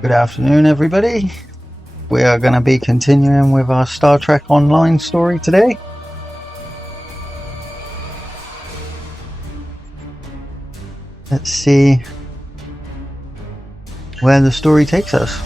Good afternoon, everybody. We are going to be continuing with our Star Trek Online story today. Let's see where the story takes us.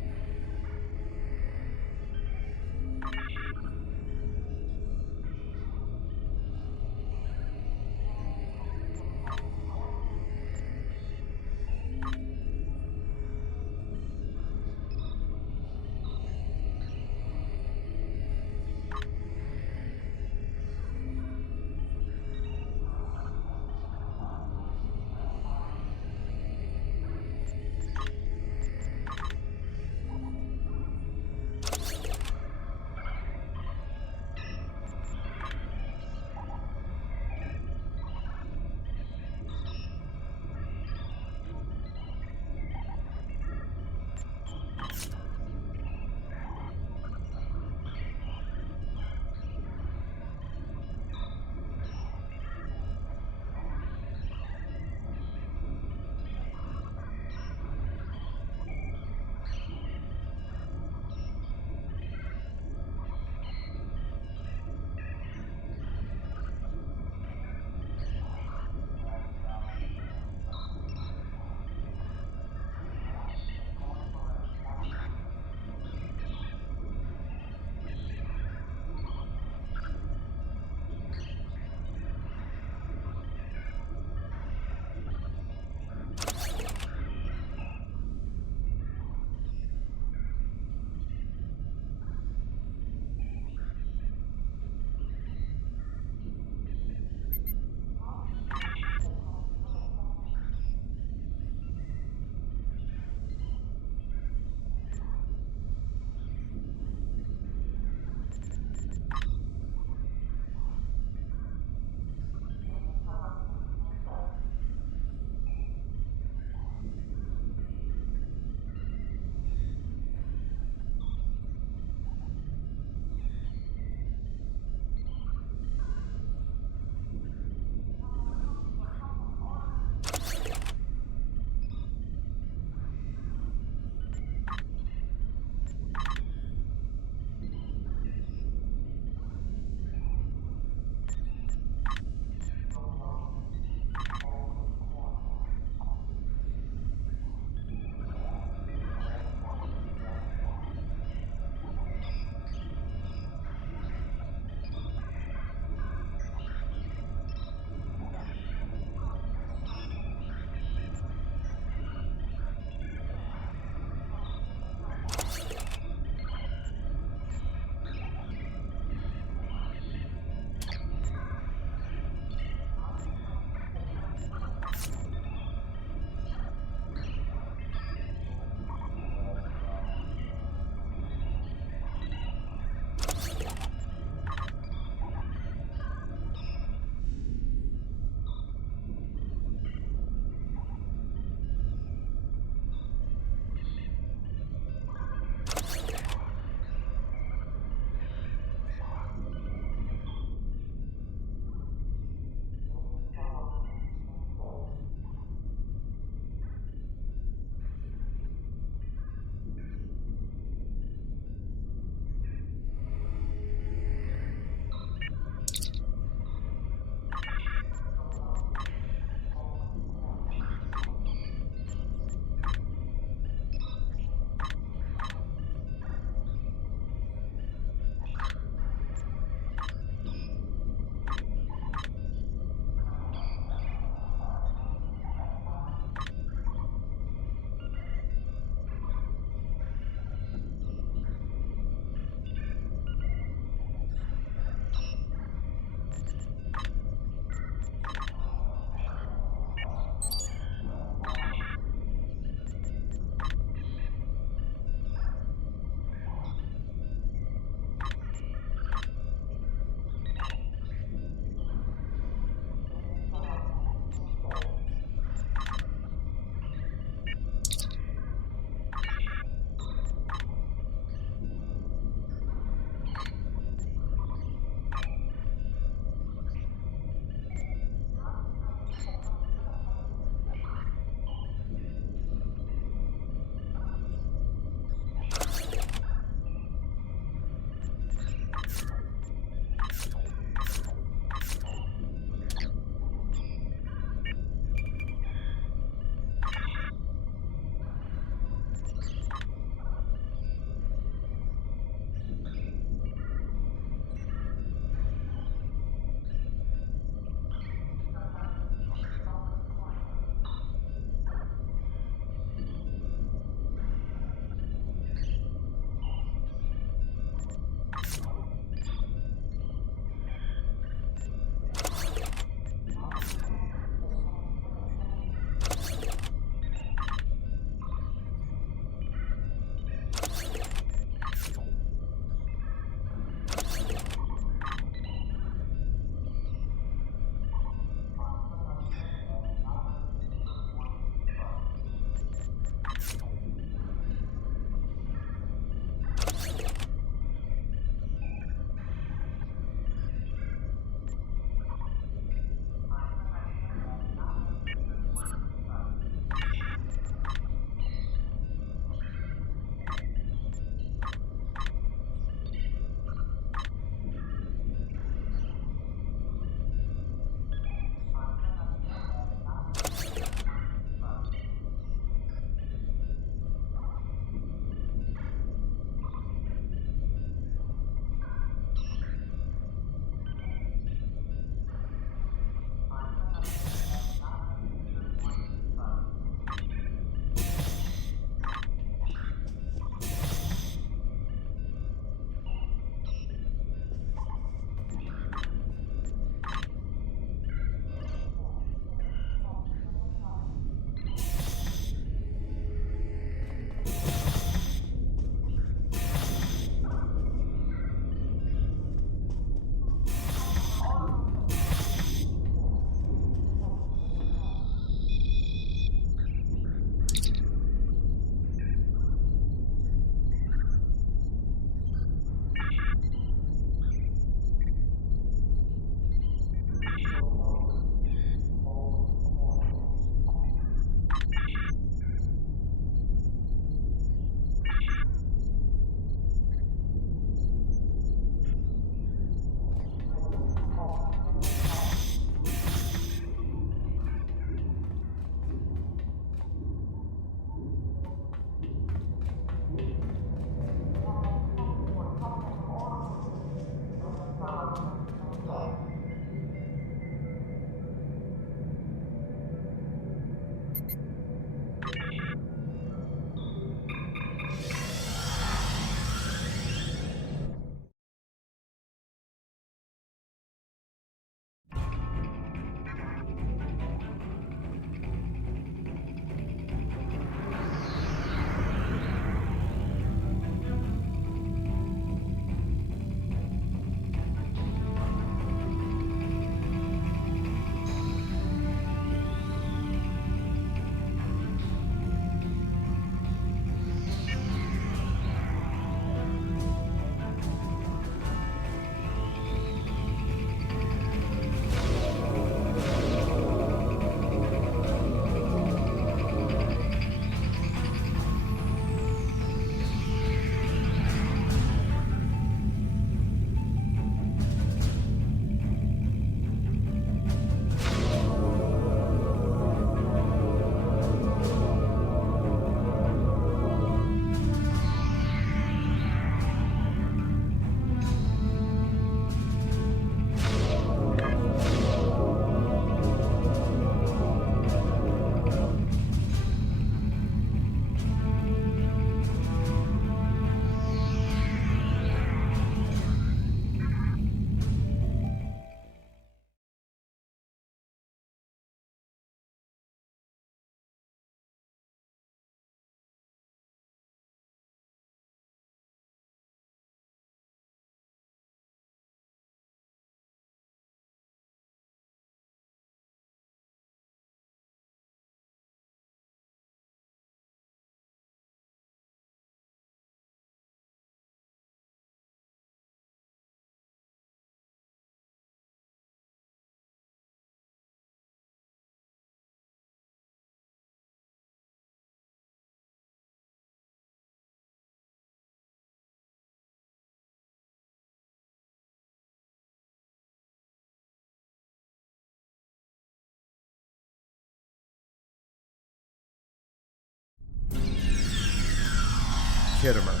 Khitomer.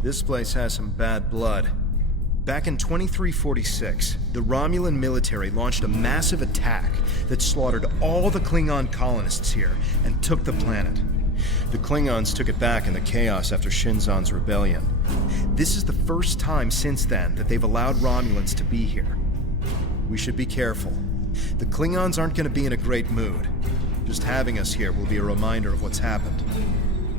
This place has some bad blood. Back in 2346, the Romulan military launched a massive attack that slaughtered all the Klingon colonists here and took the planet. The Klingons took it back in the chaos after Shinzon's rebellion. This is the first time since then that they've allowed Romulans to be here. We should be careful. The Klingons aren't going to be in a great mood. Just having us here will be a reminder of what's happened.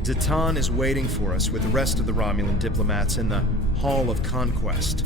Zatan is waiting for us with the rest of the Romulan diplomats in the Hall of Conquest.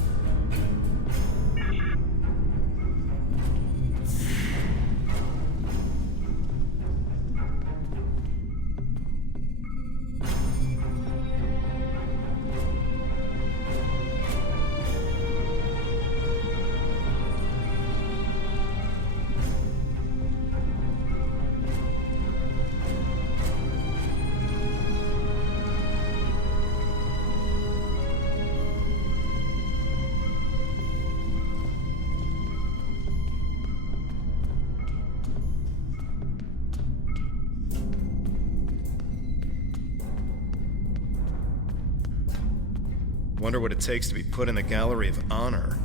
Wonder what it takes to be put in the Gallery of Honor.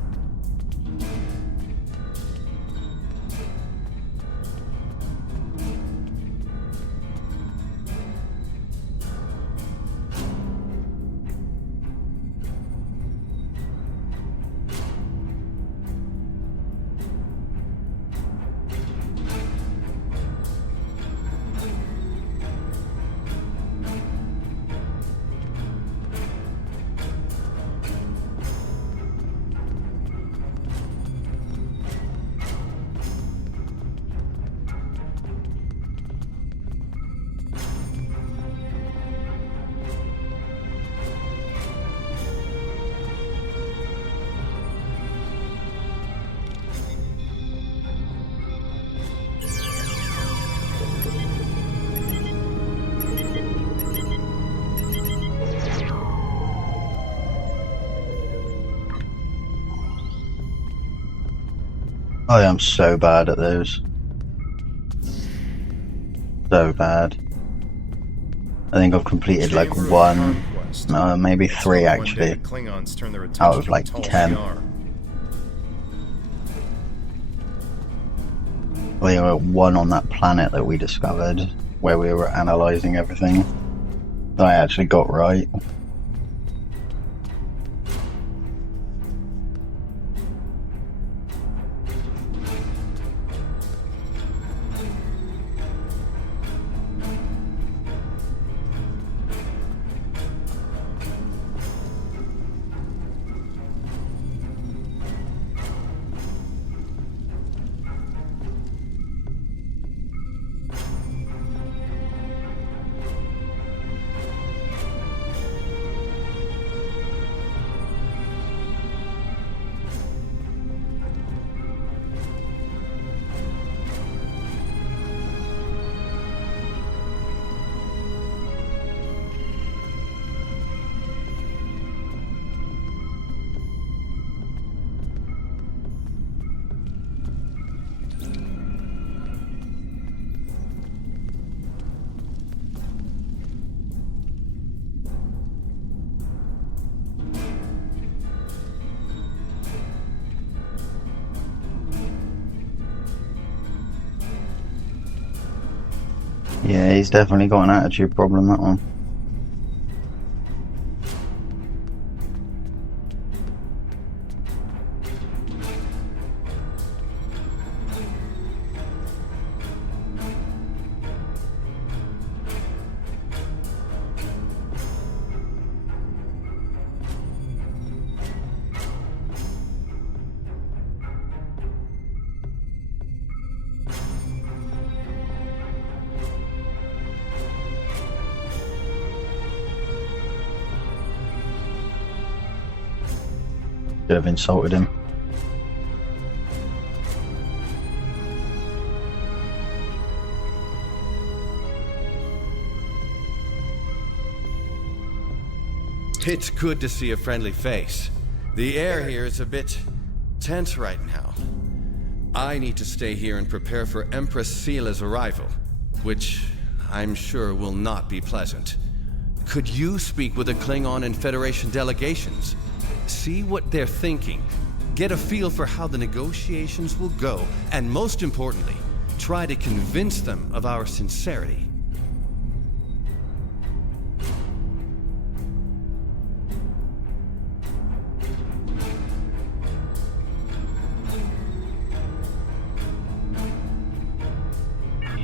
I am so bad at those. So bad. I think I've completed like one, maybe three actually, out of like 10. We were one on that planet that we discovered, where we were analysing everything, that I actually got right. Yeah, he's definitely got an attitude problem, that one. Should have insulted him. It's good to see a friendly face. The air here is a bit tense right now. I need to stay here and prepare for Empress Seela's arrival, which I'm sure will not be pleasant. Could you speak with the Klingon and Federation delegations? See what they're thinking. Get a feel for how the negotiations will go, and most importantly, try to convince them of our sincerity.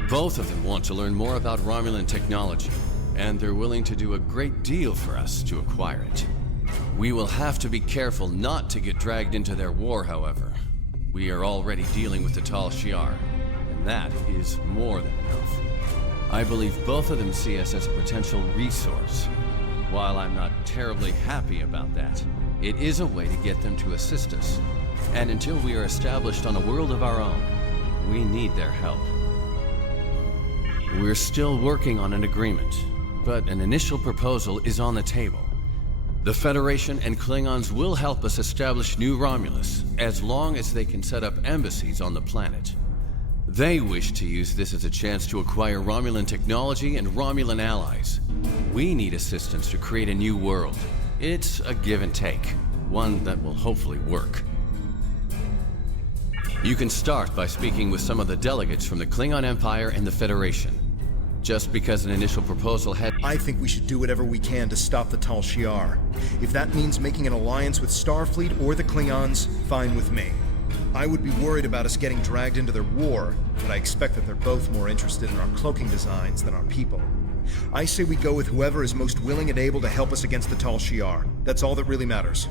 Both of them want to learn more about Romulan technology, and they're willing to do a great deal for us to acquire it. We will have to be careful not to get dragged into their war, however. We are already dealing with the Tal Shiar, and that is more than enough. I believe both of them see us as a potential resource. While I'm not terribly happy about that, it is a way to get them to assist us. And until we are established on a world of our own, we need their help. We're still working on an agreement, but an initial proposal is on the table. The Federation and Klingons will help us establish New Romulus, as long as they can set up embassies on the planet. They wish to use this as a chance to acquire Romulan technology and Romulan allies. We need assistance to create a new world. It's a give and take, one that will hopefully work. You can start by speaking with some of the delegates from the Klingon Empire and the Federation. Just because an initial proposal had... I think we should do whatever we can to stop the Tal Shiar. If that means making an alliance with Starfleet or the Klingons, fine with me. I would be worried about us getting dragged into their war, but I expect that they're both more interested in our cloaking designs than our people. I say we go with whoever is most willing and able to help us against the Tal Shiar. That's all that really matters.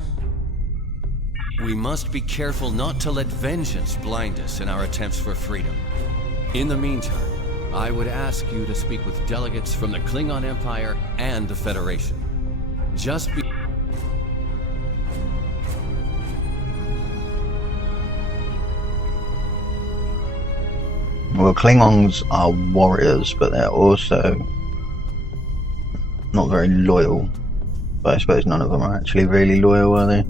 We must be careful not to let vengeance blind us in our attempts for freedom. In the meantime, I would ask you to speak with delegates from the Klingon Empire and the Federation. Just be... Well, Klingons are warriors, but they're also not very loyal. But I suppose none of them are actually really loyal, are they?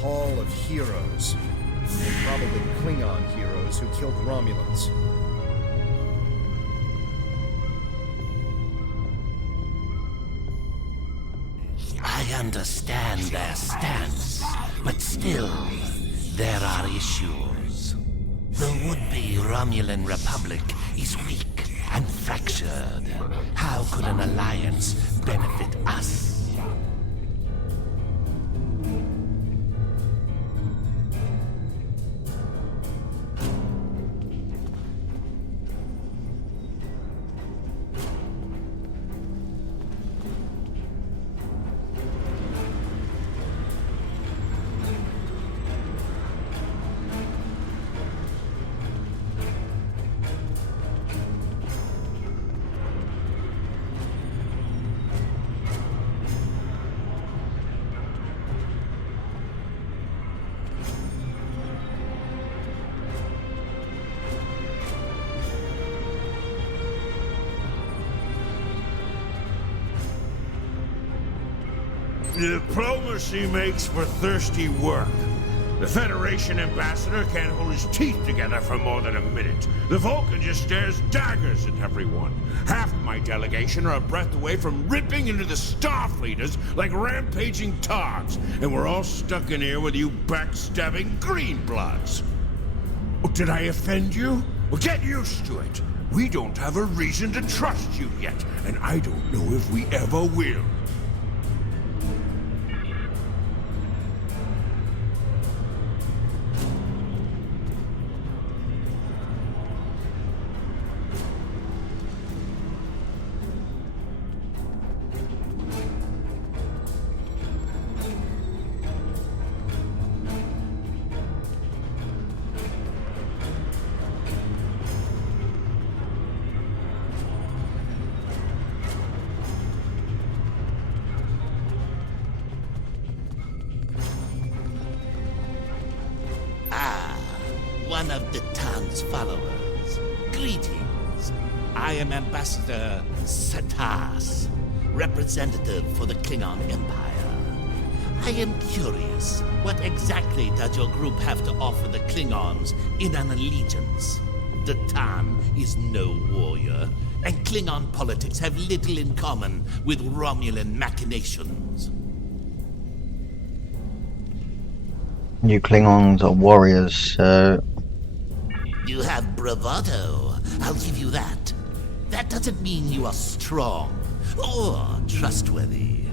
Hall of Heroes. They're probably Klingon heroes who killed Romulans. I understand their stance, but still, there are issues. The would-be Romulan Republic is weak and fractured. How could an alliance benefit us? Diplomacy makes for thirsty work. The Federation ambassador can't hold his teeth together for more than a minute. The Vulcan just stares daggers at everyone. Half my delegation are a breath away from ripping into the Starfleeters like rampaging togs, and we're all stuck in here with you backstabbing greenbloods. Oh, did I offend you? Well, get used to it. We don't have a reason to trust you yet, and I don't know if we ever will. one of Datan's followers. Greetings. I am Ambassador Satas, representative for the Klingon Empire. I am curious, what exactly does your group have to offer the Klingons in an allegiance? Datan is no warrior, and Klingon politics have little in common with Romulan machinations. You Klingons are warriors, so... You have bravado, I'll give you that. That doesn't mean you are strong or trustworthy.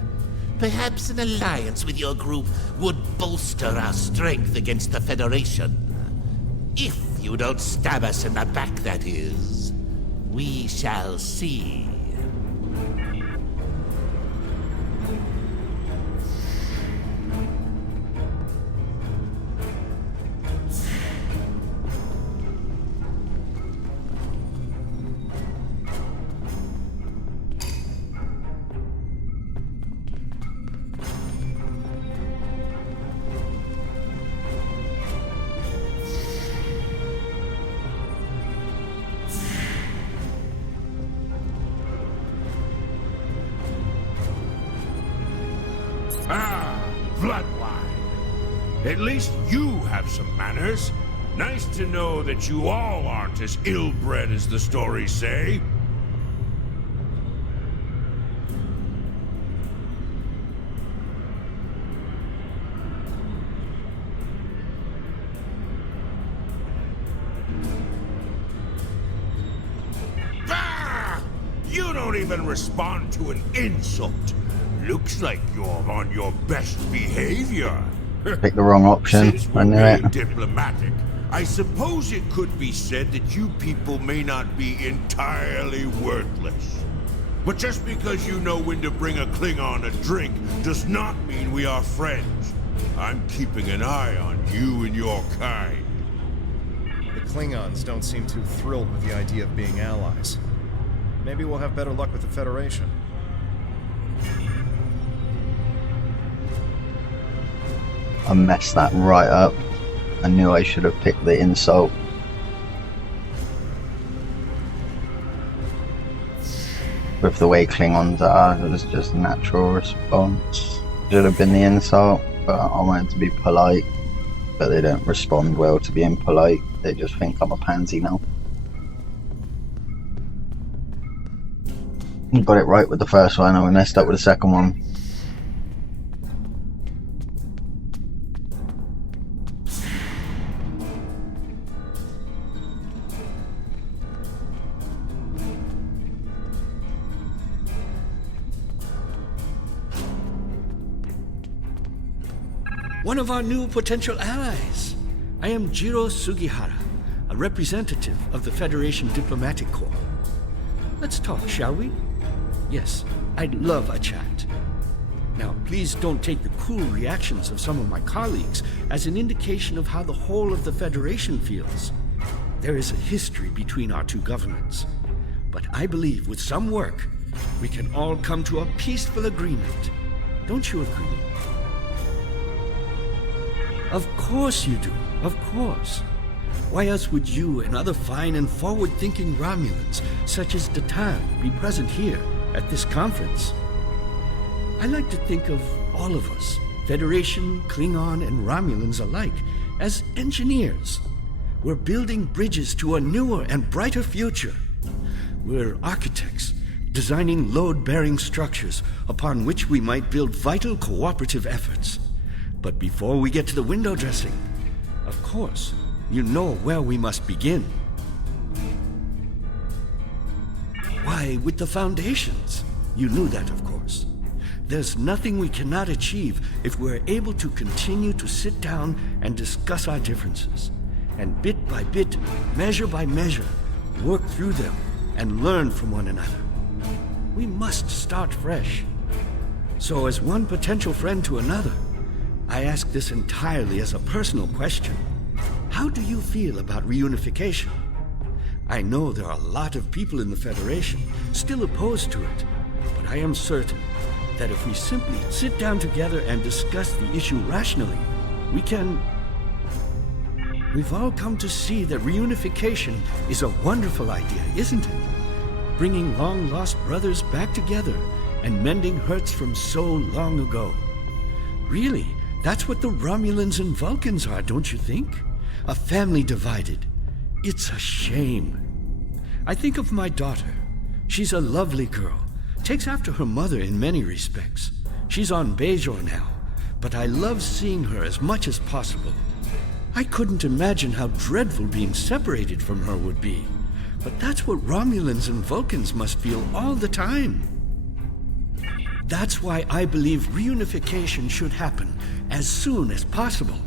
Perhaps an alliance with your group would bolster our strength against the Federation. If you don't stab us in the back, that is. We shall see. Ah, Bloodwine. At least you have some manners. Nice to know that you all aren't as ill-bred as the stories say. Ah! You don't even respond to an insult. Looks like you're on your best behavior. Pick the wrong option. Since I we're knew being it. diplomatic, I suppose it could be said that you people may not be entirely worthless. But just because you know when to bring a Klingon a drink does not mean we are friends. I'm keeping an eye on you and your kind. The Klingons don't seem too thrilled with the idea of being allies. Maybe we'll have better luck with the Federation. I messed that right up. I knew I should have picked the insult. With the way Klingons are, it was just a natural response. Should have been the insult, but I wanted to be polite. But they don't respond well to being polite. They just think I'm a pansy now. Got it right with the first one, and we messed up with the second one. One of our new potential allies. I am Jiro Sugihara, a representative of the Federation Diplomatic Corps. Let's talk, shall we? Yes, I'd love a chat. Now, please don't take the cool reactions of some of my colleagues as an indication of how the whole of the Federation feels. There is a history between our two governments. But I believe with some work, we can all come to a peaceful agreement. Don't you agree? Of course you do, of course. Why else would you and other fine and forward-thinking Romulans, such as Datan, be present here at this conference? I like to think of all of us, Federation, Klingon, and Romulans alike, as engineers. We're building bridges to a newer and brighter future. We're architects, designing load-bearing structures upon which we might build vital cooperative efforts. But before we get to the window dressing, of course, you know where we must begin. Why, with the foundations. You knew that, of course. There's nothing we cannot achieve if we're able to continue to sit down and discuss our differences, and bit by bit, measure by measure, work through them and learn from one another. We must start fresh. So as one potential friend to another, I ask this entirely as a personal question. How do you feel about reunification? I know there are a lot of people in the Federation still opposed to it, but I am certain that if we simply sit down together and discuss the issue rationally, we can... We've all come to see that reunification is a wonderful idea, isn't it? Bringing long-lost brothers back together and mending hurts from so long ago. Really, that's what the Romulans and Vulcans are, don't you think? A family divided. It's a shame. I think of my daughter. She's a lovely girl. Takes after her mother in many respects. She's on Bajor now, but I love seeing her as much as possible. I couldn't imagine how dreadful being separated from her would be. But that's what Romulans and Vulcans must feel all the time. That's why I believe reunification should happen as soon as possible.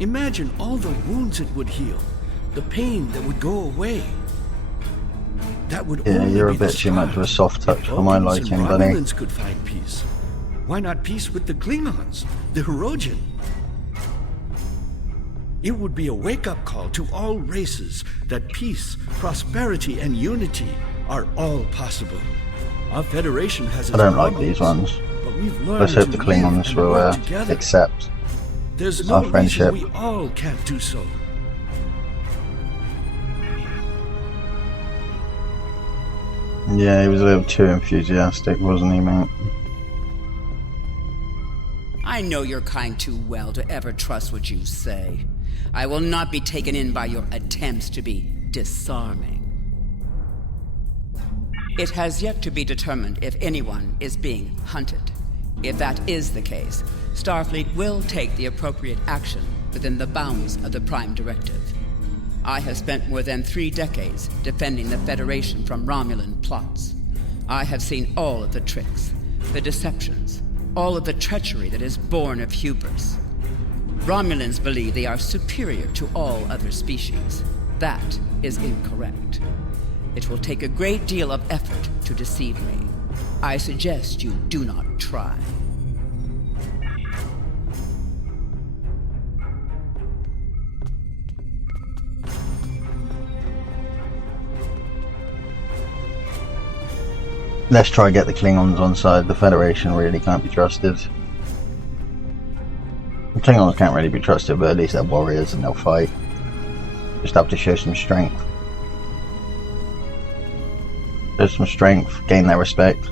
Imagine all the wounds it would heal, the pain that would go away. That would Yeah, only you're a be the bit too much of a start. soft touch If for my Vulcans liking, and buddy. Romulans could find peace. Why not peace with the Klingons, the Hirogen? It would be a wake-up call to all races that peace, prosperity, and unity are all possible. Our Federation has I its don't like problems, these ones. but we've learned Let's hope to the live Klingons and will work together. accept There's our no friendship. reason we all can't do so. Yeah, he was a little too enthusiastic, wasn't he, mate? I know your kind too well to ever trust what you say. I will not be taken in by your attempts to be disarming. It has yet to be determined if anyone is being hunted. If that is the case, Starfleet will take the appropriate action within the bounds of the Prime Directive. I have spent more than 3 decades defending the Federation from Romulan plots. I have seen all of the tricks, the deceptions, all of the treachery that is born of hubris. Romulans believe they are superior to all other species. That is incorrect. It will take a great deal of effort to deceive me. I suggest you do not try. Let's try and get the Klingons on side. The Federation really can't be trusted. The Klingons can't really be trusted, but at least they're warriors and they'll fight. Just have to show some strength. Show some strength, gain their respect.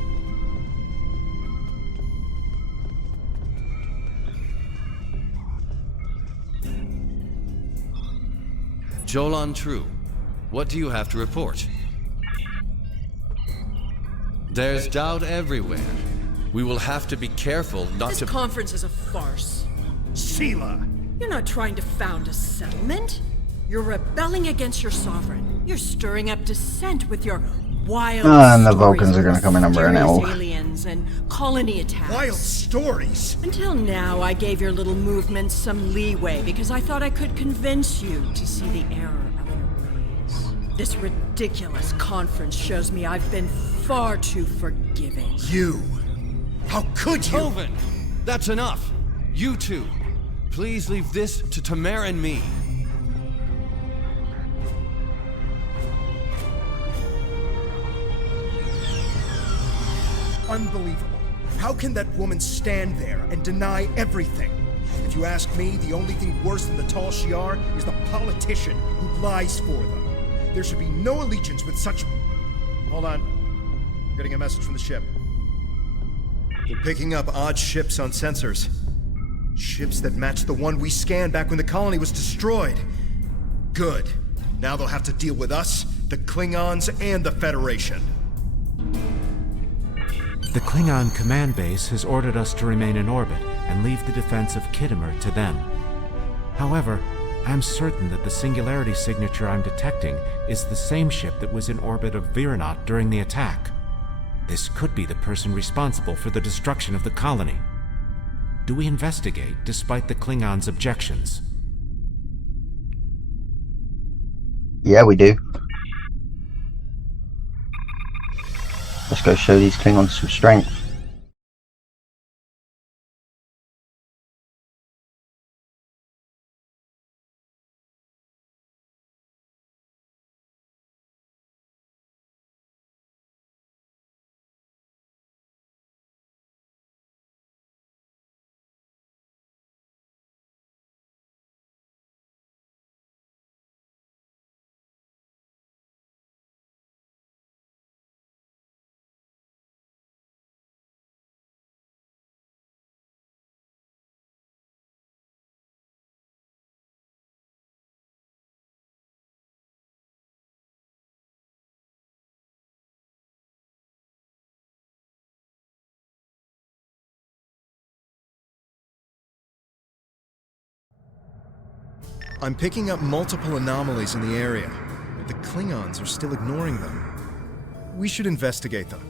Jolan True, what do you have to report? There's doubt everywhere. We will have to be careful not This to... conference is a farce. Sheila! You're not trying to found a settlement. You're rebelling against your sovereign. You're stirring up dissent with your wild And the stories Vulcans are of gonna come in and burn it all. mysterious aliens and colony attacks. Wild stories! Until now, I gave your little movement some leeway because I thought I could convince you to see the error of your ways. This ridiculous conference shows me I've been far too forgiving. You! How could you? Oven! That's enough! You two, please leave this to Tamara and me. Unbelievable. How can that woman stand there and deny everything? If you ask me, the only thing worse than the Tal Shiar is the politician who lies for them. There should be no allegiance with such... Hold on. I'm getting a message from the ship. They're picking up odd ships on sensors. Ships that match the one we scanned back when the colony was destroyed. Good. Now they'll have to deal with us, the Klingons, and the Federation. The Klingon command base has ordered us to remain in orbit and leave the defense of Khitomer to them. However, I'm certain that the singularity signature I'm detecting is the same ship that was in orbit of Viranot during the attack. This could be the person responsible for the destruction of the colony. Do we investigate despite the Klingons' objections? Yeah, we do. Let's go show these Klingons some strength. I'm picking up multiple anomalies in the area, but the Klingons are still ignoring them. We should investigate them,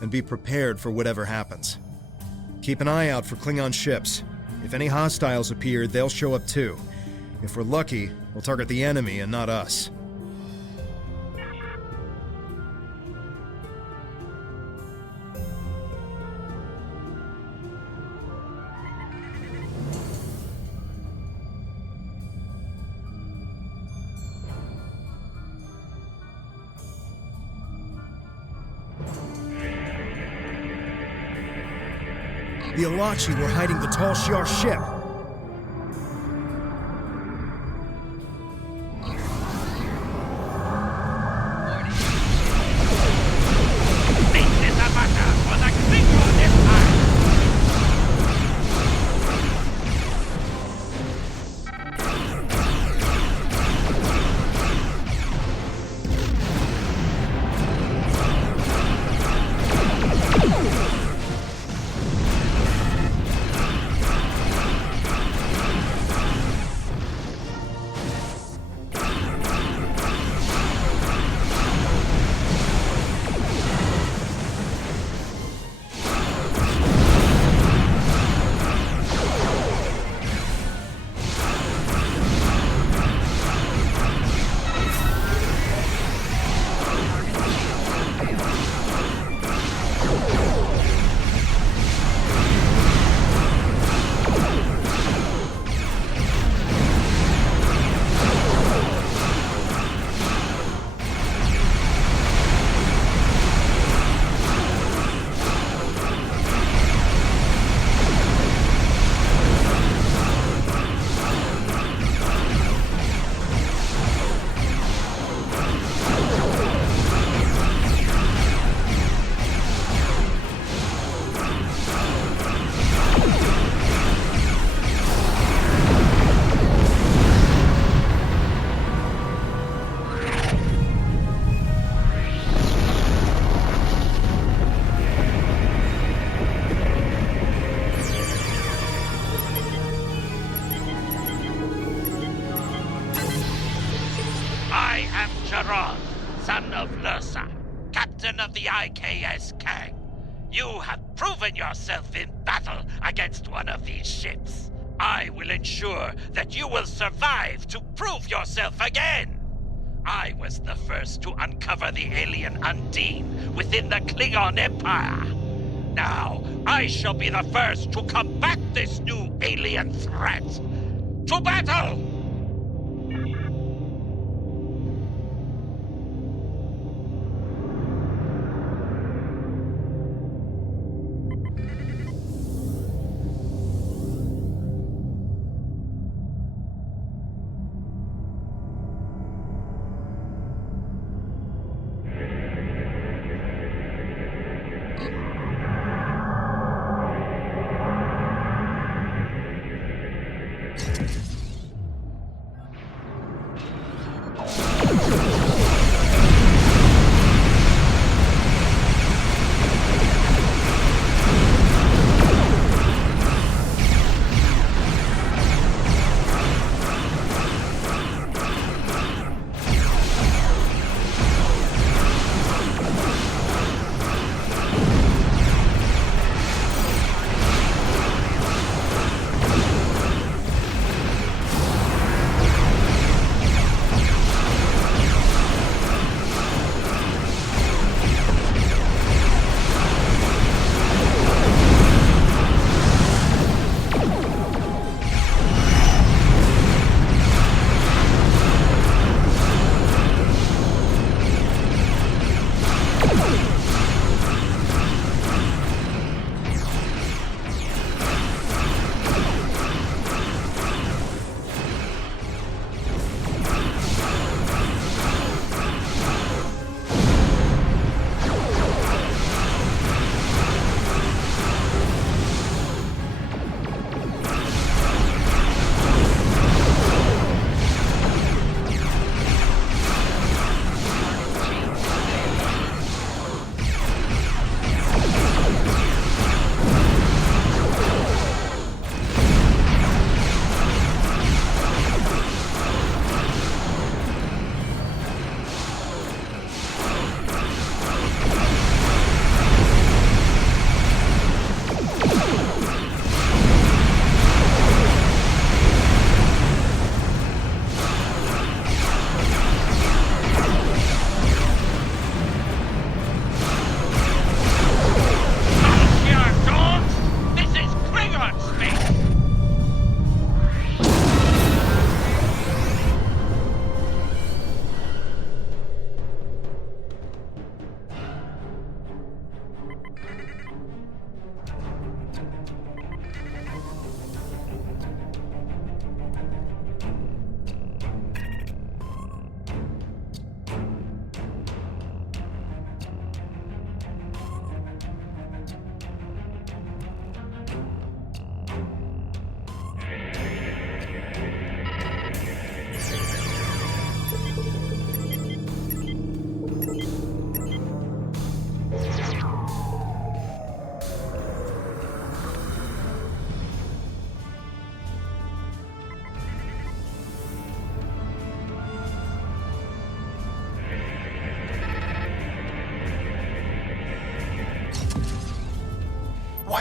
and be prepared for whatever happens. Keep an eye out for Klingon ships. If any hostiles appear, they'll show up too. If we're lucky, we'll target the enemy and not us. The Alachi were hiding the Tal Shiar ship. This is a matter for the Klingon Empire! I am Gerard, son of Lursa, captain of the IKS Kang. You have proven yourself in battle against one of these ships. I will ensure that you will survive to prove yourself again. I was the first to uncover the alien Undine within the Klingon Empire. Now, I shall be the first to combat this new alien threat. To battle!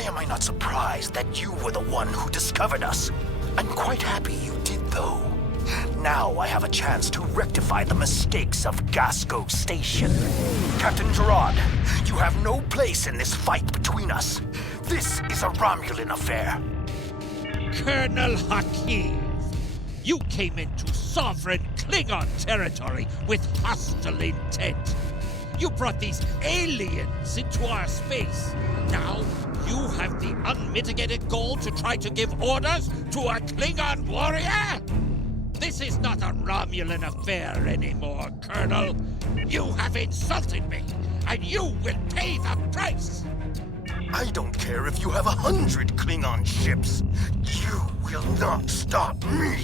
Why am I not surprised that you were the one who discovered us? I'm quite happy you did, though. Now I have a chance to rectify the mistakes of Gasco Station. Captain Gerard, you have no place in this fight between us. This is a Romulan affair. Colonel Hakeem, you came into sovereign Klingon territory with hostile intent. You brought these aliens into our space. Now, you have the unmitigated goal to try to give orders to a Klingon warrior? This is not a Romulan affair anymore, Colonel. You have insulted me, and you will pay the price. I don't care if you have 100 Klingon ships. You will not stop me.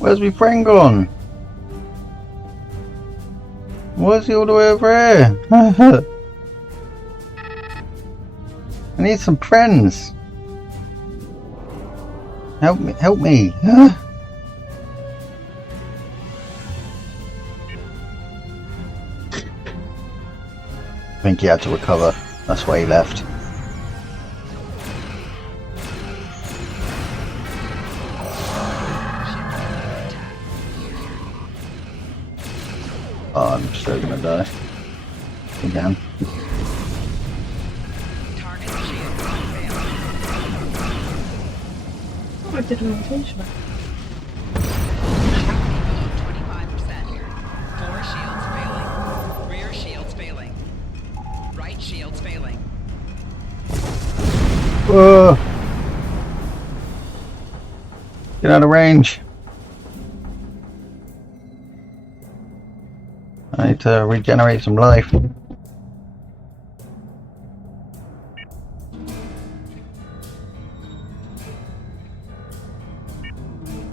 Where's my friend gone? Why is he all the way over here? I need some friends. Help me, help me. I think he had to recover. That's why he left. Oh, I'm still gonna die. Again. What did we change that? 25%. 4 shields failing. Rear shields failing. Whoa. Get out of range. I need to regenerate some life.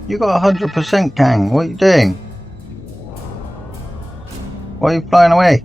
You got 100%, Kang. What are you doing? Why are you flying away?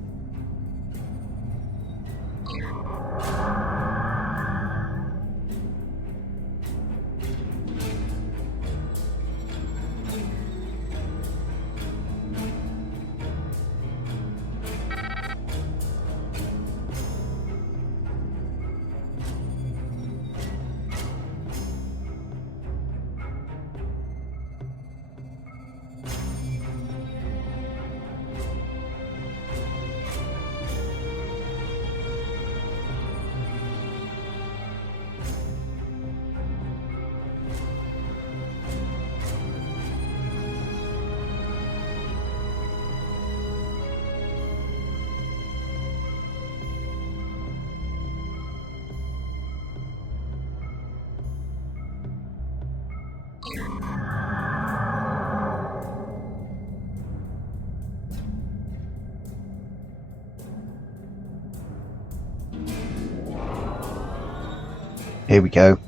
Here we go.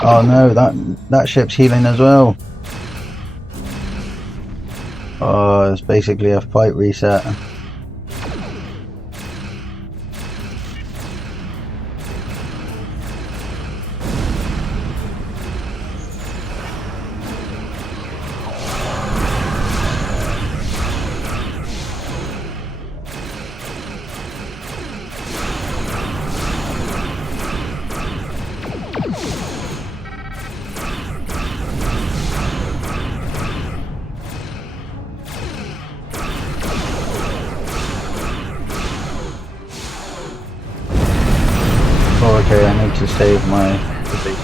Oh no, that ship's healing as well. Oh, it's basically a fight reset. Okay, I need to save my evasive.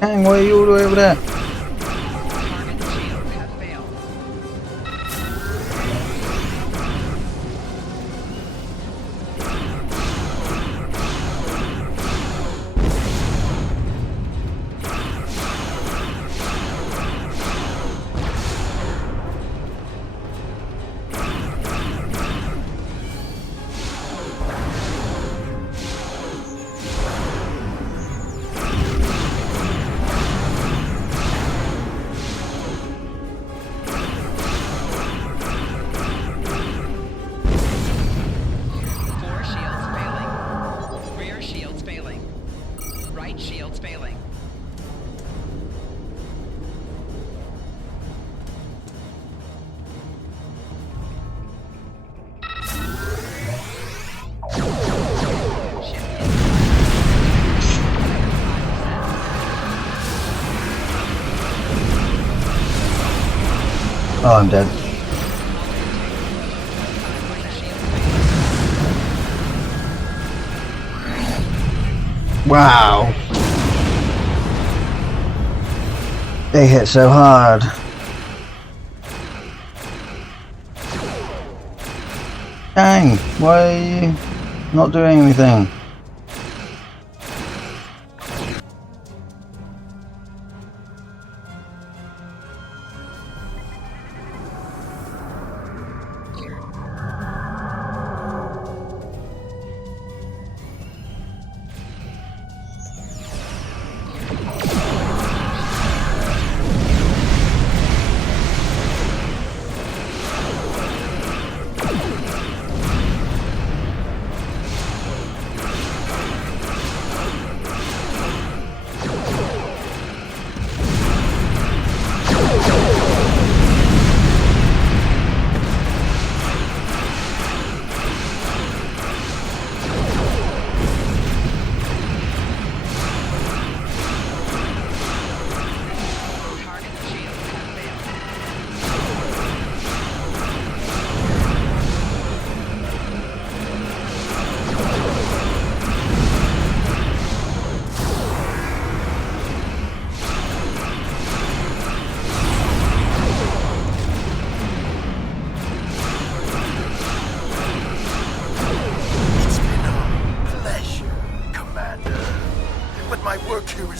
Dang, why are you all the way over there? Oh, I'm dead. Wow. They hit so hard. Dang, why are you not doing anything?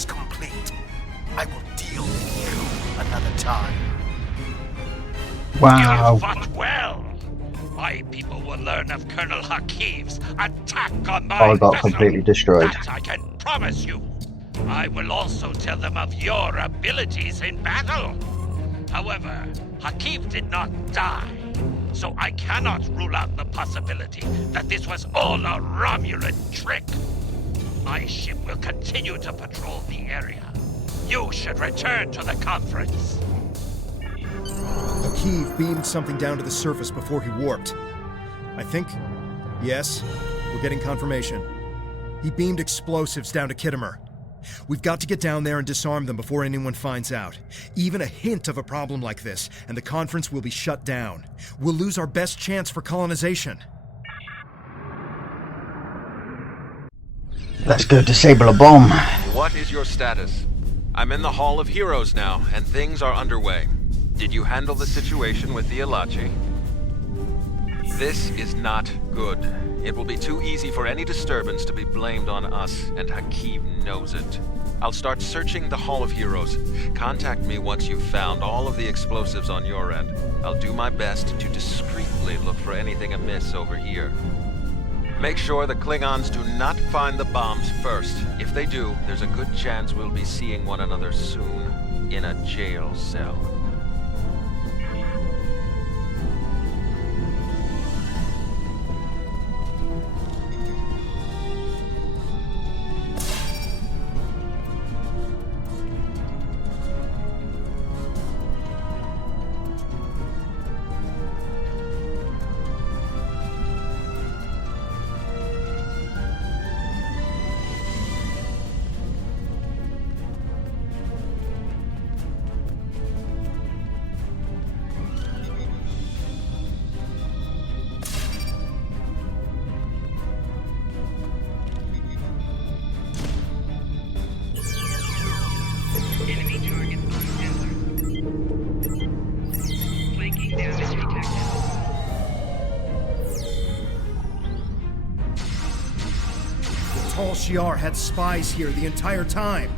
complete, I will deal with you another time. Wow. You fought well. My people will learn of Colonel Hakiv's attack on my I got vessel. completely destroyed. That I can promise you. I will also tell them of your abilities in battle. However, Hakiv did not die, so I cannot rule out the possibility that this was all a Romulan trick. My ship will continue to patrol the area. You should return to the conference. Hakiv beamed something down to the surface before he warped. I think... Yes, we're getting confirmation. He beamed explosives down to Khitomer. We've got to get down there and disarm them before anyone finds out. Even a hint of a problem like this, and the conference will be shut down. We'll lose our best chance for colonization. Let's go disable a bomb. What is your status? I'm in the Hall of Heroes now, and things are underway. Did you handle the situation with the Alachi? This is not good. It will be too easy for any disturbance to be blamed on us, and Hakiv knows it. I'll start searching the Hall of Heroes. Contact me once you've found all of the explosives on your end. I'll do my best to discreetly look for anything amiss over here. Make sure the Klingons do not find the bombs first. If they do, there's a good chance we'll be seeing one another soon in a jail cell. Tal Shiar had spies here the entire time.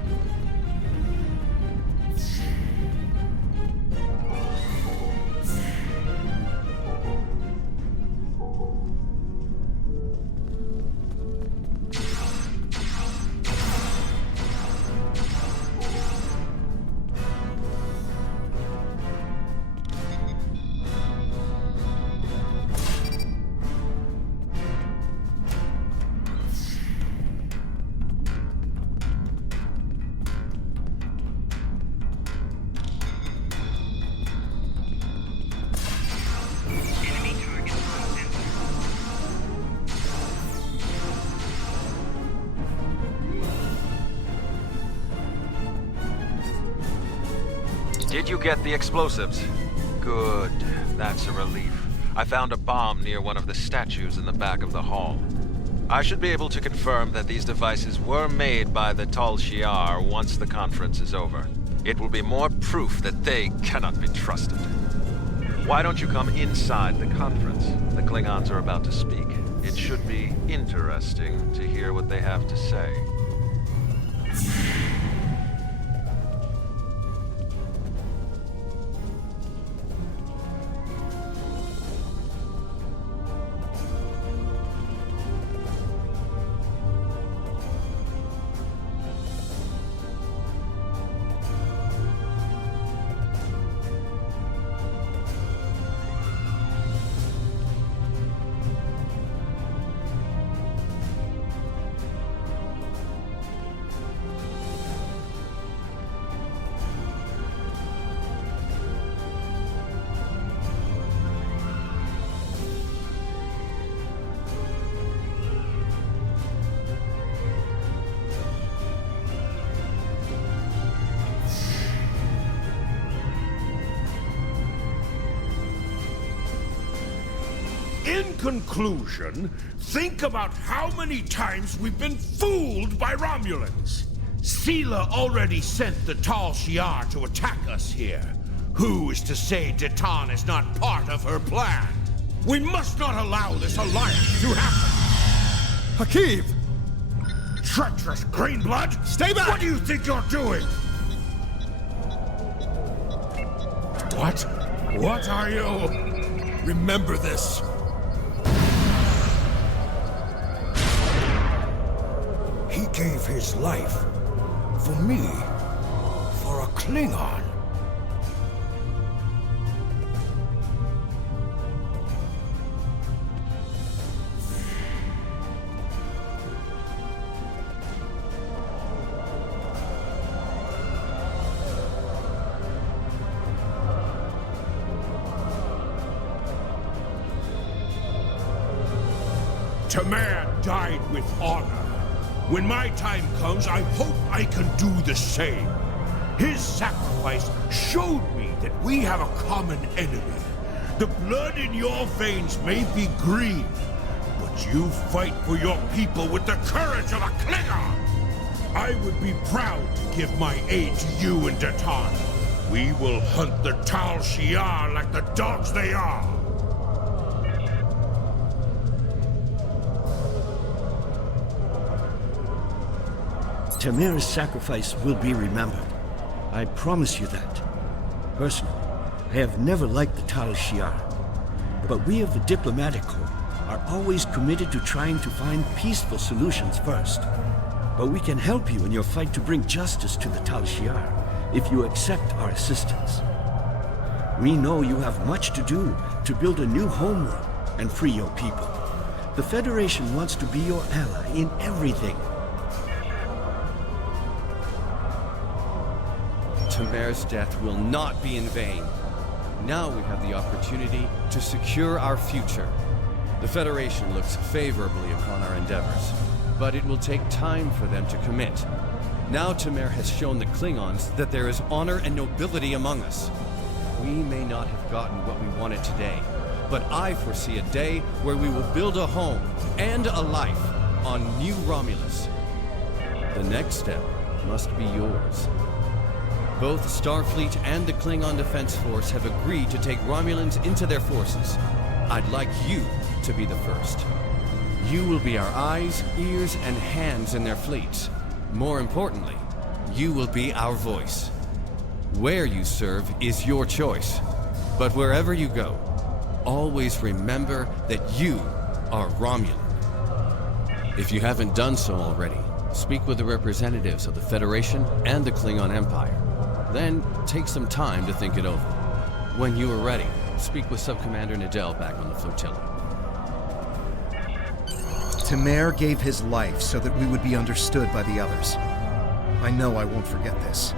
Did you get the explosives? Good. That's a relief. I found a bomb near one of the statues in the back of the hall. I should be able to confirm that these devices were made by the Tal Shiar once the conference is over. It will be more proof that they cannot be trusted. Why don't you come inside the conference? The Klingons are about to speak. It should be interesting to hear what they have to say. In conclusion, think about how many times we've been fooled by Romulans. Sela already sent the Tal Shiar to attack us here. Who is to say Deton is not part of her plan? We must not allow this alliance to happen. Hakiv! treacherous Greenblood! Stay back! What do you think you're doing? What? What are you? Remember this. He gave his life for me, for a Klingon. Tamer died with honor. When my time comes, I hope I can do the same. His sacrifice showed me that we have a common enemy. The blood in your veins may be green, but you fight for your people with the courage of a Klingon. I would be proud to give my aid to you and Datan. We will hunt the Tal Shiar like the dogs they are. Tamer's sacrifice will be remembered. I promise you that. Personally, I have never liked the Tal Shiar, but we of the Diplomatic Corps are always committed to trying to find peaceful solutions first. But we can help you in your fight to bring justice to the Tal Shiar, if you accept our assistance. We know you have much to do to build a new homeworld and free your people. The Federation wants to be your ally in everything. Tamer's death will not be in vain. Now we have the opportunity to secure our future. The Federation looks favorably upon our endeavors, but it will take time for them to commit. Now Tamer has shown the Klingons that there is honor and nobility among us. We may not have gotten what we wanted today, but I foresee a day where we will build a home and a life on New Romulus. The next step must be yours. Both Starfleet and the Klingon Defense Force have agreed to take Romulans into their forces. I'd like you to be the first. You will be our eyes, ears, and hands in their fleets. More importantly, you will be our voice. Where you serve is your choice. But wherever you go, always remember that you are Romulan. If you haven't done so already, speak with the representatives of the Federation and the Klingon Empire. Then, take some time to think it over. When you are ready, speak with Subcommander Nadell back on the flotilla. Tamer gave his life so that we would be understood by the others. I know I won't forget this.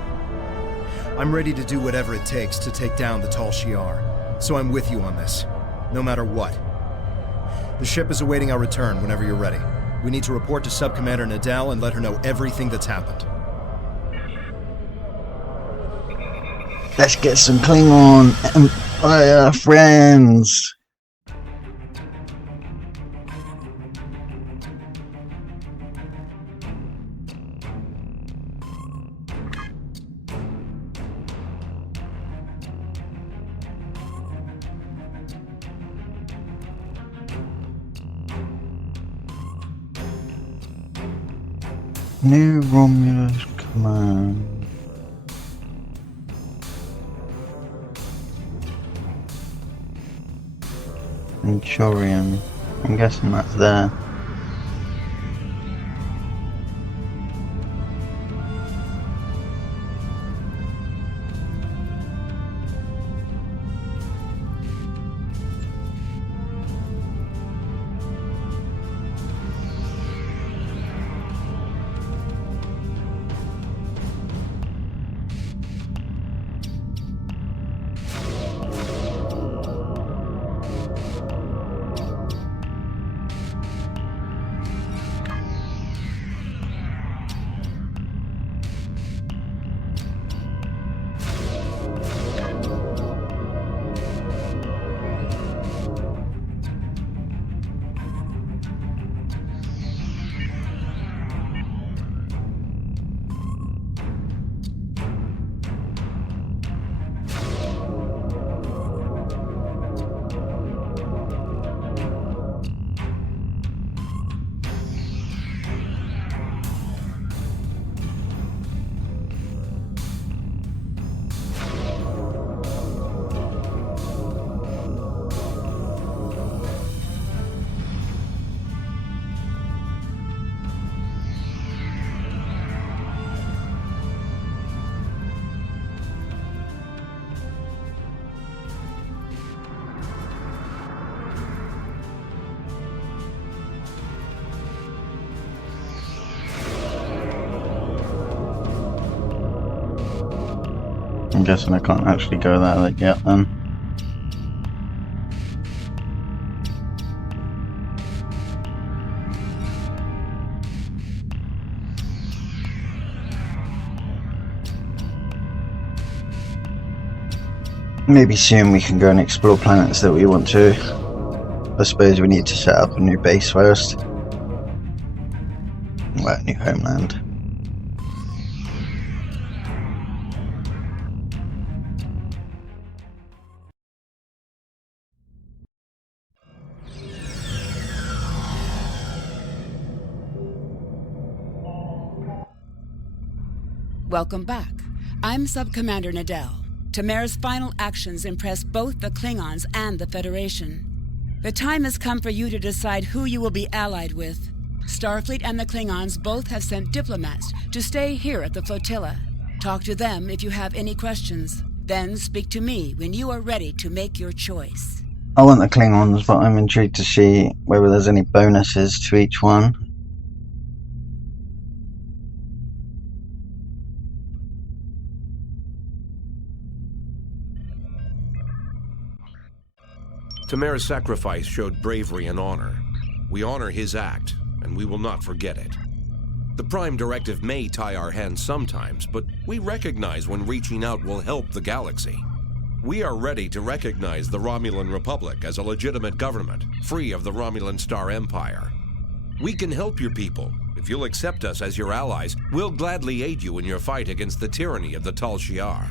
I'm ready to do whatever it takes to take down the Tal Shiar, so I'm with you on this, no matter what. The ship is awaiting our return whenever you're ready. We need to report to Subcommander Nadell and let her know everything that's happened. Let's get some Klingon Empire friends. New Romulus Command. Centurion. I'm guessing that's there. I'm guessing I can't actually go there yet then. Maybe soon we can go and explore planets that we want to. I suppose we need to set up a new base first. Well, a new homeland. Welcome back. I'm Sub-Commander Nadell. Tamara's final actions impressed both the Klingons and the Federation. The time has come for you to decide who you will be allied with. Starfleet and the Klingons both have sent diplomats to stay here at the flotilla. Talk to them if you have any questions. Then speak to me when you are ready to make your choice. I want the Klingons, but I'm intrigued to see whether there's any bonuses to each one. Tamara's sacrifice showed bravery and honor. We honor his act, and we will not forget it. The Prime Directive may tie our hands sometimes, but we recognize when reaching out will help the galaxy. We are ready to recognize the Romulan Republic as a legitimate government, free of the Romulan Star Empire. We can help your people. If you'll accept us as your allies, we'll gladly aid you in your fight against the tyranny of the Tal Shiar.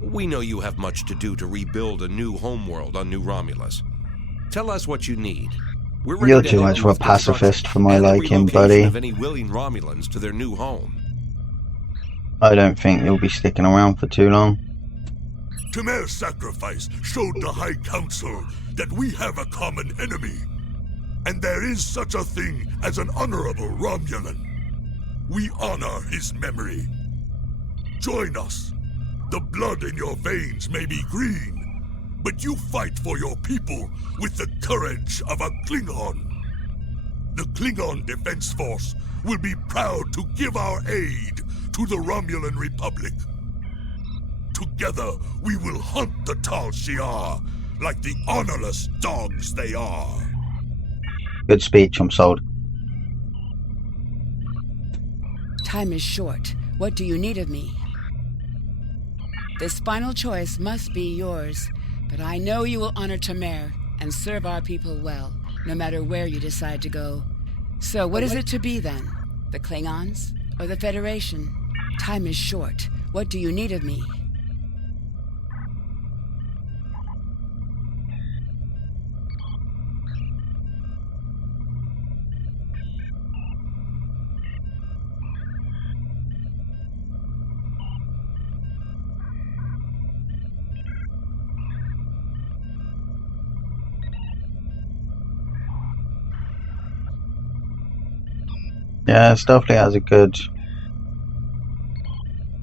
We know you have much to do to rebuild a new homeworld on New Romulus. Tell us what you need. We're ready You're to too help much of a with pacifist for construction my and the liking, relocation buddy. of any willing Romulans to their new home. I don't think you'll be sticking around for too long. Tamara's sacrifice showed the High Council that we have a common enemy. And there is such a thing as an honorable Romulan. We honor his memory. Join us. The blood in your veins may be green, but you fight for your people with the courage of a Klingon. The Klingon Defense Force will be proud to give our aid to the Romulan Republic. Together, we will hunt the Tal Shiar like the honorless dogs they are. Good speech, I'm sold. Time is short. What do you need of me? This final choice must be yours, but I know you will honor Tamara and serve our people well, no matter where you decide to go. So what is it to be then? The Klingons or the Federation? Time is short. What do you need of me? Yeah, Starfleet has a good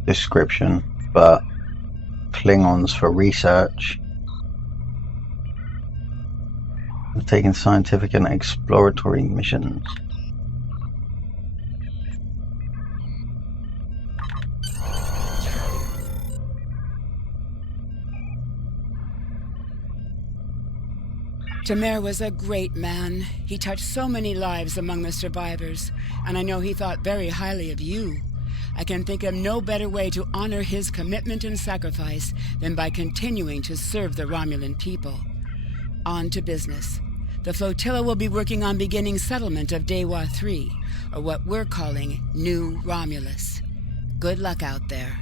description, but Klingons for research. We've taken scientific and exploratory missions. Tamara was a great man. He touched so many lives among the survivors, and I know he thought very highly of you. I can think of no better way to honor his commitment and sacrifice than by continuing to serve the Romulan people. On to business. The flotilla will be working on beginning settlement of Dewa 3, or what we're calling New Romulus. Good luck out there.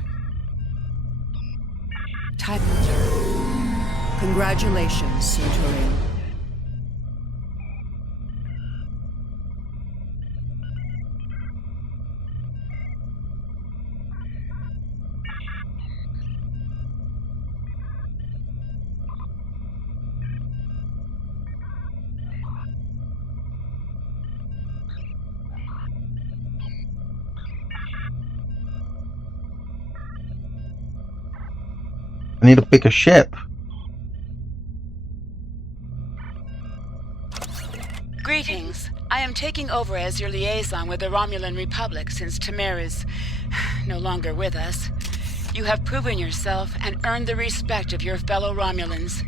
Congratulations, Centurion. I need a bigger ship. Greetings. I am taking over as your liaison with the Romulan Republic since Tamara is no longer with us. You have proven yourself and earned the respect of your fellow Romulans.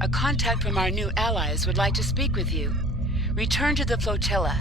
A contact from our new allies would like to speak with you. Return to the flotilla.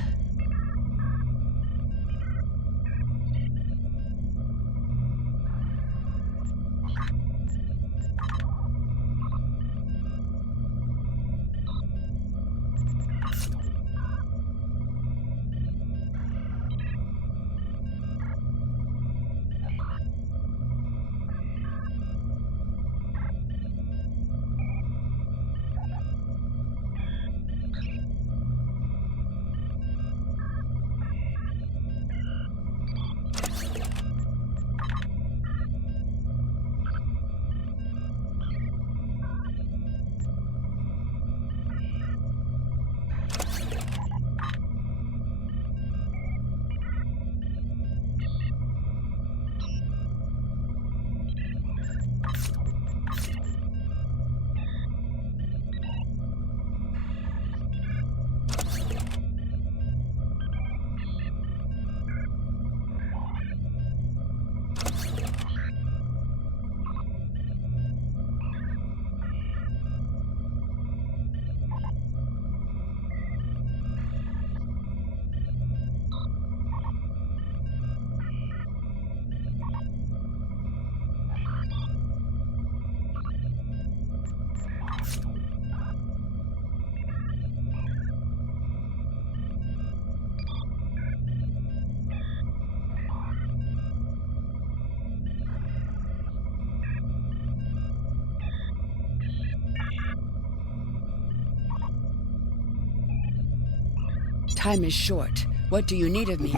Time is short. What do you need of me?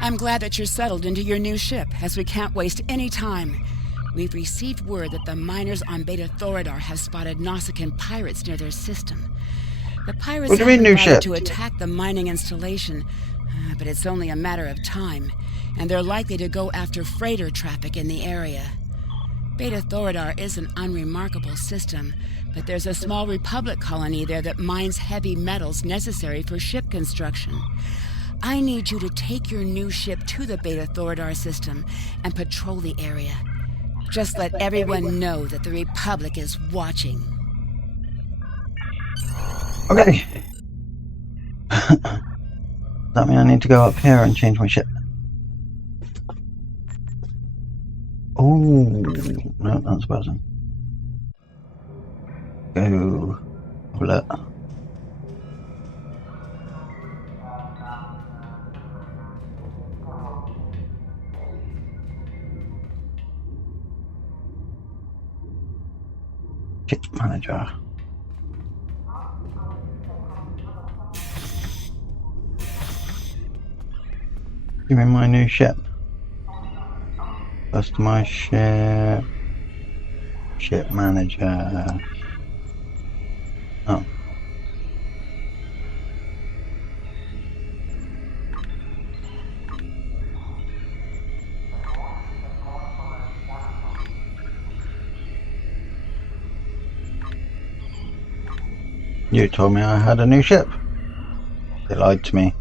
I'm glad that you're settled into your new ship, as we can't waste any time. We've received word that the miners on Beta Thoradar have spotted Nausicaan pirates near their system. The pirates What do you mean, new ship? to attack the mining installation, but it's only a matter of time, and they're likely to go after freighter traffic in the area. Beta Thoradar is an unremarkable system, but there's a small Republic colony there that mines heavy metals necessary for ship construction. I need you to take your new ship to the Beta Thoradar system and patrol the area. Just let everyone know that the Republic is watching. Okay. That means I need to go up here and change my ship. Oh, no, that's buzzing. Go. Look. Ship manager. Give me my new ship. That's my ship. Ship manager. Oh. You told me I had a new ship. They lied to me.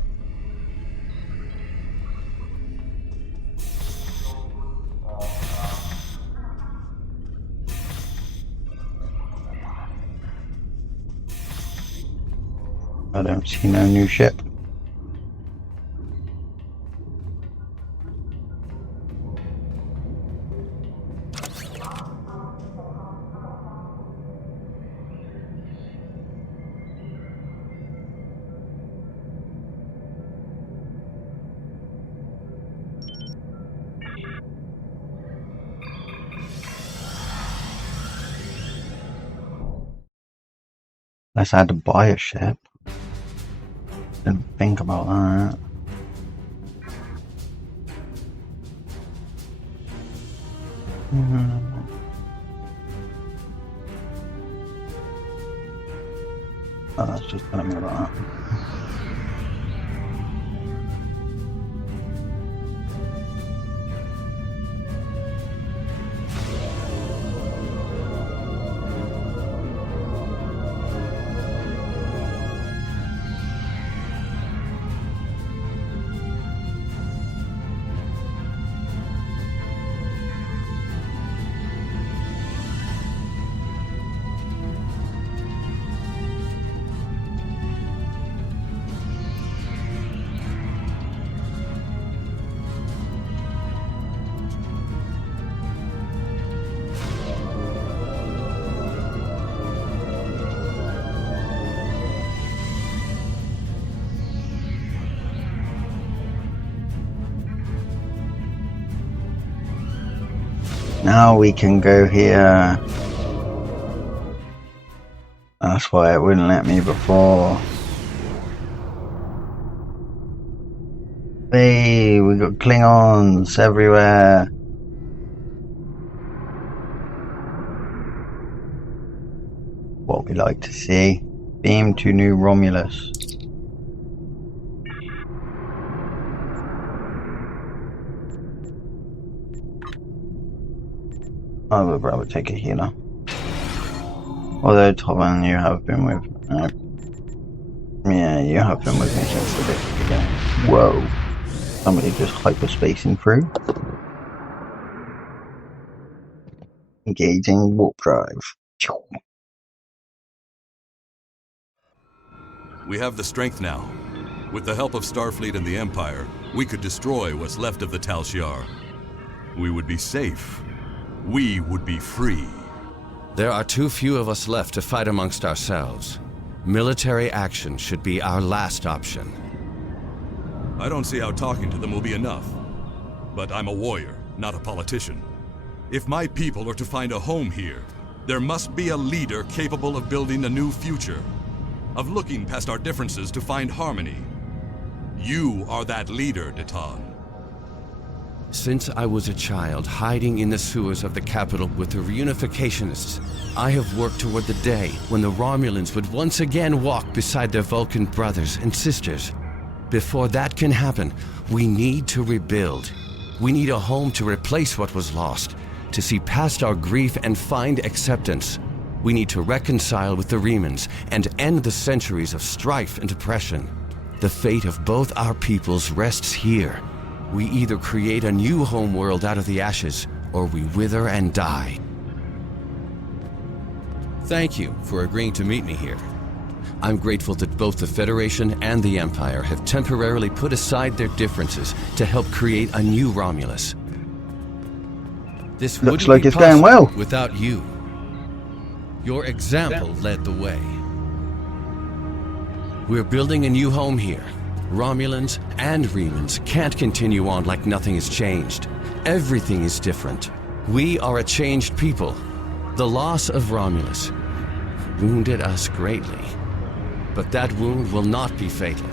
I don't see no new ship. Unless I had to buy a ship. Didn't think about that. Oh, that's just telling me about that. Now we can go here. That's why it wouldn't let me before. Hey, we got Klingons everywhere. What we like to see. Beam to New Romulus. I would rather take a healer. Although, Tovan, you have been with me. Yeah, you have been with me since the beginning. Whoa. Somebody just hyperspacing through. Engaging warp drive. We have the strength now. With the help of Starfleet and the Empire, we could destroy what's left of the Tal Shiar. We would be safe. We would be free. There are too few of us left to fight amongst ourselves. Military action should be our last option. I don't see how talking to them will be enough. But I'm a warrior, not a politician. If my people are to find a home here, there must be a leader capable of building a new future, of looking past our differences to find harmony. You are that leader, Deton. Since I was a child, hiding in the sewers of the capital with the reunificationists, I have worked toward the day when the Romulans would once again walk beside their Vulcan brothers and sisters. Before that can happen, we need to rebuild. We need a home to replace what was lost, to see past our grief and find acceptance. We need to reconcile with the Remans and end the centuries of strife and oppression. The fate of both our peoples rests here. We either create a new homeworld out of the ashes, or we wither and die. Thank you for agreeing to meet me here. I'm grateful that both the Federation and the Empire have temporarily put aside their differences to help create a new Romulus. This looks wouldn't like be it's going possible well without you. Your example led the way. We're building a new home here. Romulans and Remans can't continue on like nothing has changed. Everything is different. We are a changed people. The loss of Romulus wounded us greatly. But that wound will not be fatal.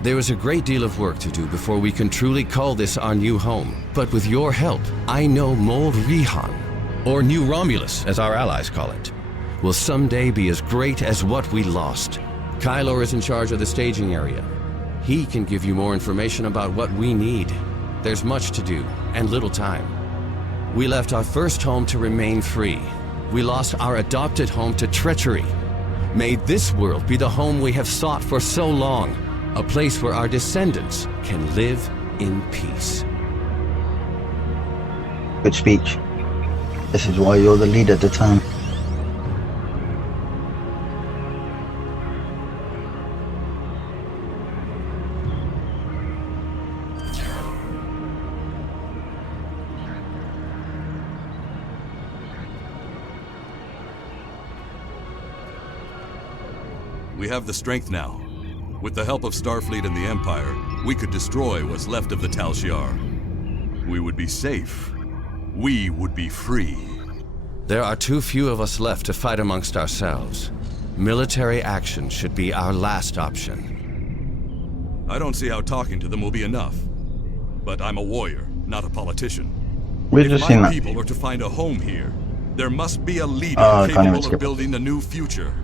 There is a great deal of work to do before we can truly call this our new home. But with your help, I know Mold Rihan, or New Romulus, as our allies call it, will someday be as great as what we lost. Kylor is in charge of the staging area. He can give you more information about what we need. There's much to do, and little time. We left our first home to remain free. We lost our adopted home to treachery. May this world be the home we have sought for so long. A place where our descendants can live in peace. Good speech. This is why you're the leader, Deton. We have the strength now. With the help of Starfleet and the Empire, we could destroy what's left of the Tal Shiar. We would be safe. We would be free. There are too few of us left to fight amongst ourselves. Military action should be our last option. I don't see how talking to them will be enough. But I'm a warrior, not a politician. We're if just my seeing that. people are to find a home here, there must be a leader I can't even capable skip of it. building a new future.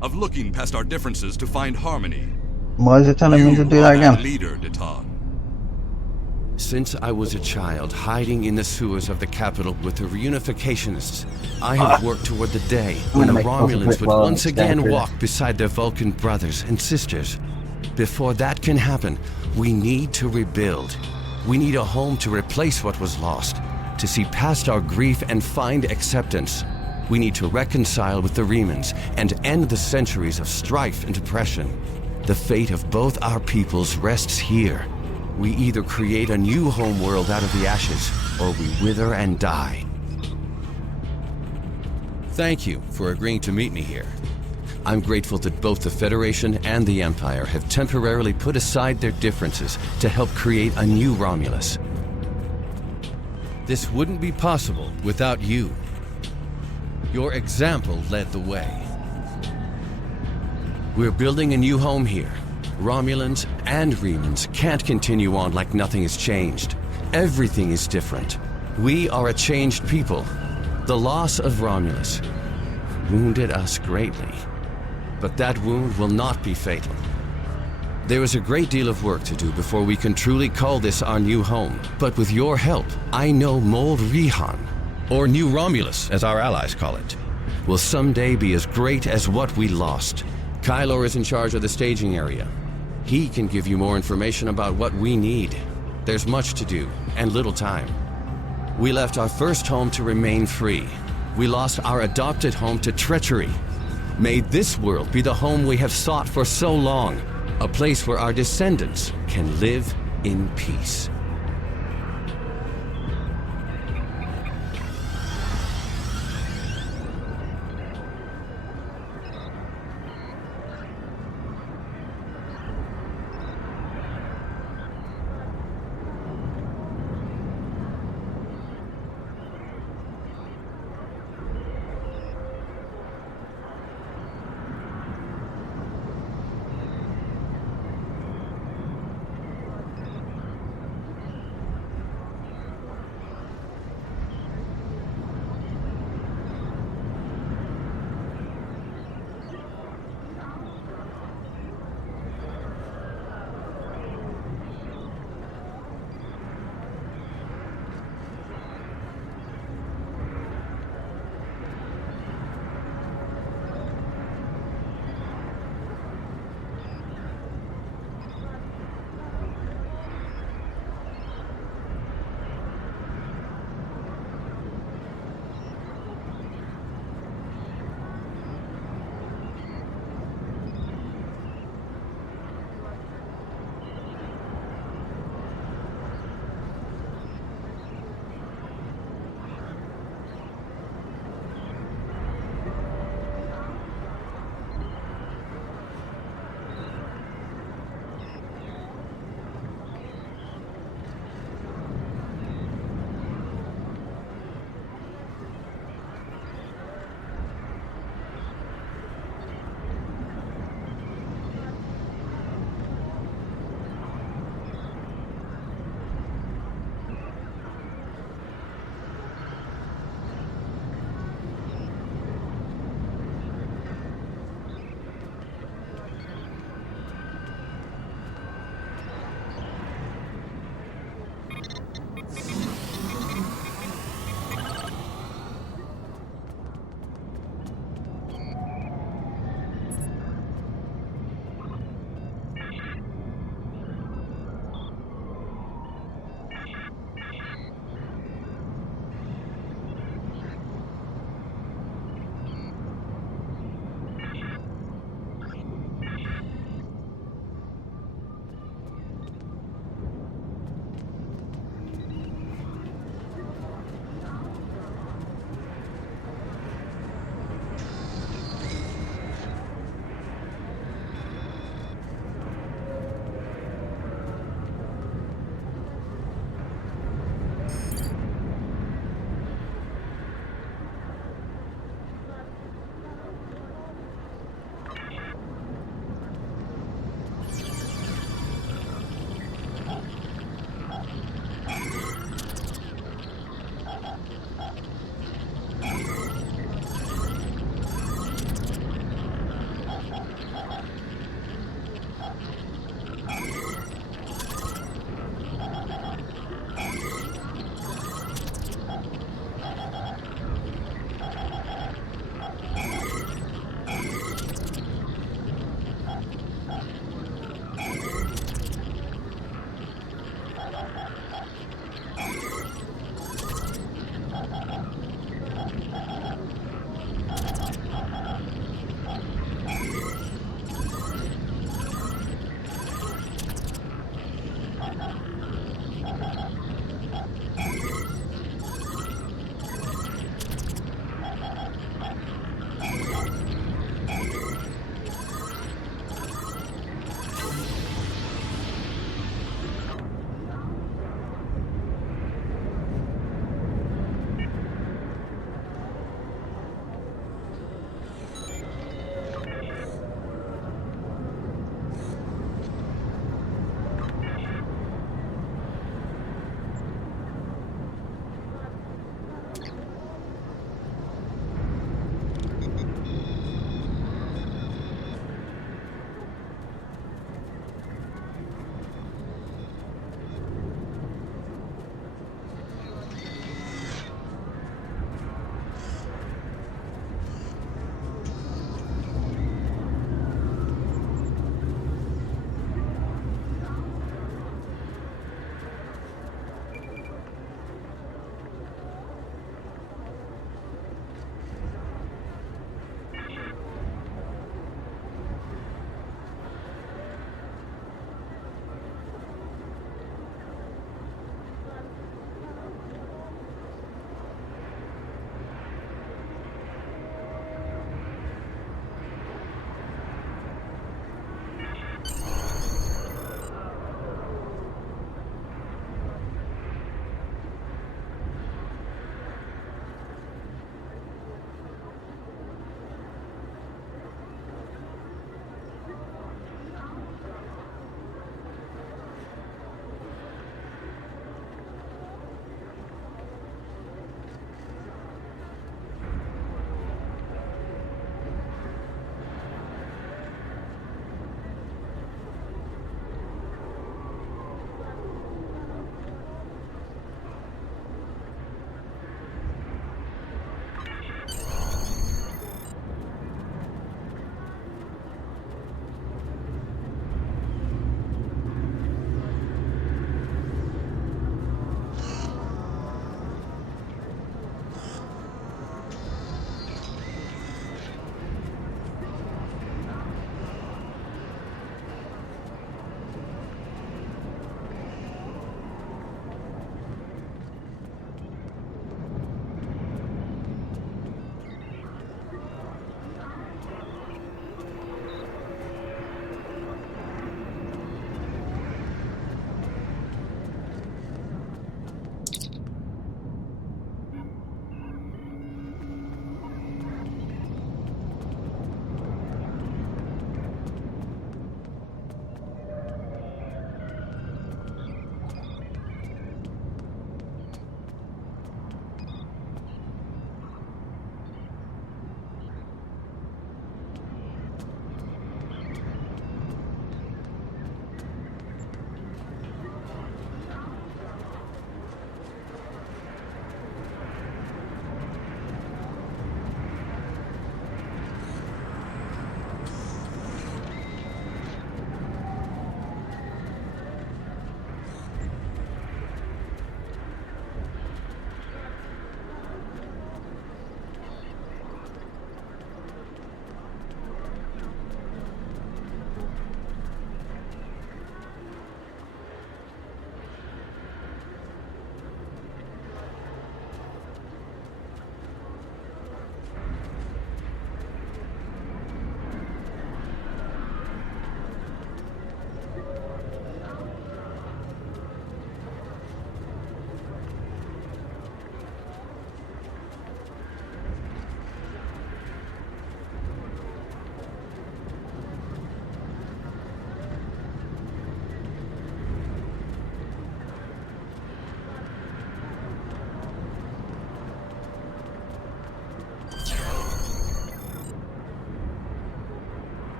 Of looking past our differences to find harmony. Why is it telling me to do that again? Leader, Deton. Since I was a child, hiding in the sewers of the capital with the reunificationists, I have worked toward the day when the Romulans would once again walk beside their Vulcan brothers and sisters. Before that can happen, we need to rebuild. We need a home to replace what was lost, to see past our grief and find acceptance. We need to reconcile with the Remans and end the centuries of strife and oppression. The fate of both our peoples rests here. We either create a new homeworld out of the ashes, or we wither and die. Thank you for agreeing to meet me here. I'm grateful that both the Federation and the Empire have temporarily put aside their differences to help create a new Romulus. This wouldn't be possible without you. Your example led the way. We're building a new home here. Romulans and Remans can't continue on like nothing has changed. Everything is different. We are a changed people. The loss of Romulus wounded us greatly, but that wound will not be fatal. There is a great deal of work to do before we can truly call this our new home, but with your help, I know Mold Rihan, or New Romulus, as our allies call it, will someday be as great as what we lost. Kylor is in charge of the staging area. He can give you more information about what we need. There's much to do, and little time. We left our first home to remain free. We lost our adopted home to treachery. May this world be the home we have sought for so long. A place where our descendants can live in peace.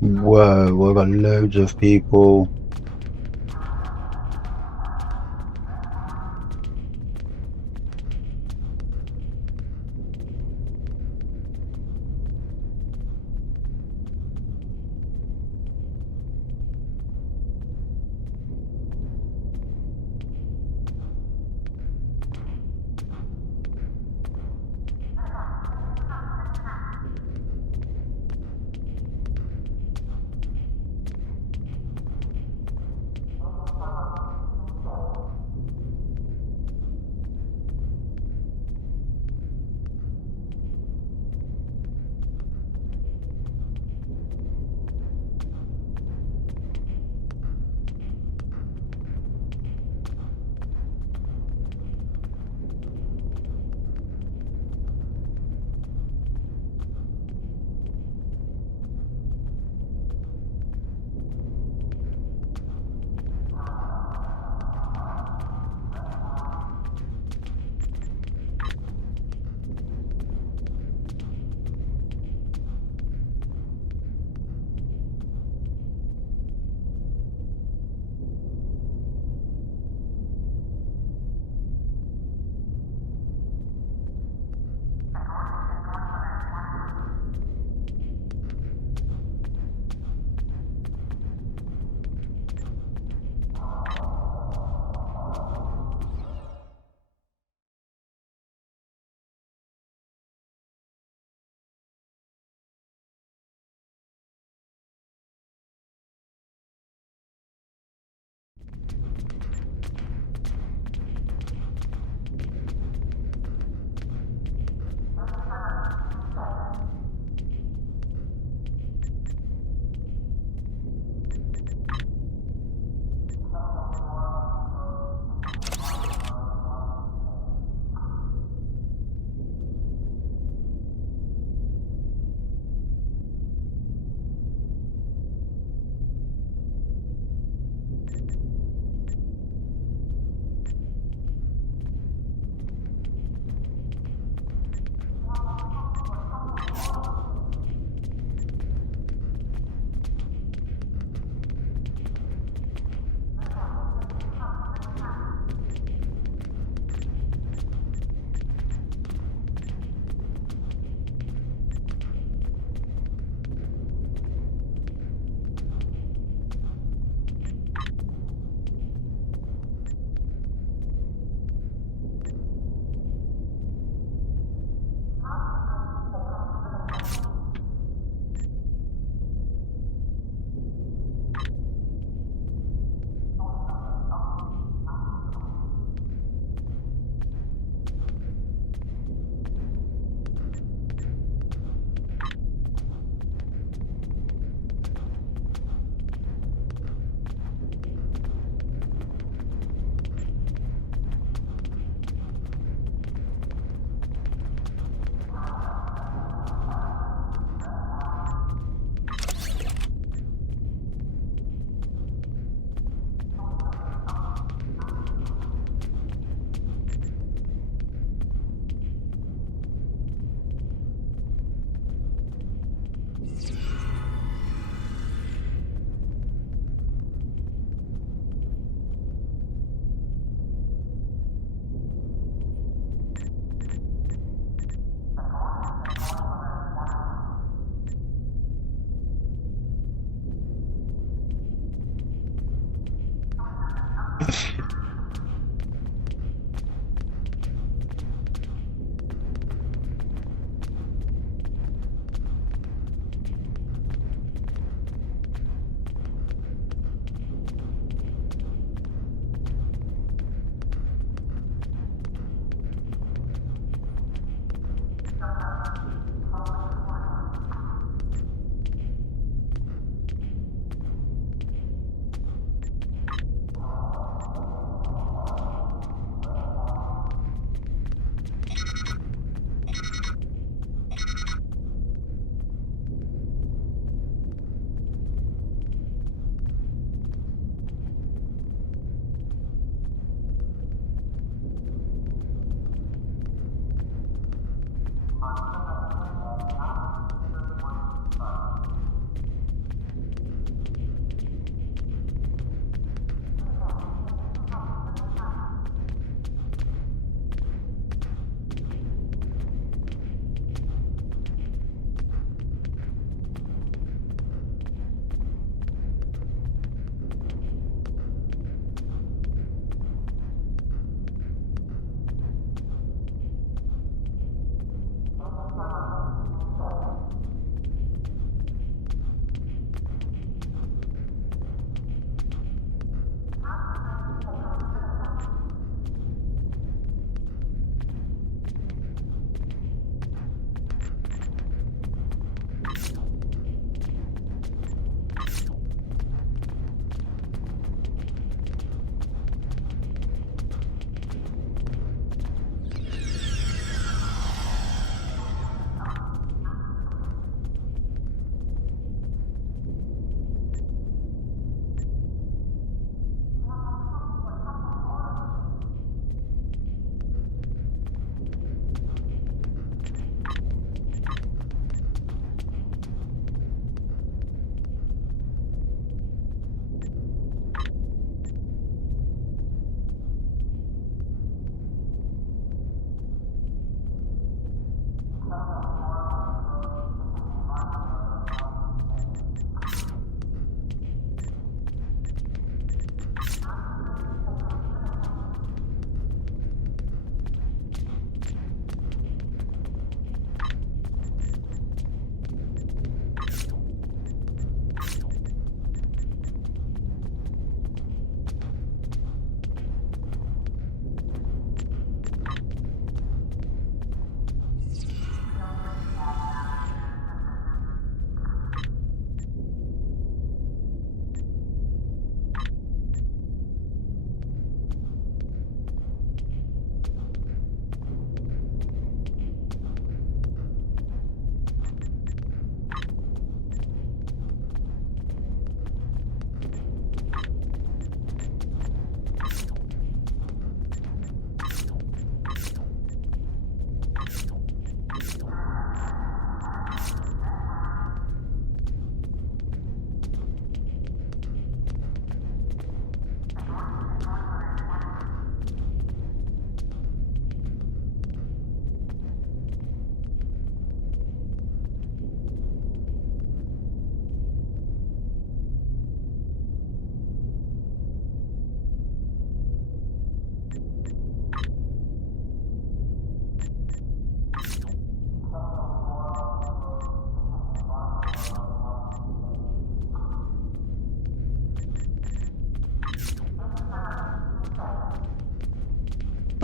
Whoa, we've got loads of people.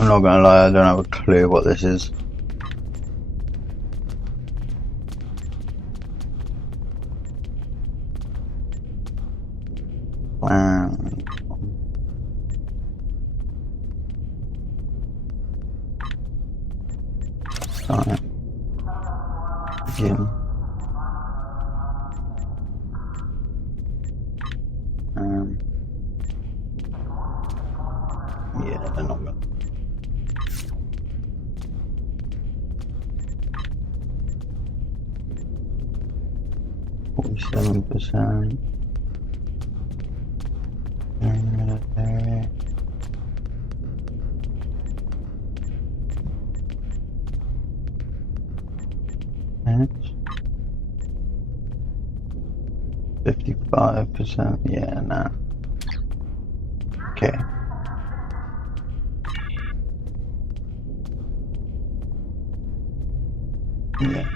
I'm not gonna lie, I don't have a clue what this is. Alright. Begin. Yeah, they're not good. %. Minutes. 55%. Yeah, nah. Okay. Yeah.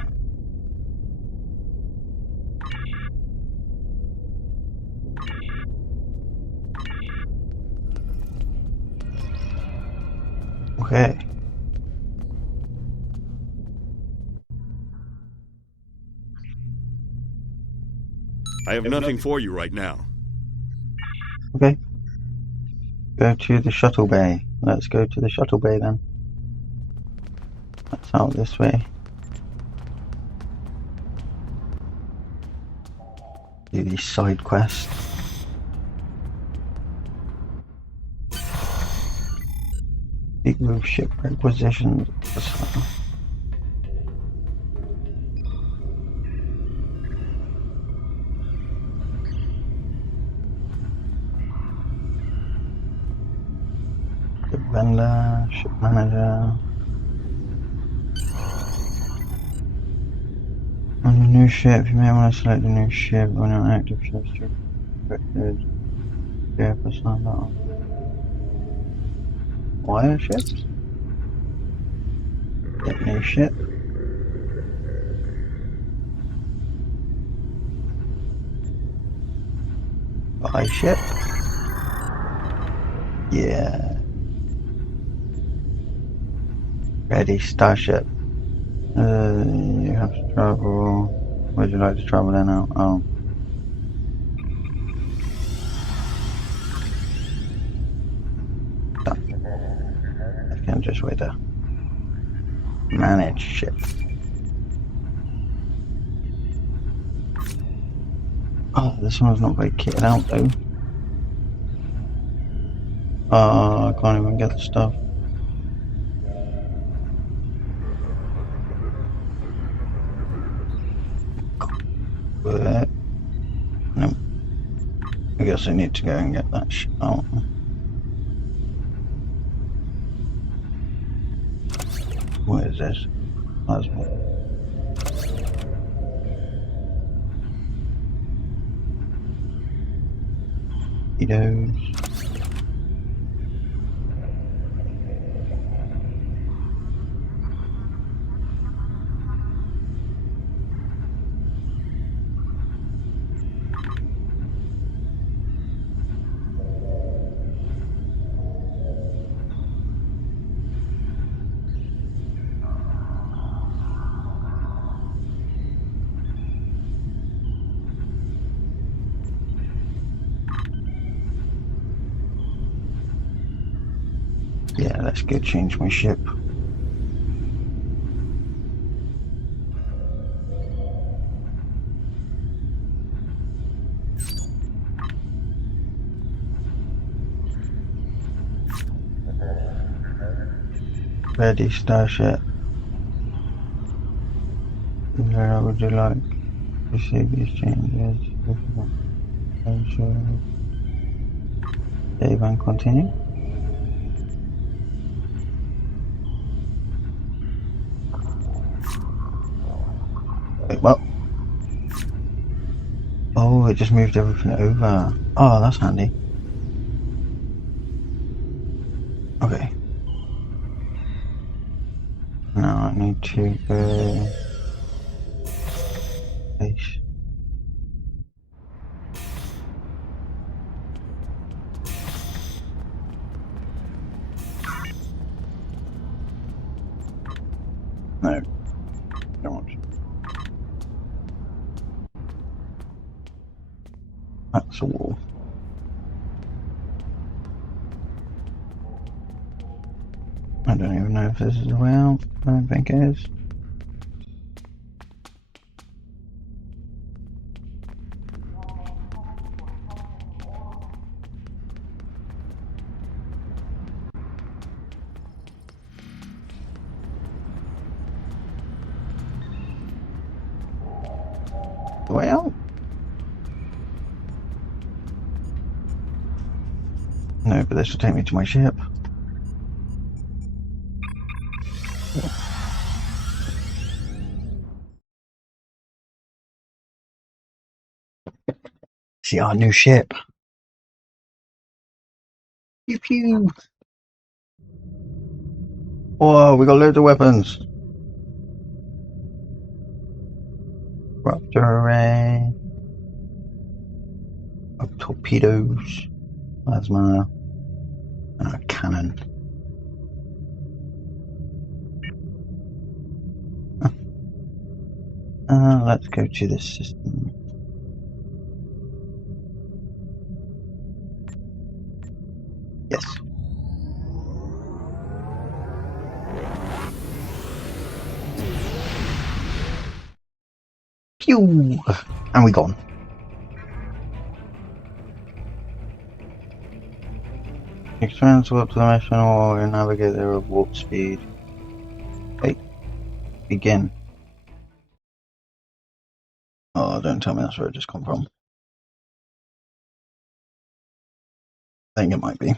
Okay. I have nothing for you right now. Okay. Go to the shuttle bay. Let's go to the shuttle bay then. That's out this way. Do these side quests. Big move ship requisitions. Ship vendor, ship manager. On a new ship, you may want to select a new ship when an active ship is affected. Yeah, that's not that one. Wire ships? Get new ship. Buy ship. Yeah. Ready, starship. You have to travel. Would you like to travel in now? Oh. I can just wait there. Manage ship. Oh, this one's not very kitted out though. I can't even get the stuff. No. I guess I need to go and get that shit out. What is this? Plasma. Torpedoes. Yeah, let's go change my ship. Ready, starship. Where would you like to see these changes? Save and continue. Wait, what? Oh, it just moved everything over. Oh, that's handy. Okay. Now I need to go... Base. That's a wall. I don't even know if this is the way out. I don't think it is. The way out? No, but this will take me to my ship. See our new ship. Pew pew. Whoa, we got loads of weapons. Raptor array. Torpedoes. Plasma. Cannon. Let's go to this system. Yes. Pew! And we gone. Experience warp to the mission or navigate there at warp speed. Okay. Begin. Oh, don't tell me that's where it just come from. I think it might be.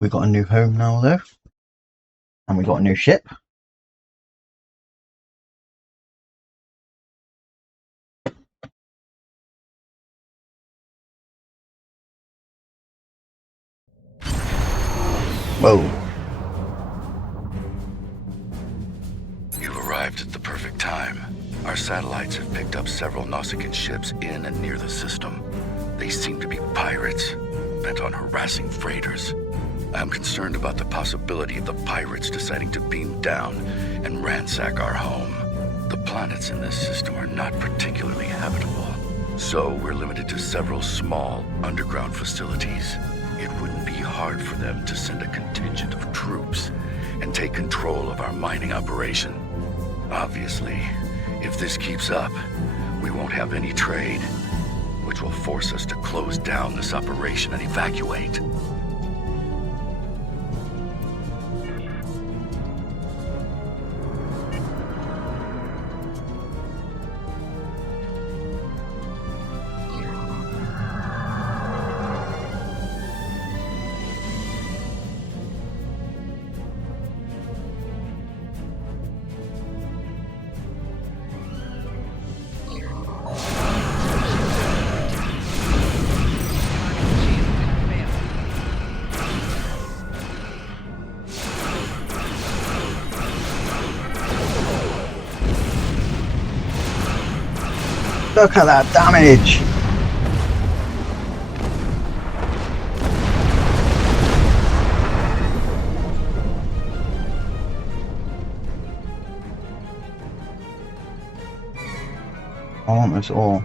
We got a new home now though. And we got a new ship. Whoa. You've arrived at the perfect time. Our satellites have picked up several Nausicaan ships in and near the system. They seem to be pirates, bent on harassing freighters. I'm concerned about the possibility of the pirates deciding to beam down and ransack our home. The planets in this system are not particularly habitable, so we're limited to several small underground facilities. It wouldn't be hard for them to send a contingent of troops and take control of our mining operation. Obviously, if this keeps up, we won't have any trade, which will force us to close down this operation and evacuate. Look at that damage! I want this all.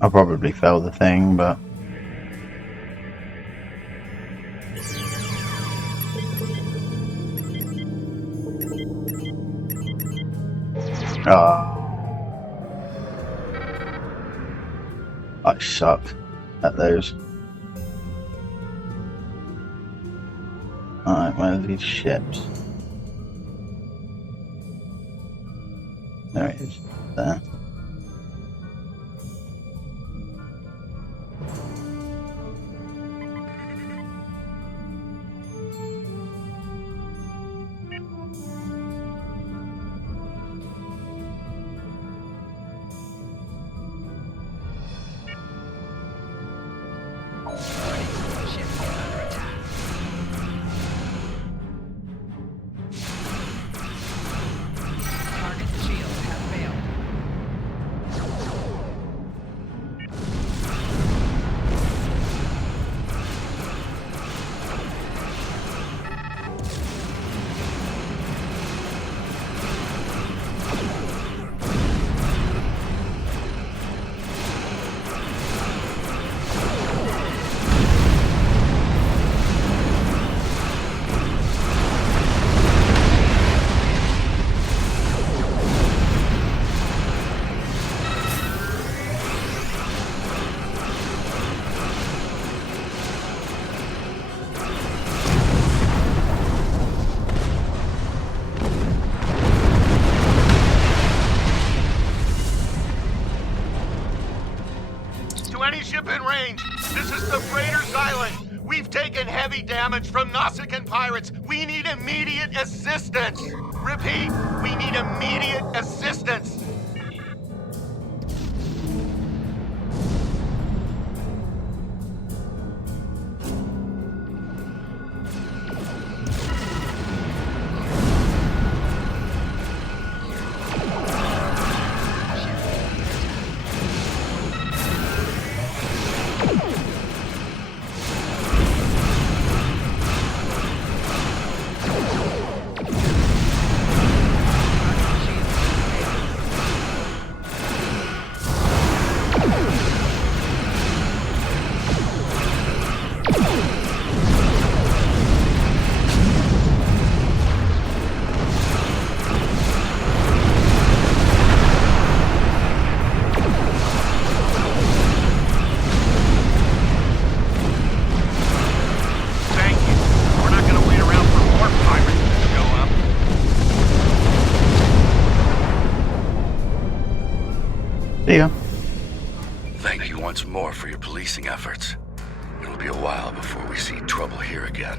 I'll probably fail the thing, but... I suck at those. Alright, where are these ships? There it is. There. This is the freighter Xylon. We've taken heavy damage from Nausicaan pirates. We need immediate assistance. Repeat, we need immediate assistance. Thank you once more for your policing efforts. It'll be a while before we see trouble here again.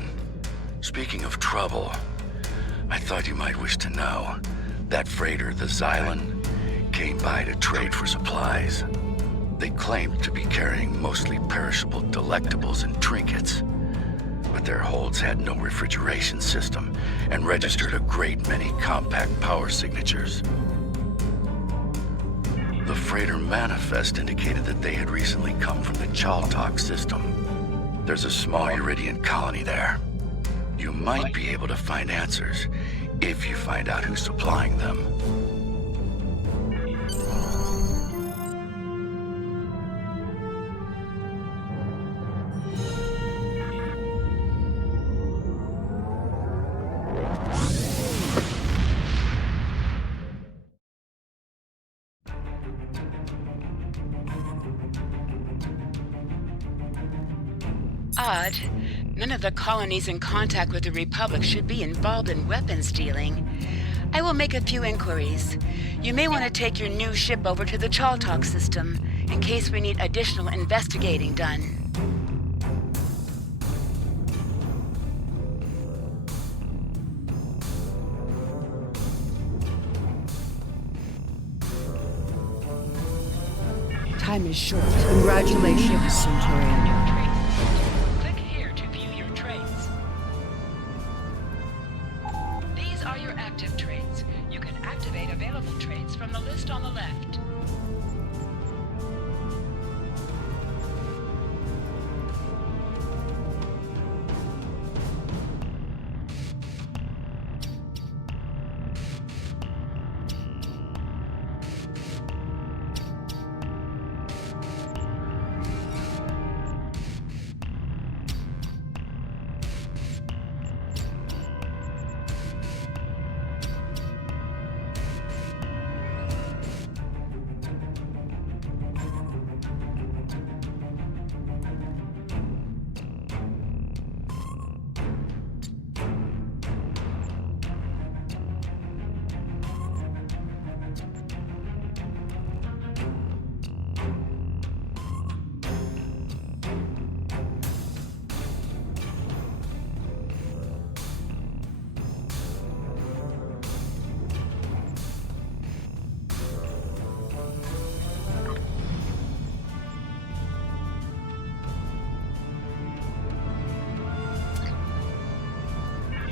Speaking of trouble, I thought you might wish to know that freighter, the Xylon, came by to trade for supplies. They claimed to be carrying mostly perishable delectables and trinkets, but their holds had no refrigeration system and registered a great many compact power signatures. The freighter manifest indicated that they had recently come from the Chaltok system. There's a small Iridian colony there. You might be able to find answers if you find out who's supplying them. Odd. None of the colonies in contact with the Republic should be involved in weapons dealing. I will make a few inquiries. You may want to take your new ship over to the Chaltok system, in case we need additional investigating done. Time is short. Congratulations, Centurion.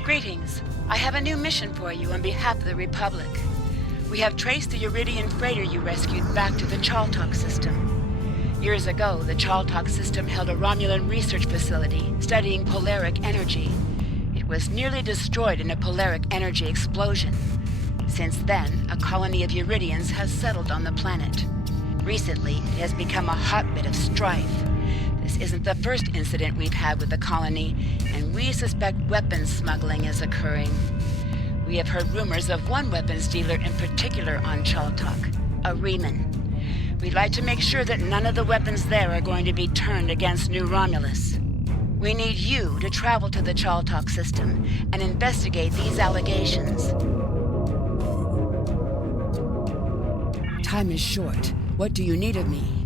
Greetings. I have a new mission for you on behalf of the Republic. We have traced the Iridian freighter you rescued back to the Chaltok system. Years ago, the Chaltok system held a Romulan research facility studying polaric energy. It was nearly destroyed in a polaric energy explosion. Since then, a colony of Uridians has settled on the planet. Recently, it has become a hotbed of strife. This isn't the first incident we've had with the colony, and we suspect weapons smuggling is occurring. We have heard rumors of one weapons dealer in particular on Chaltok, a Riemann. We'd like to make sure that none of the weapons there are going to be turned against New Romulus. We need you to travel to the Chaltok system and investigate these allegations. Time is short. What do you need of me?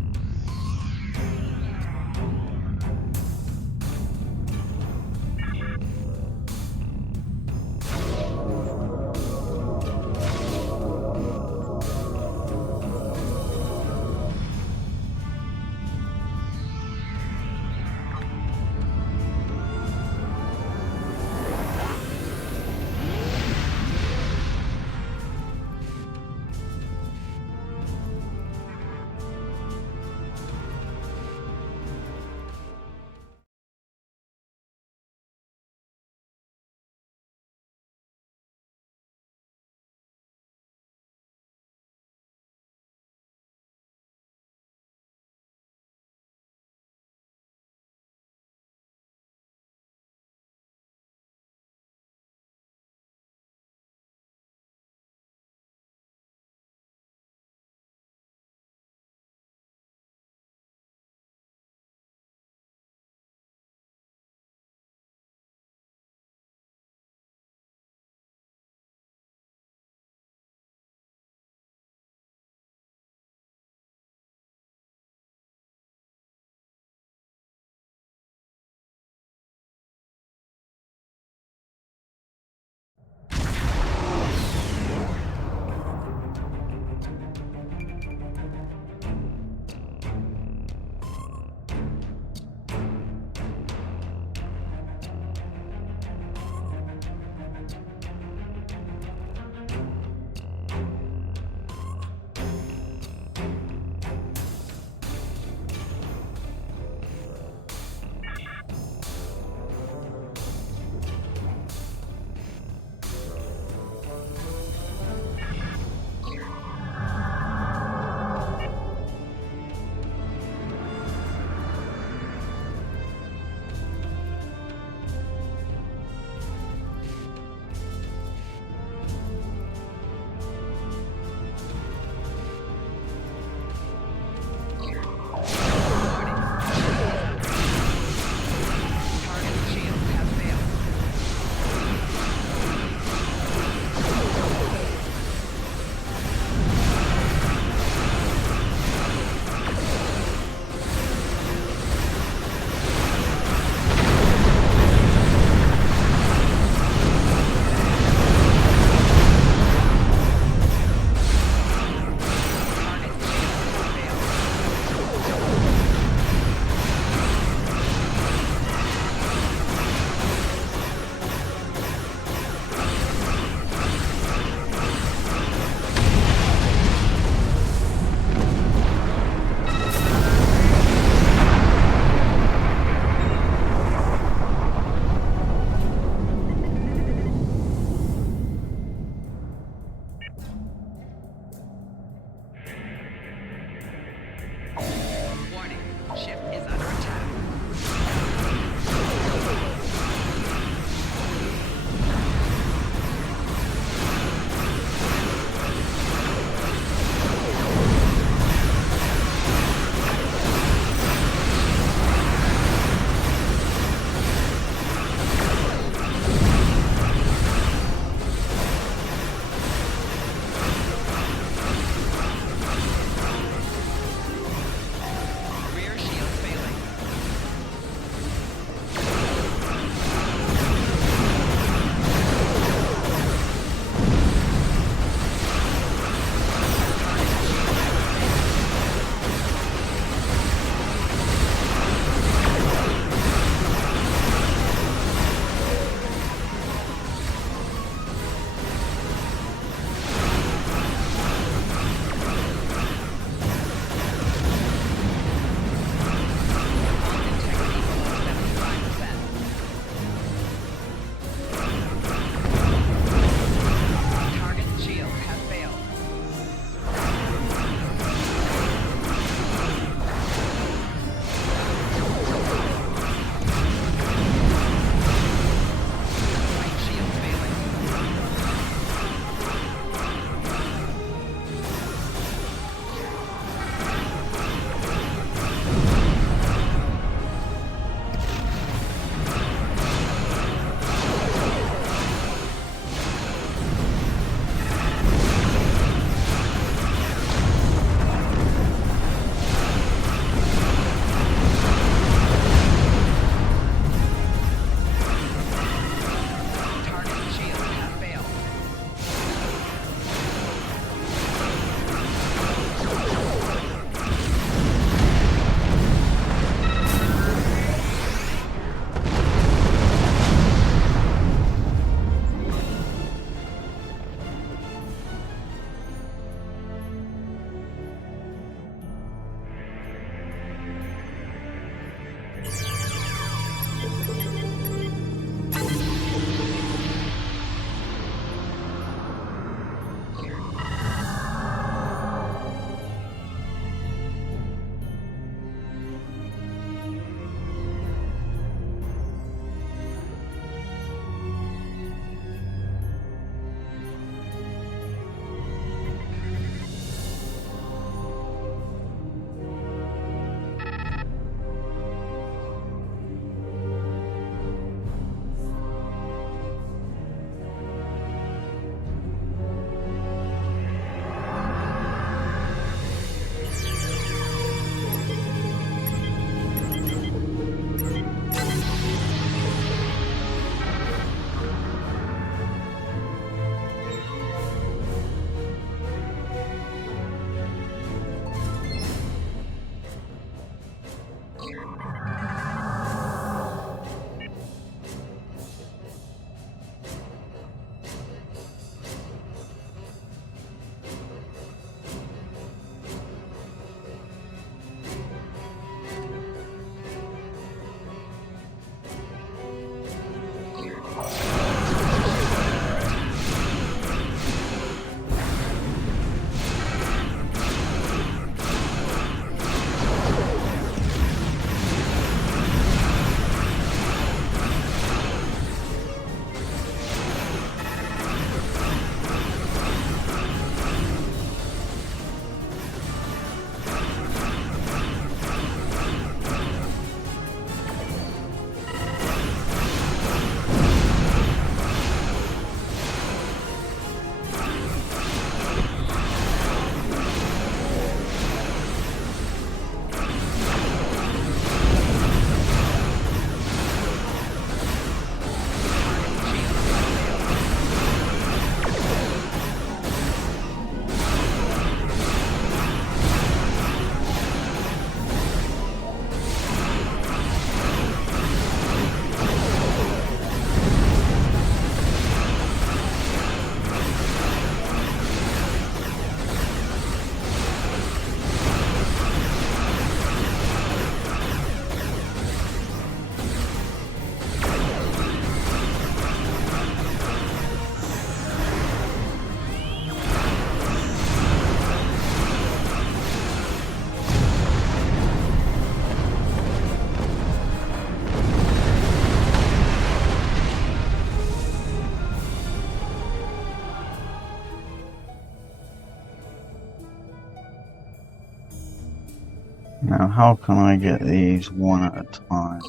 Now, how can I get these one at a time?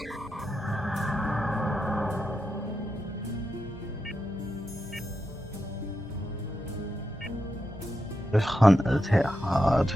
This hunters hit hard.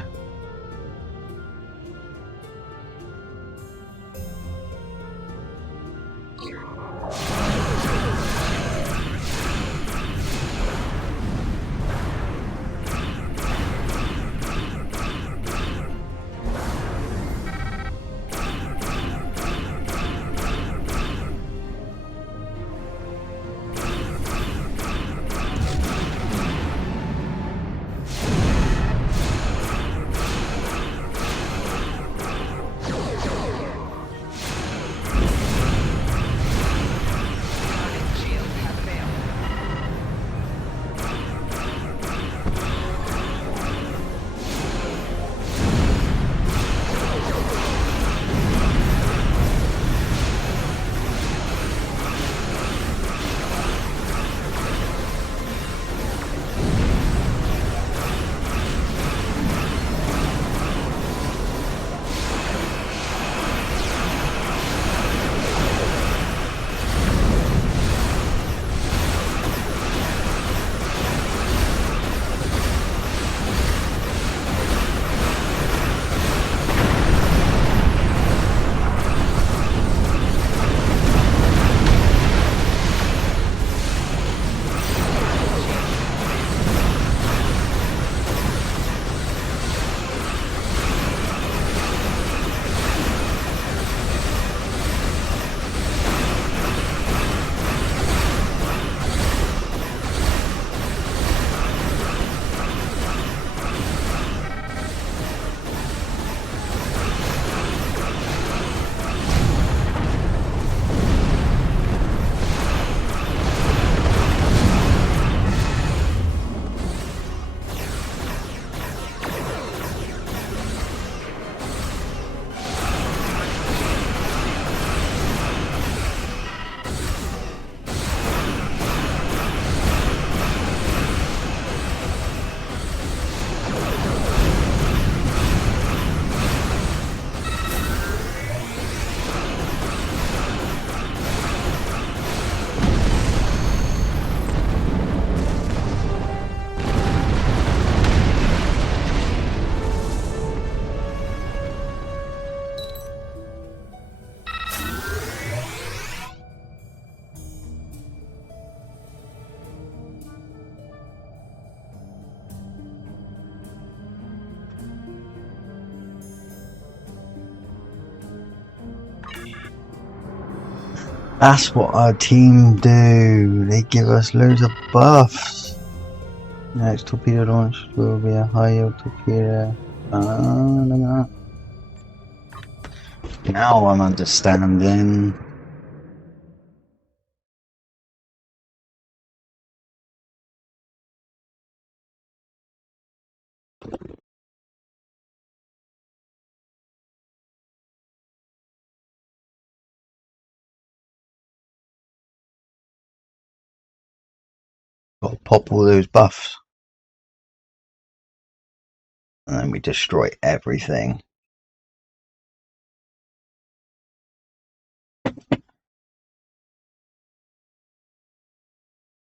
That's what our team do. They give us loads of buffs. Next torpedo launch will be a high yield torpedo. Now I'm understanding. Got to pop all those buffs. And then we destroy everything.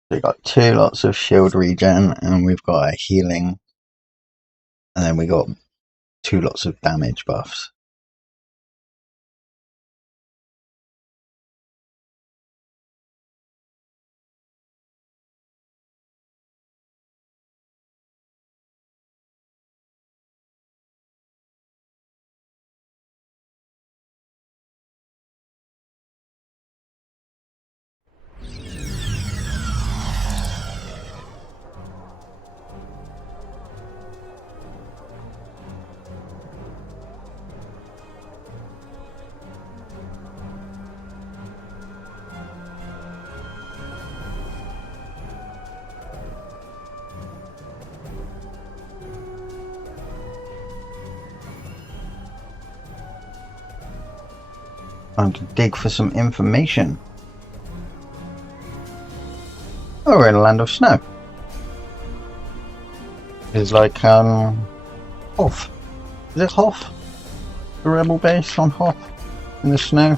We got 2 lots of shield regen, and we've got a healing. And then we got 2 lots of damage buffs. Time to dig for some information. Oh, we're in a land of snow. It's like Hoth. Is it Hoth? The rebel base on Hoth in the snow.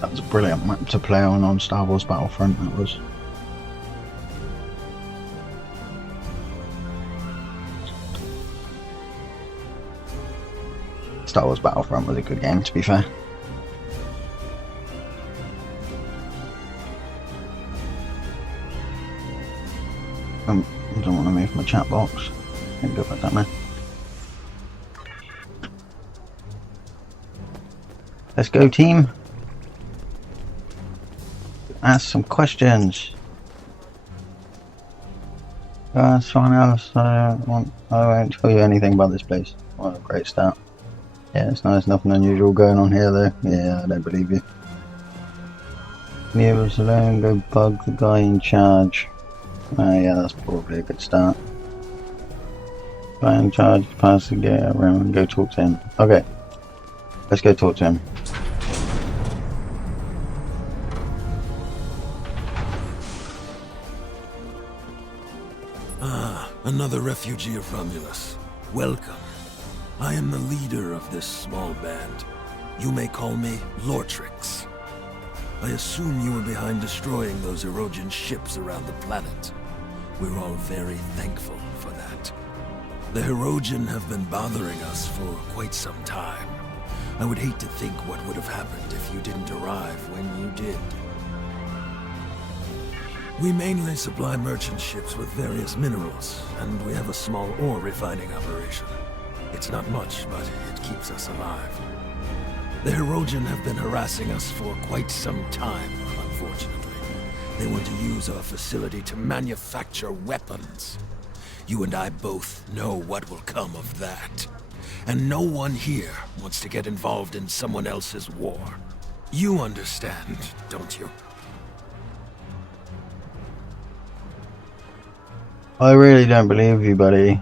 That was a brilliant map to play on Star Wars Battlefront, that was. Star Wars Battlefront was a good game, to be fair. I don't want to move my chat box. Can't go back that way. Let's go, team. Ask some questions. Someone else. I won't tell you anything about this place. What a great start. Yeah, it's nice. Nothing unusual going on here, though. Yeah, I don't believe you. Leave us alone. Go bug the guy in charge. Yeah, that's probably a good start. Guy in charge, pass the gate around and go talk to him. Okay, let's go talk to him. Another refugee of Romulus. Welcome. I am the leader of this small band. You may call me Lortrix. I assume you were behind destroying those Erogen ships around the planet. We're all very thankful for that. The Erogen have been bothering us for quite some time. I would hate to think what would have happened if you didn't arrive when you did. We mainly supply merchant ships with various minerals, and we have a small ore refining operation. It's not much, but it keeps us alive. The Erogen have been harassing us for quite some time, unfortunately. They want to use our facility to manufacture weapons. You and I both know what will come of that. And no one here wants to get involved in someone else's war. You understand, don't you? I really don't believe you, buddy.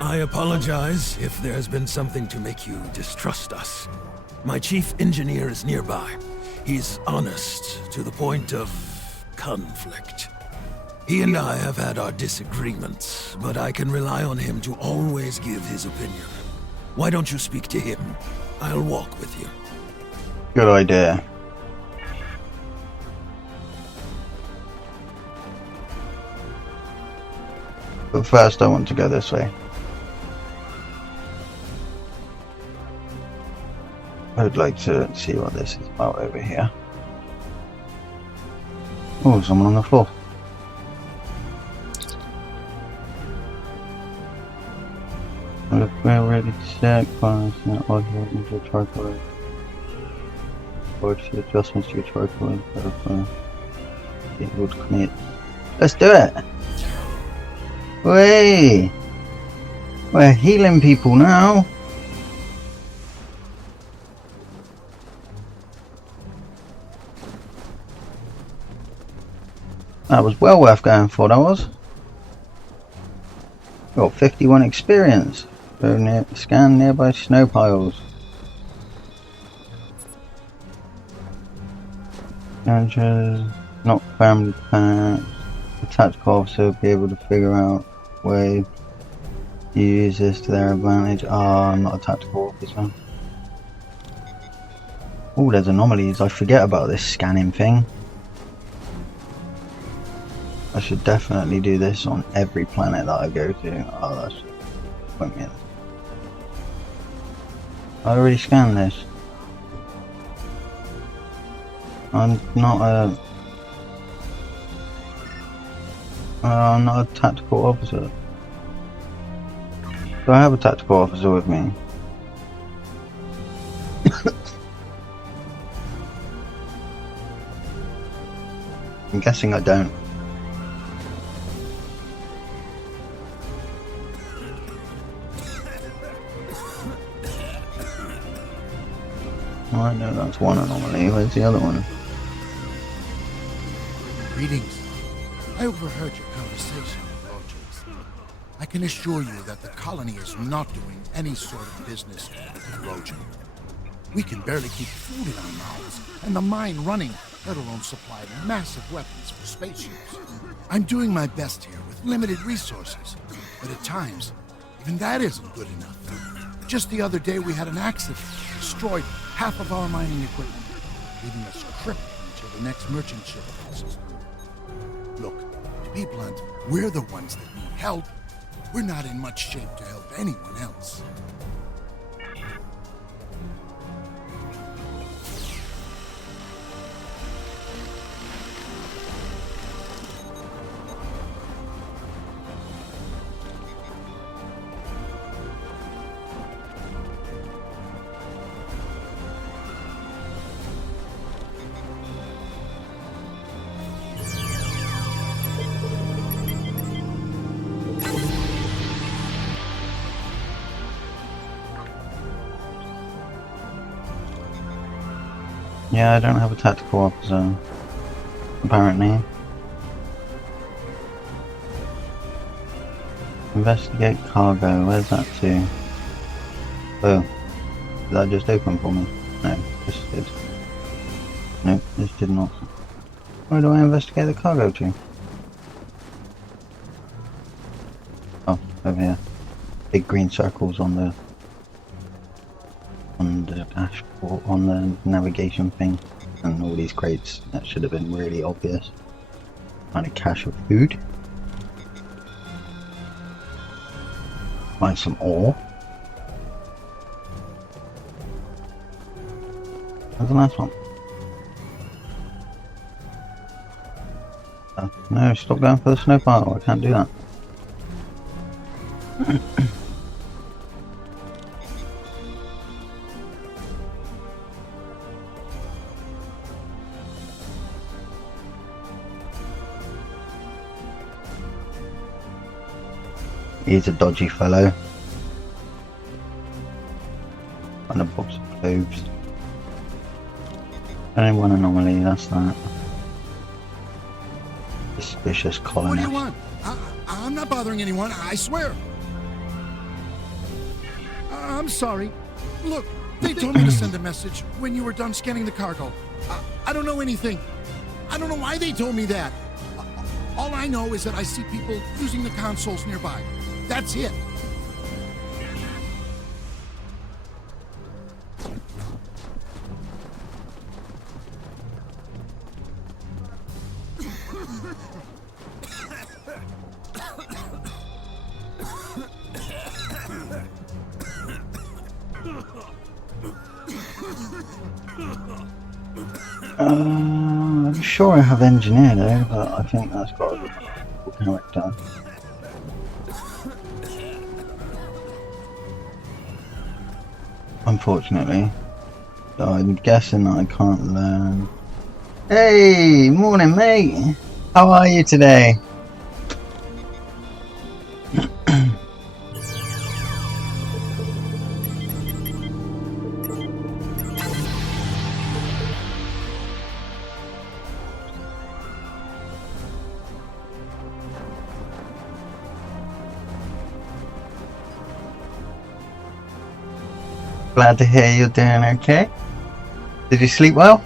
I apologize if there has been something to make you distrust us. My chief engineer is nearby. He's honest to the point of conflict. He and I have had our disagreements, but I can rely on him to always give his opinion. Why don't you speak to him? I'll walk with you. Good idea. But first I want to go this way. I'd like to see what this is about over here. Oh, someone on the floor. Look, we're ready to check. Into charcoal. Watch the adjustments to your charcoal. Be able to commit. Let's do it! Wait! We're healing people now! That was well worth going for, that was. Got 51 experience. Go scan nearby snow piles. Not family packs. The tactical officer will be able to figure out where you use this to their advantage. Ah, I'm not a tactical officer. Oh, there's anomalies. I forget about this scanning thing. I should definitely do this on every planet that I go to. Oh, that's won't be. I already scanned this. I'm not a tactical officer. Do I have a tactical officer with me? I'm guessing I don't. I know that's one anomaly. Where's the other one? Greetings. I overheard your conversation with Lortrix. I can assure you that the colony is not doing any sort of business with Erogen. We can barely keep food in our mouths, and the mine running, let alone supply massive weapons for spaceships. I'm doing my best here with limited resources, but at times, even that isn't good enough. Just the other day we had an accident, destroyed half of our mining equipment, leaving us crippled until the next merchant ship passes through. Look, to be blunt, we're the ones that need help. We're not in much shape to help anyone else. Yeah, I don't have a tactical officer, apparently. Investigate cargo, where's that to? Oh, did that just open for me? No, this did. Nope, this did not. Where do I investigate the cargo to? Oh, over here. Big green circles on the dashboard, on the navigation thing, and all these crates. That should have been really obvious. Find a cache of food. Find some ore. Where's the last one? No, stop going for the snow pile. I can't do that. He's a dodgy fellow. And a box of clothes. Only one anomaly, that's that. Suspicious colonist. What do you want? I'm not bothering anyone, I swear. I'm sorry. Look, they told me to send a message when you were done scanning the cargo. I don't know anything. I don't know why they told me that. All I know is that I see people using the consoles nearby. That's it. I'm sure I have engineer there, but I think that's got a cool character. Unfortunately, so I'm guessing that I can't learn. Hey, morning mate! How are you today? Glad to hear you're doing okay. Did you sleep well?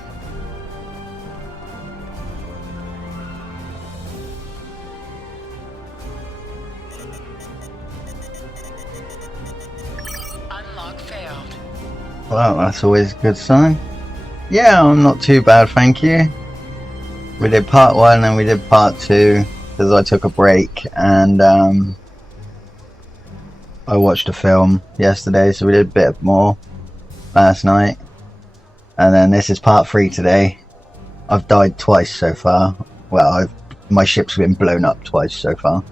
Unlock failed. Well, that's always a good sign. Yeah, I'm not too bad, thank you. We did part 1 and we did part 2 because I took a break, and I watched a film yesterday, so we did a bit more last night, and then this is part 3 today. I've died twice so far. Well, my ship's been blown up twice so far.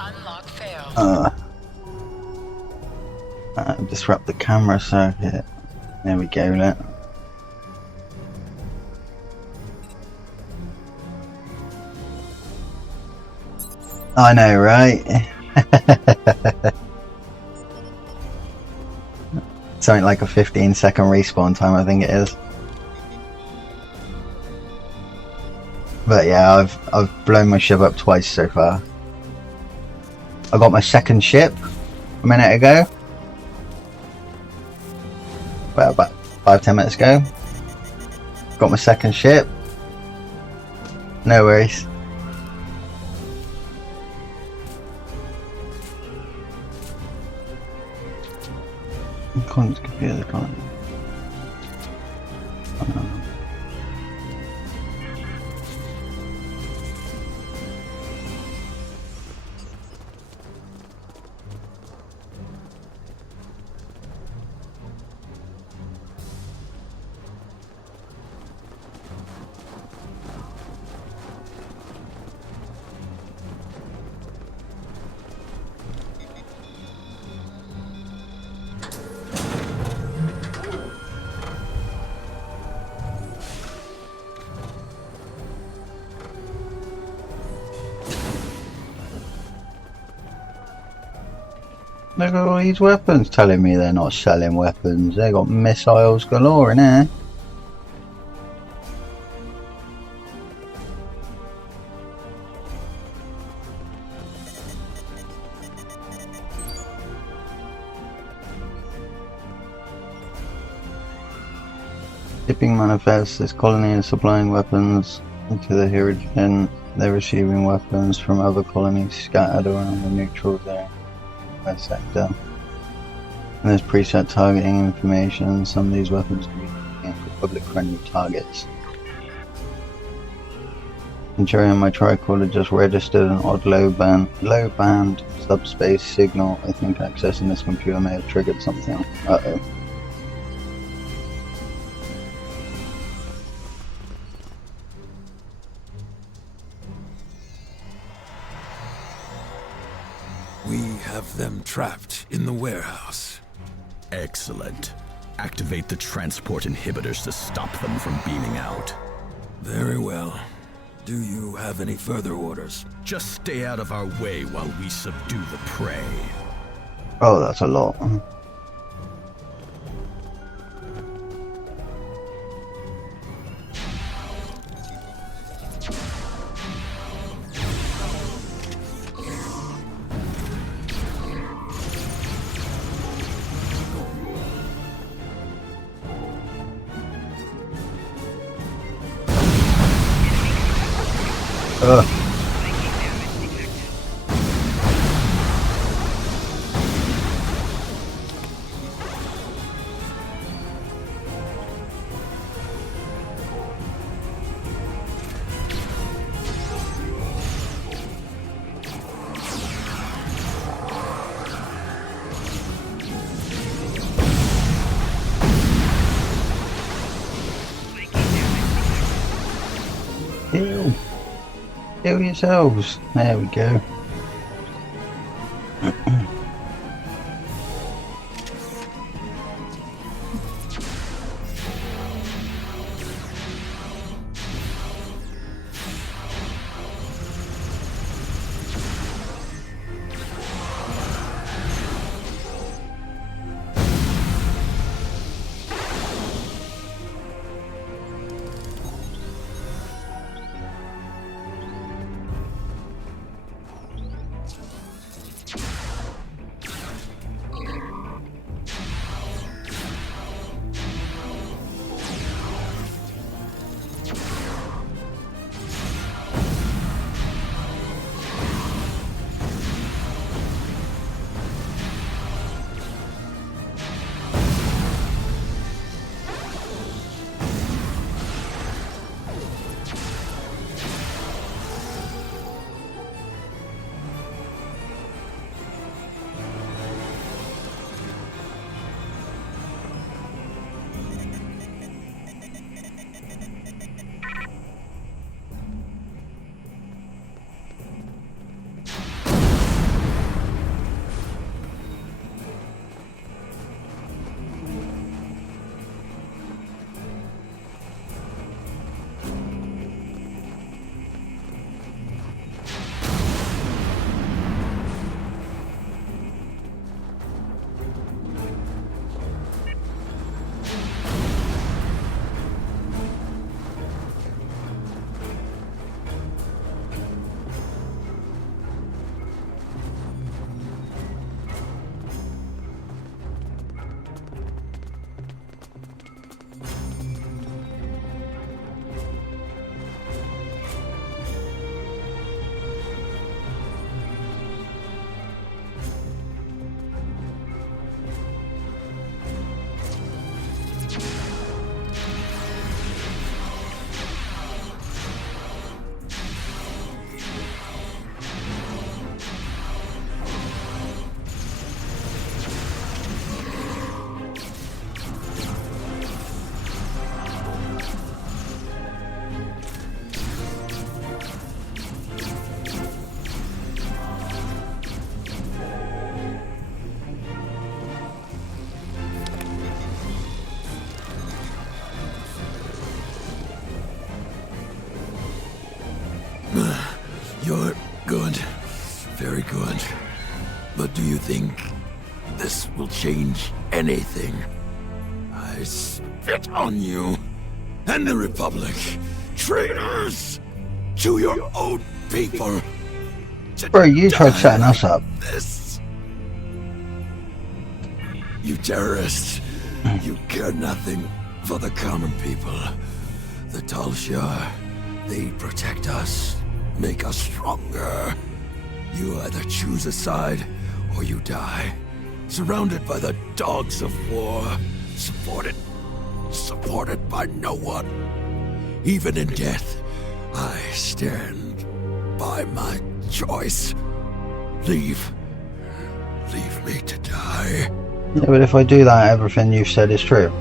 Unlock failed. Disrupt the camera circuit. There we go, look. I know, right? Something like a 15-second respawn time, I think it is. But yeah, I've blown my ship up twice so far. I got my second ship a minute ago. Well, about 5-10 minutes ago. Got my second ship. No worries. Computer can't. Look at all these weapons telling me they're not selling weapons. They got missiles galore in here. Shipping manifests. This colony is supplying weapons to the Hirogen. They're receiving weapons from other colonies scattered around the neutral zone. Sector. And there's preset targeting information. Some of these weapons can be aimed for public-friendly targets. Centurion, my tricorder just registered an odd low-band subspace signal. I think accessing this computer may have triggered something. Uh-oh. We have them trapped in the warehouse. Excellent. Activate the transport inhibitors to stop them from beaming out. Very well. Do you have any further orders? Just stay out of our way while we subdue the prey. Oh, that's a lot. Kill yourselves. There we go. You're good. Very good. But do you think this will change anything? I spit on you and the Republic. Traitors to your own people. Bro, you tried setting us up. This. You terrorists. You care nothing for the common people. The Talshar, they protect us, make us stronger. You either choose a side or you die. Surrounded by the dogs of war. Supported by no one. Even in death, I stand by my choice. Leave me to die. Yeah, but if I do that, everything you've said is true.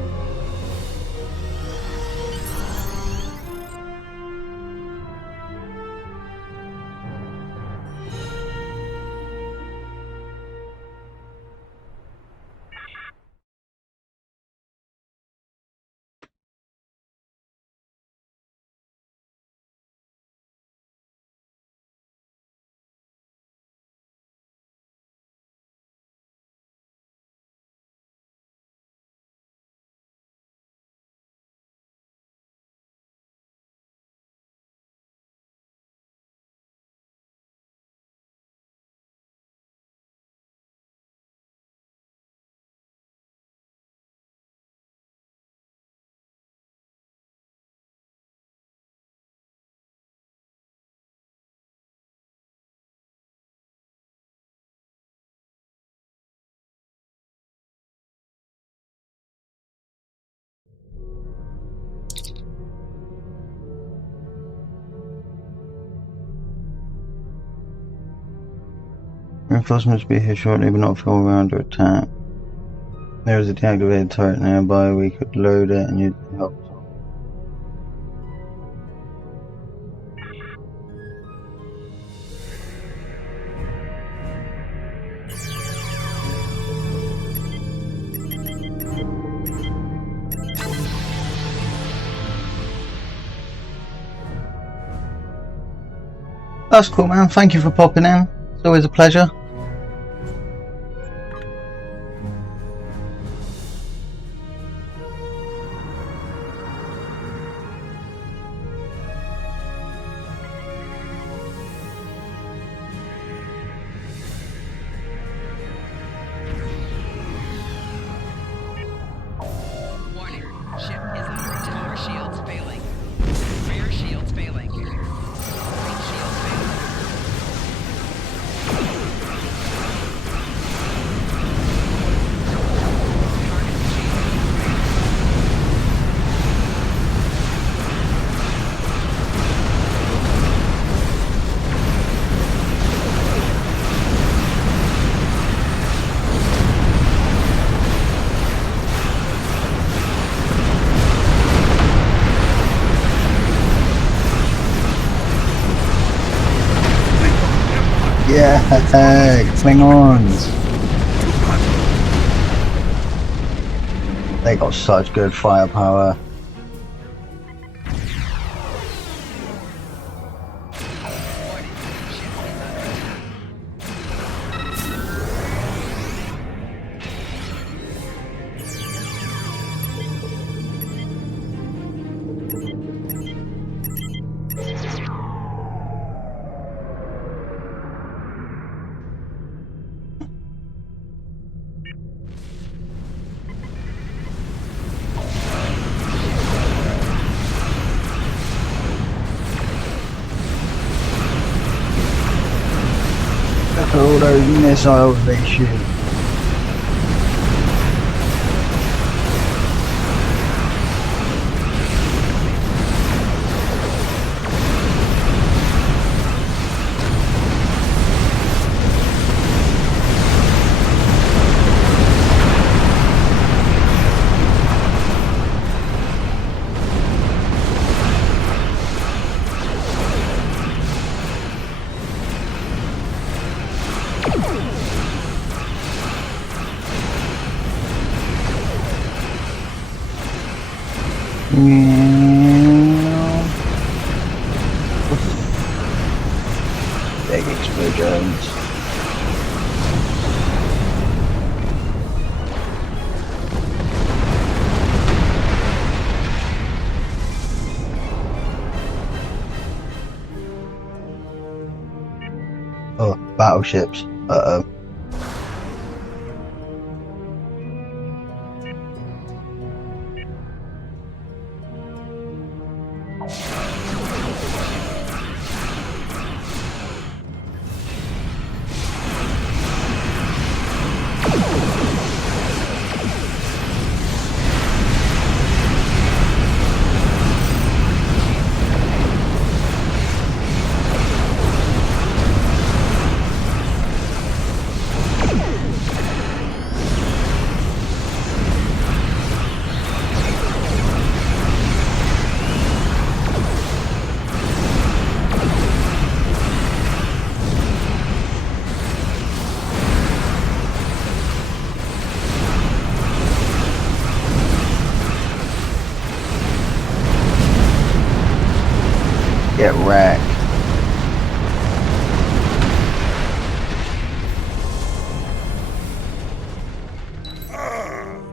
Reinforcements will be here shortly, but not for we're under attack. There is a deactivated turret nearby. We could load it and you'd help. That's cool, man. Thank you for popping in. It's always a pleasure. Warning. Ship is under attack. Shields failing. Rear shields failing. Right shields failing. Yeah, Klingons. They got such good firepower. All those missiles they shoot. big explosions. Oh, battleships. Uh-oh. Get wrecked.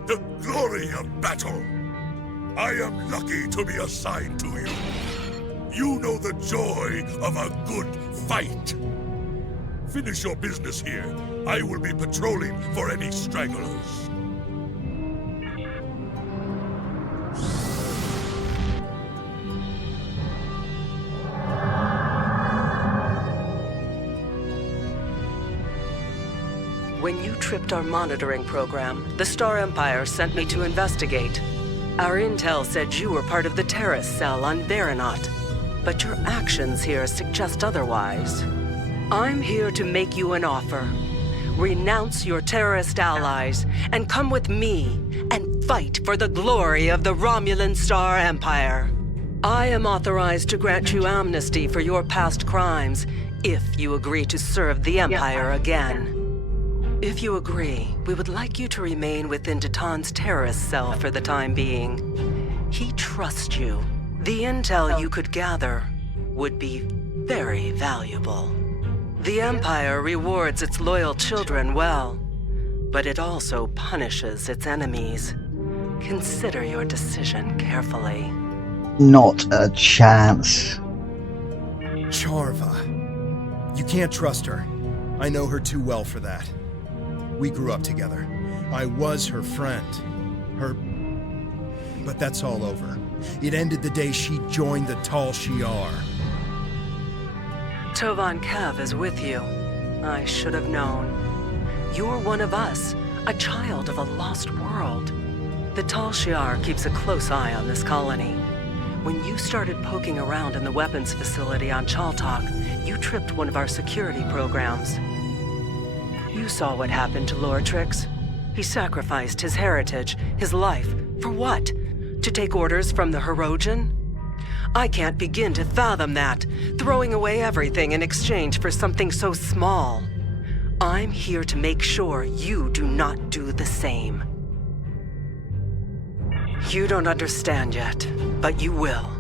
The glory of battle! I am lucky to be assigned to you. You know the joy of a good fight. Finish your business here. I will be patrolling for any stragglers. When you tripped our monitoring program, the Star Empire sent me to investigate. Our intel said you were part of the terrorist cell on Veranot, but your actions here suggest otherwise. I'm here to make you an offer. Renounce your terrorist allies and come with me and fight for the glory of the Romulan Star Empire. I am authorized to grant you amnesty for your past crimes if you agree to serve the Empire again. If you agree, we would like you to remain within Datan's terrorist cell for the time being. He trusts you. The intel you could gather would be very valuable. The Empire rewards its loyal children well, but it also punishes its enemies. Consider your decision carefully. Not a chance. Charva. You can't trust her. I know her too well for that. We grew up together. I was her friend. But that's all over. It ended the day she joined the Tal Shiar. Tovan Kev is with you. I should have known. You're one of us, a child of a lost world. The Tal Shiar keeps a close eye on this colony. When you started poking around in the weapons facility on Chaltok, you tripped one of our security programs. You saw what happened to Lortrix. He sacrificed his heritage, his life, for what? To take orders from the Hirogen? I can't begin to fathom that, throwing away everything in exchange for something so small. I'm here to make sure you do not do the same. You don't understand yet, but you will.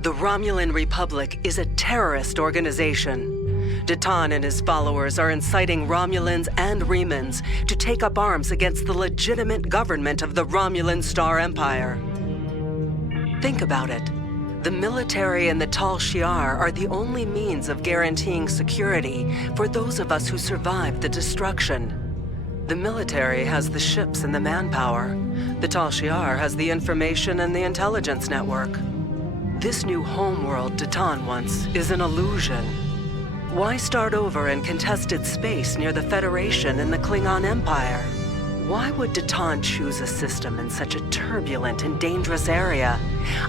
The Romulan Republic is a terrorist organization. Datan and his followers are inciting Romulans and Remans to take up arms against the legitimate government of the Romulan Star Empire. Think about it. The military and the Tal Shiar are the only means of guaranteeing security for those of us who survived the destruction. The military has the ships and the manpower. The Tal Shiar has the information and the intelligence network. This new homeworld Datan wants is an illusion. Why start over in contested space near the Federation and the Klingon Empire? Why would Datan choose a system in such a turbulent and dangerous area,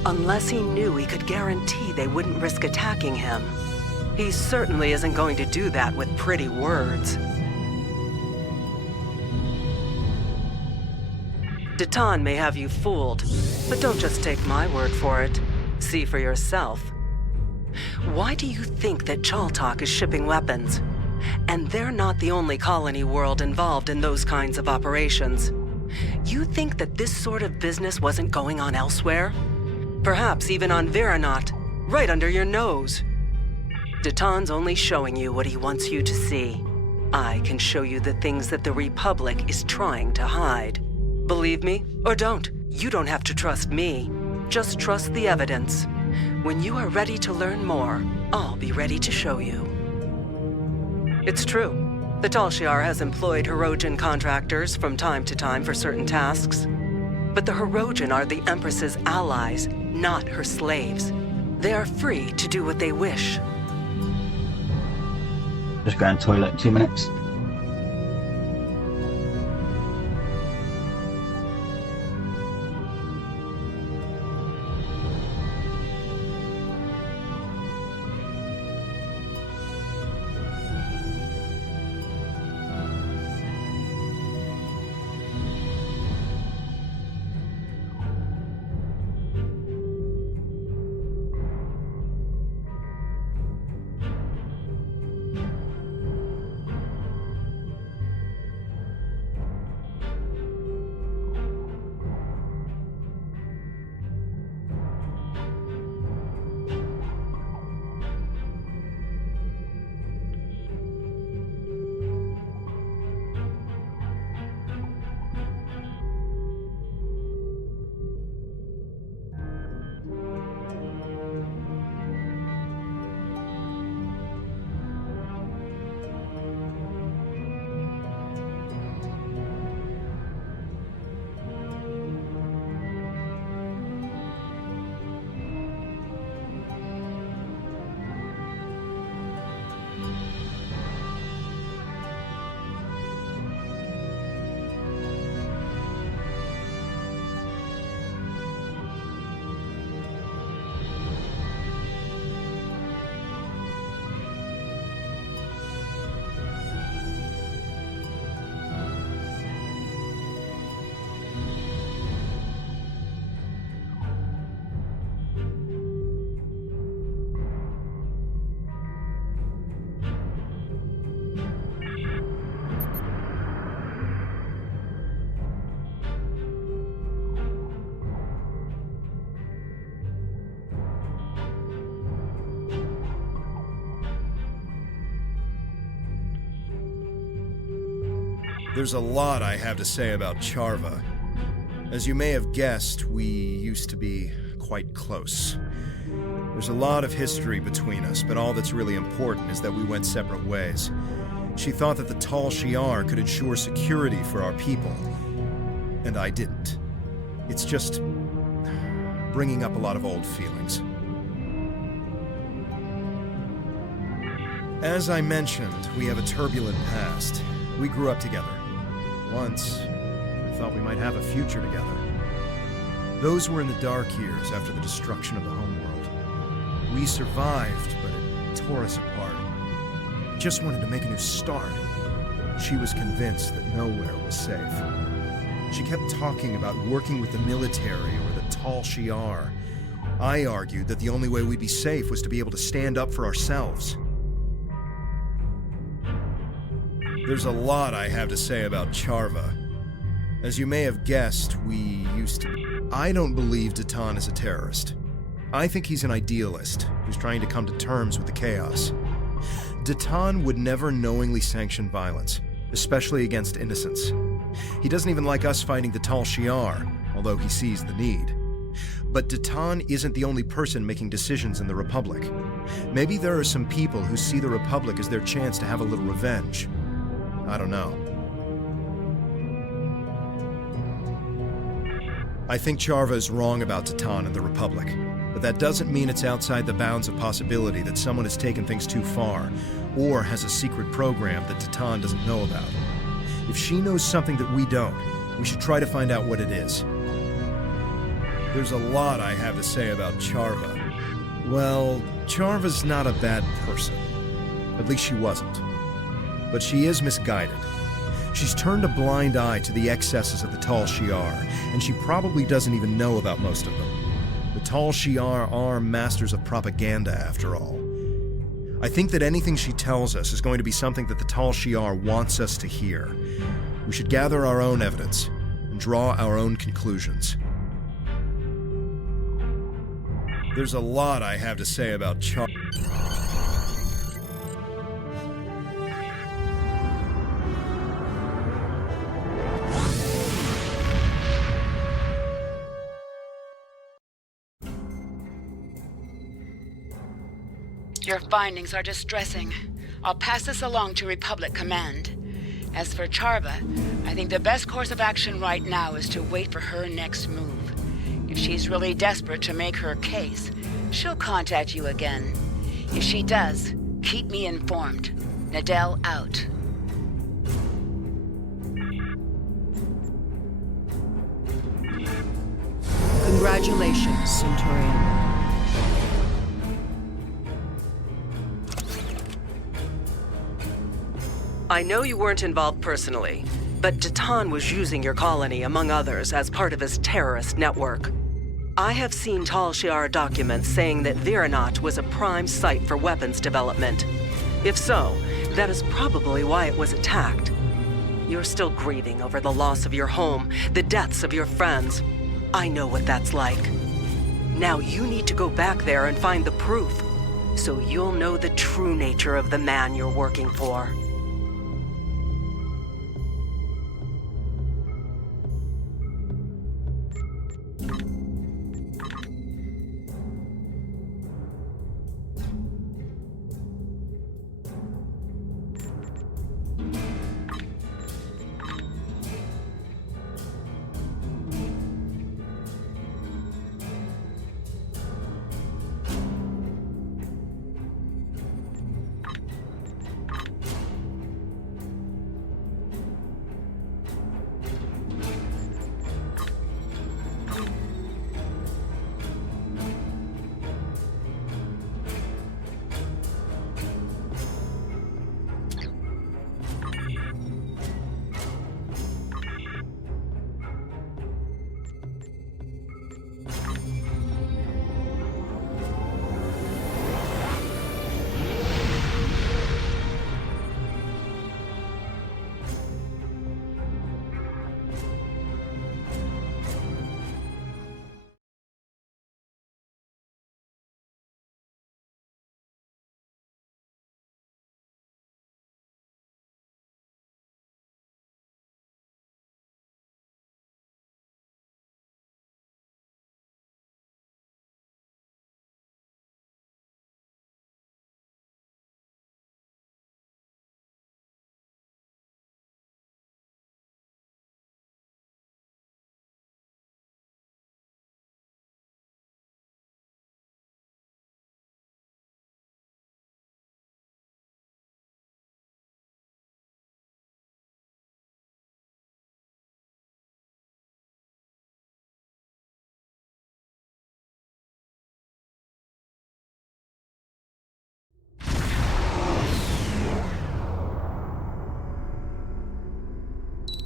unless he knew he could guarantee they wouldn't risk attacking him? He certainly isn't going to do that with pretty words. Datan may have you fooled, but don't just take my word for it. See for yourself. Why do you think that Chaltok is shipping weapons? And they're not the only colony world involved in those kinds of operations. You think that this sort of business wasn't going on elsewhere? Perhaps even on Veranot, right under your nose. Datan's only showing you what he wants you to see. I can show you the things that the Republic is trying to hide. Believe me, or don't. You don't have to trust me. Just trust the evidence. When you are ready to learn more, I'll be ready to show you. It's true. The Tal Shiar has employed Hirogen contractors from time to time for certain tasks. But the Hirogen are the Empress's allies, not her slaves. They are free to do what they wish. Just go to the toilet, 2 minutes. There's a lot I have to say about Charva. As you may have guessed, we used to be quite close. There's a lot of history between us, but all that's really important is that we went separate ways. She thought that the Tal Shiar could ensure security for our people, and I didn't. It's just bringing up a lot of old feelings. As I mentioned, we have a turbulent past. We grew up together. Once, we thought we might have a future together. Those were in the dark years after the destruction of the homeworld. We survived, but it tore us apart. We just wanted to make a new start. She was convinced that nowhere was safe. She kept talking about working with the military or the Tal Shiar. I argued that the only way we'd be safe was to be able to stand up for ourselves. There's a lot I have to say about Charva. As you may have guessed, we used to... I don't believe Datan is a terrorist. I think he's an idealist who's trying to come to terms with the chaos. Datan would never knowingly sanction violence, especially against innocents. He doesn't even like us fighting the Tal Shiar, although he sees the need. But Datan isn't the only person making decisions in the Republic. Maybe there are some people who see the Republic as their chance to have a little revenge. I don't know. I think Charva is wrong about Datan and the Republic, but that doesn't mean it's outside the bounds of possibility that someone has taken things too far, or has a secret program that Datan doesn't know about. If she knows something that we don't, we should try to find out what it is. There's a lot I have to say about Charva. Well, Charva's not a bad person. At least she wasn't. But she is misguided. She's turned a blind eye to the excesses of the Tal Shiar, and she probably doesn't even know about most of them. The Tal Shiar are masters of propaganda, after all. I think that anything she tells us is going to be something that the Tal Shiar wants us to hear. We should gather our own evidence and draw our own conclusions. There's a lot I have to say about Charva. Your findings are distressing. I'll pass this along to Republic Command. As for Charva, I think the best course of action right now is to wait for her next move. If she's really desperate to make her case, she'll contact you again. If she does, keep me informed. Nadell out. Congratulations, Centurion. I know you weren't involved personally, but Datan was using your colony, among others, as part of his terrorist network. I have seen Tal Shiar documents saying that Viranat was a prime site for weapons development. If so, that is probably why it was attacked. You're still grieving over the loss of your home, the deaths of your friends. I know what that's like. Now you need to go back there and find the proof, so you'll know the true nature of the man you're working for.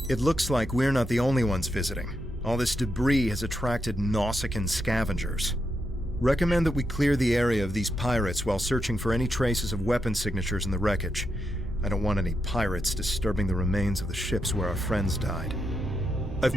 It looks like we're not the only ones visiting. All this debris has attracted Nausicaan scavengers. Recommend that we clear the area of these pirates while searching for any traces of weapon signatures in the wreckage. I don't want any pirates disturbing the remains of the ships where our friends died. I've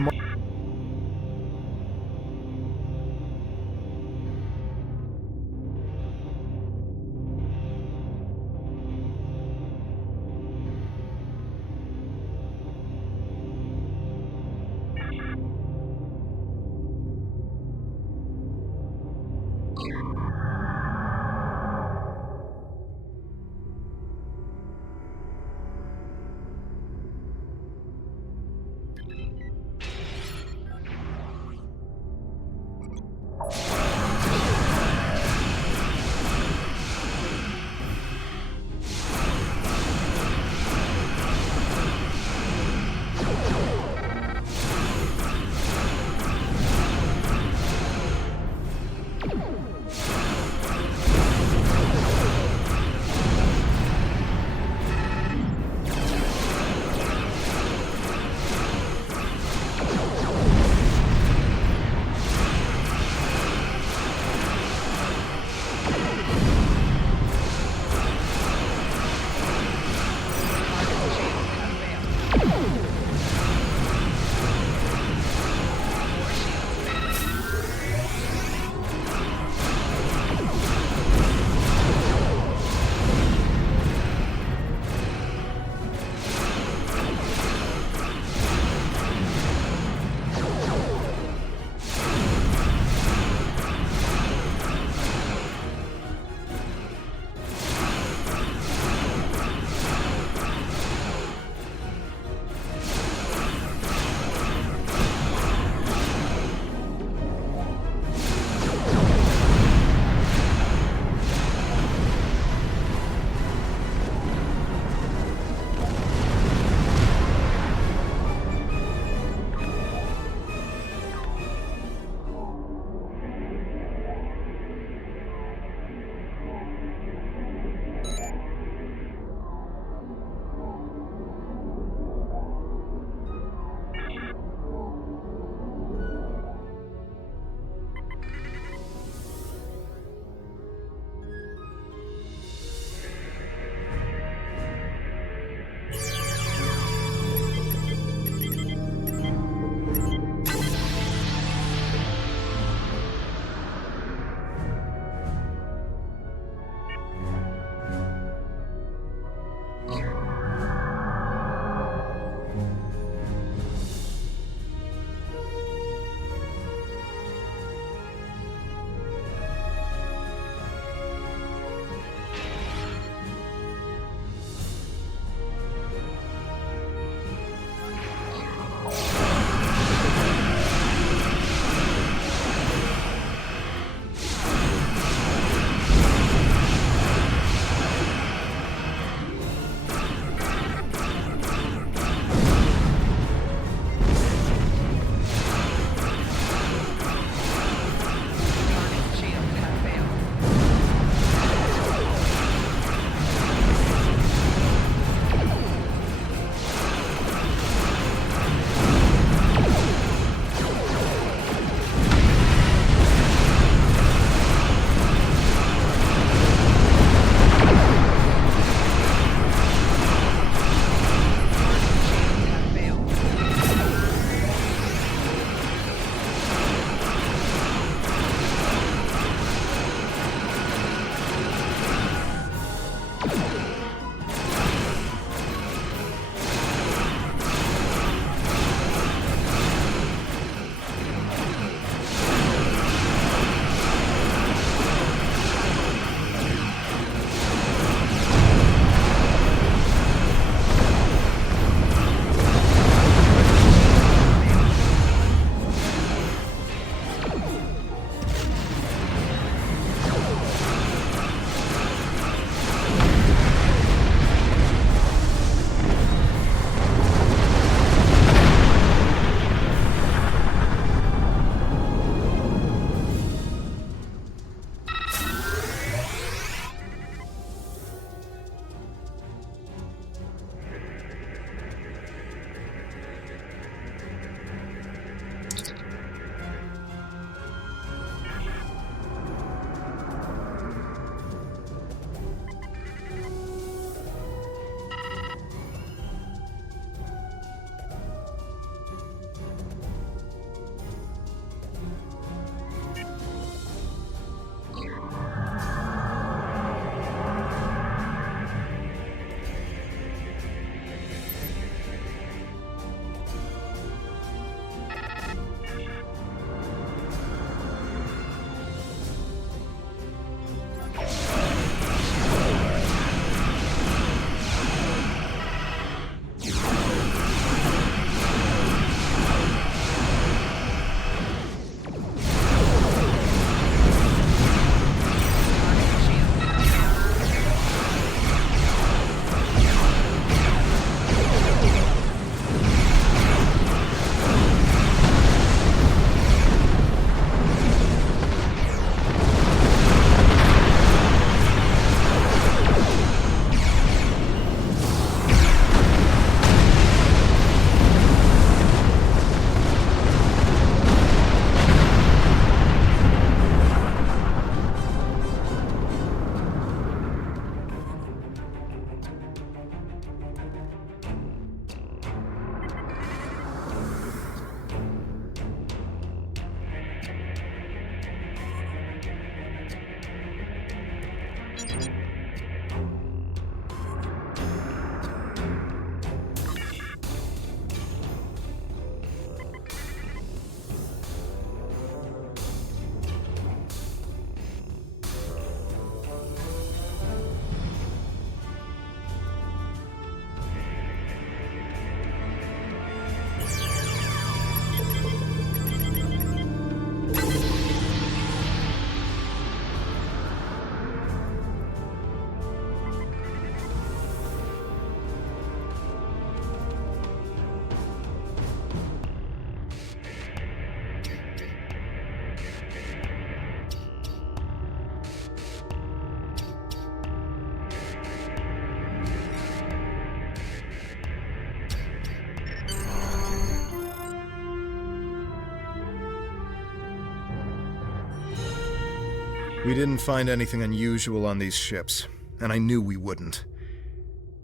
We didn't find anything unusual on these ships, and I knew we wouldn't.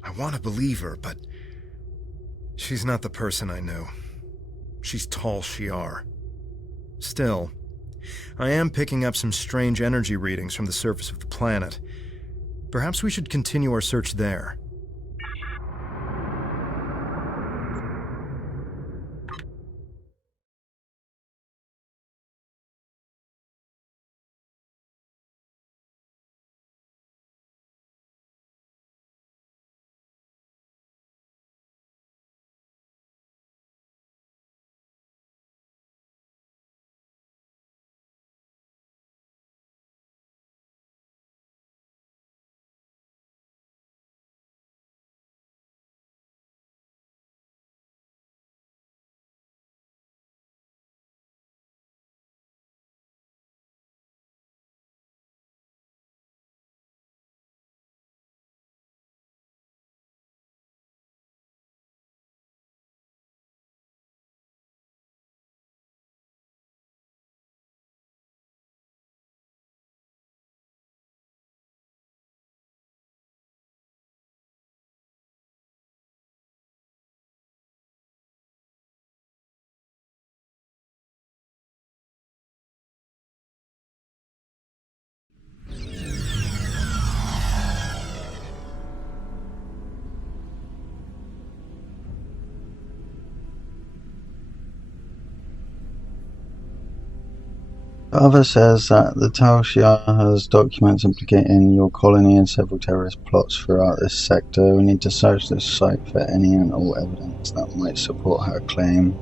I want to believe her, but she's not the person I knew. She's Tal Shiar. Still, I am picking up some strange energy readings from the surface of the planet. Perhaps we should continue our search there. Father says that the Tal Shiar has documents implicating your colony in several terrorist plots throughout this sector. We need to search this site for any and all evidence that might support her claim.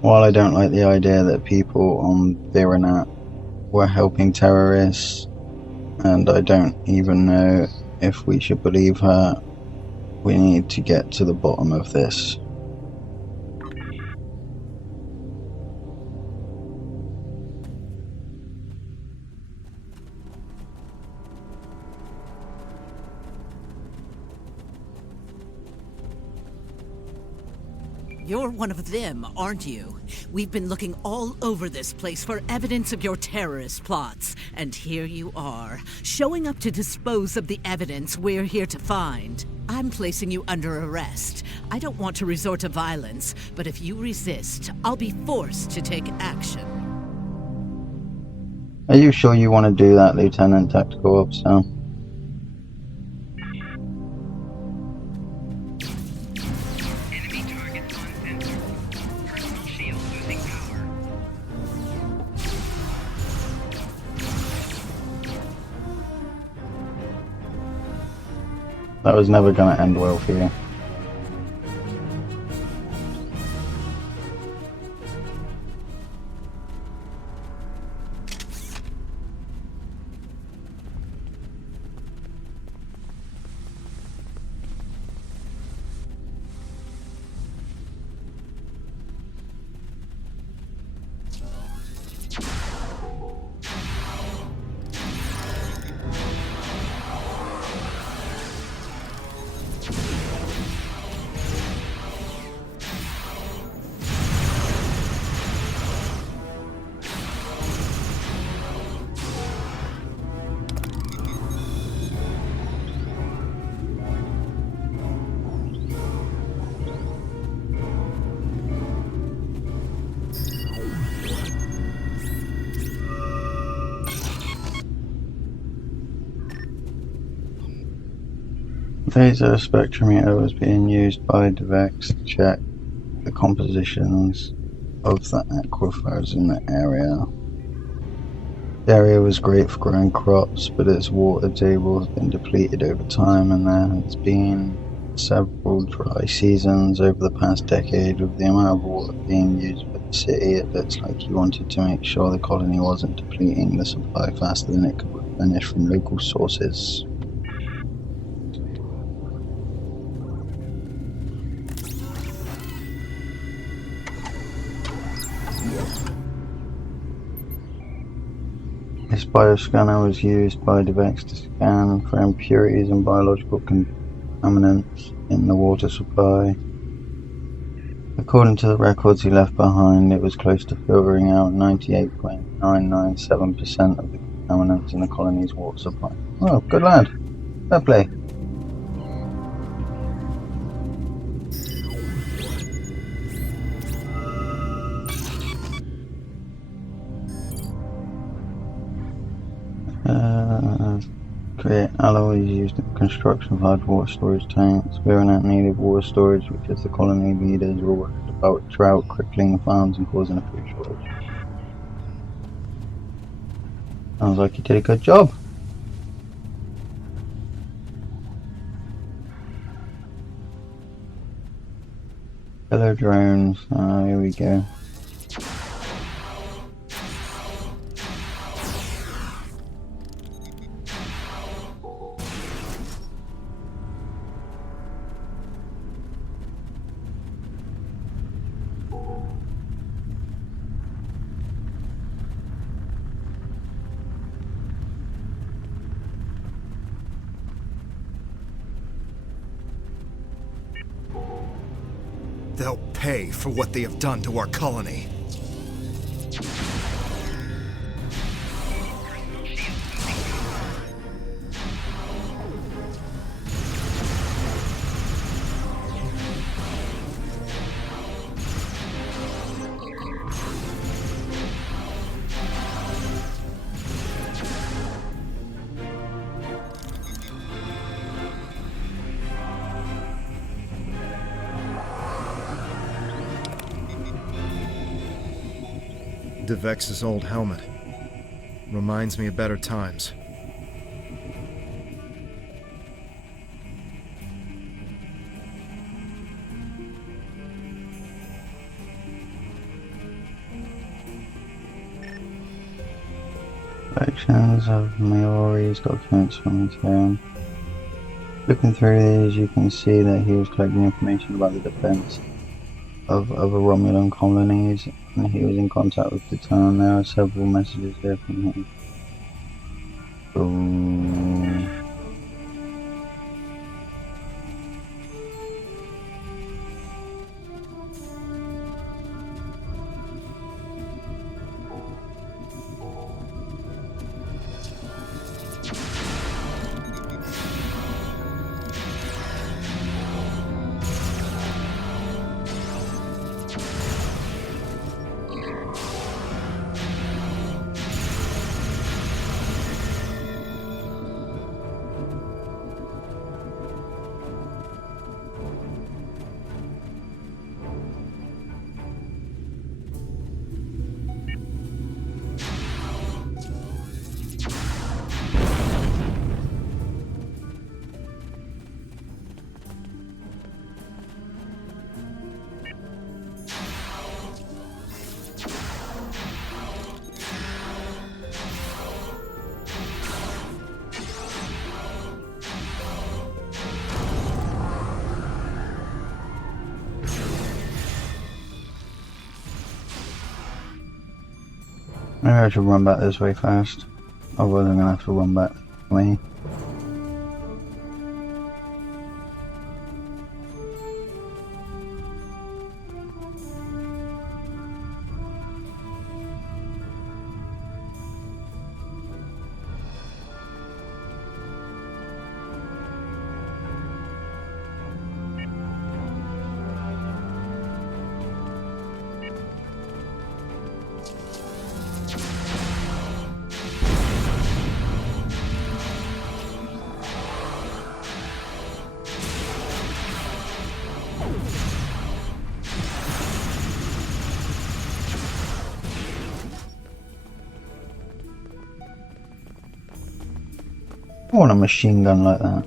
While I don't like the idea that people on Virinat were helping terrorists, and I don't even know if we should believe her, we need to get to the bottom of this. You're one of them, aren't you? We've been looking all over this place for evidence of your terrorist plots, and here you are, showing up to dispose of the evidence we're here to find. I'm placing you under arrest. I don't want to resort to violence, but if you resist, I'll be forced to take action. Are you sure you want to do that, Lieutenant Tactical Officer? That was never going to end well for you. Laser spectrometer was being used by DeVex to check the compositions of the aquifers in the area. The area was great for growing crops, but its water table has been depleted over time, and there has been several dry seasons over the past decade. With the amount of water being used by the city, it looks like he wanted to make sure the colony wasn't depleting the supply faster than it could replenish from local sources. This bioscanner was used by DeVex to scan for impurities and biological contaminants in the water supply. According to the records he left behind, it was close to filtering out 98.997% of the contaminants in the colony's water supply. Oh, good lad. Fair play. Create alloys used in the construction of large water storage tanks. Clearing out needed water storage because the colony leaders were worried about drought crippling farms and causing a food shortage. Sounds like you did a good job. Killer drones. Oh, here we go. They'll pay for what they have done to our colony. DeVex's old helmet. Reminds me of better times. Collections of Maori's documents from his home. Looking through these, you can see that he was collecting information about the defense of other Romulan colonies, and he was in contact with Ditan. There are several messages here from him. Maybe I should run back this way first. Otherwise I'm gonna have to run back way. I want a machine gun like that.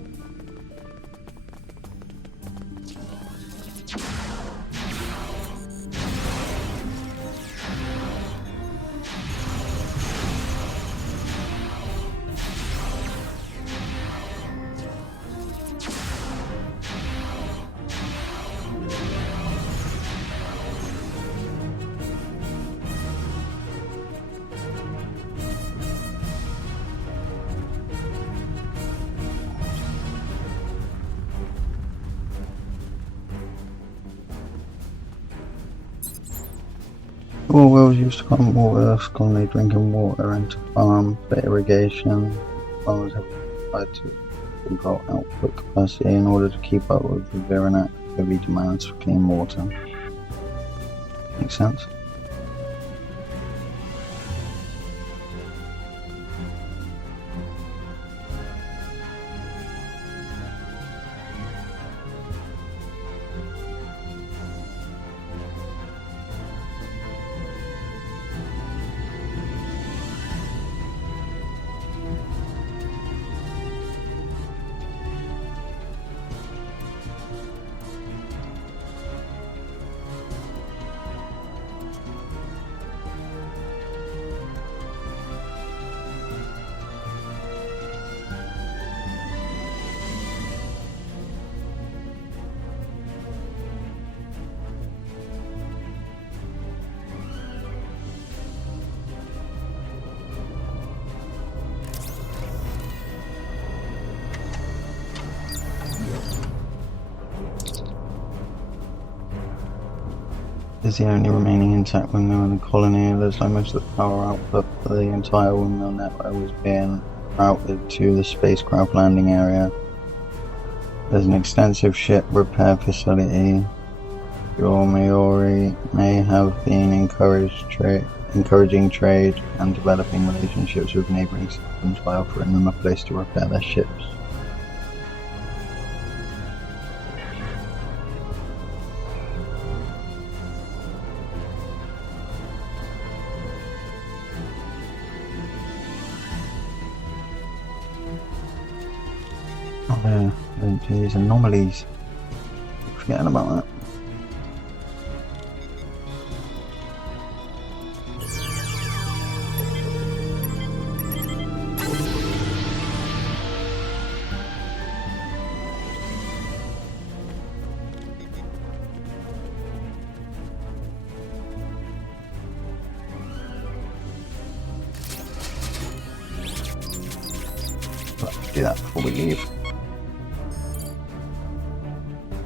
All wells used to come water, commonly drinking water, and to farm for irrigation. Farmers have tried to control output capacity in order to keep up with the Virinak heavy demands for clean water. Makes sense. Is the only remaining intact windmill in the colony. There's no most of the power output for the entire windmill network was being routed to the spacecraft landing area. There's an extensive ship repair facility. Your Maori may have been encouraging trade and developing relationships with neighboring systems by offering them a place to repair their ships. These anomalies. Forgetting about that. Let's do that before we leave.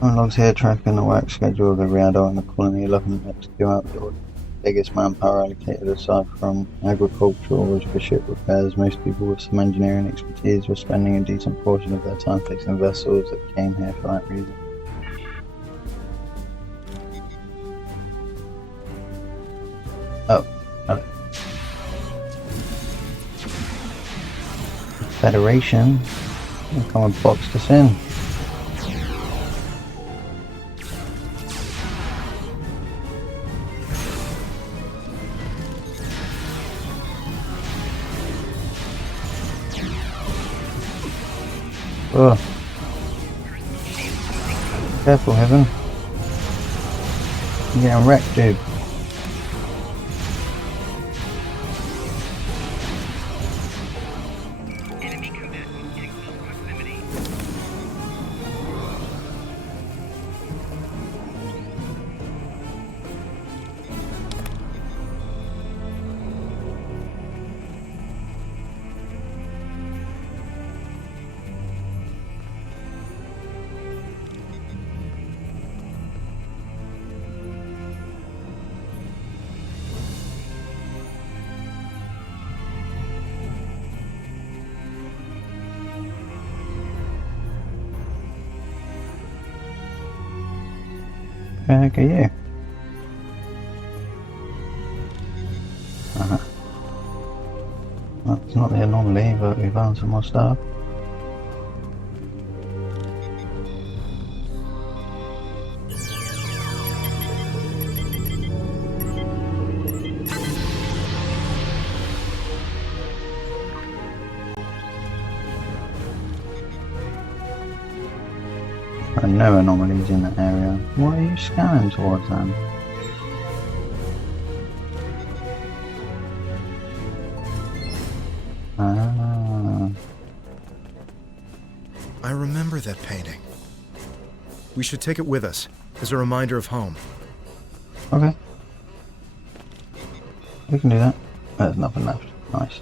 Logs here tracking the work schedule of every adult in the colony, looking at next to outdoors. Biggest manpower allocated aside from agricultural was for ship repairs. Most people with some engineering expertise were spending a decent portion of their time fixing vessels that came here for that reason. Oh, hello. Federation, come and boxed us in. Oh. Careful, Heaven. You're getting wrecked, dude. The heck are you? Well, it's not the anomaly, but we found some more stuff. There are no anomalies in that area. What are you scanning towards then? Ah. I remember that painting. We should take it with us, as a reminder of home. Okay. We can do that. There's nothing left. Nice.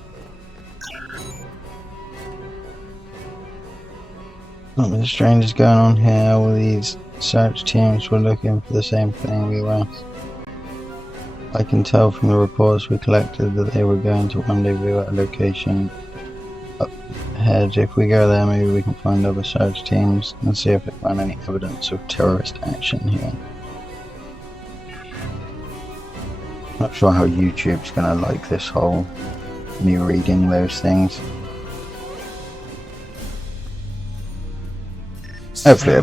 Something strange is going on here. All these search teams were looking for the same thing we were. I can tell from the reports we collected that they were going to rendezvous at a location up ahead. If we go there, maybe we can find other search teams and see if they find any evidence of terrorist action here. Not sure how YouTube's gonna like this whole me reading those things. Hopefully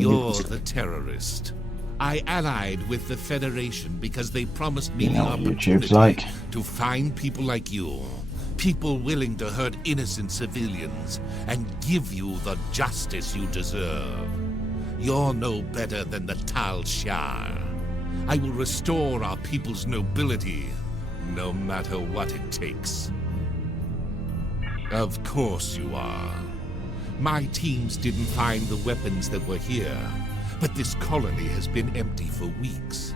You're the terrorist. I allied with the Federation because they promised me the opportunity to find people like you. People willing to hurt innocent civilians and give you the justice you deserve. You're no better than the Tal Shiar. I will restore our people's nobility, no matter what it takes. Of course you are. My teams didn't find the weapons that were here, but this colony has been empty for weeks.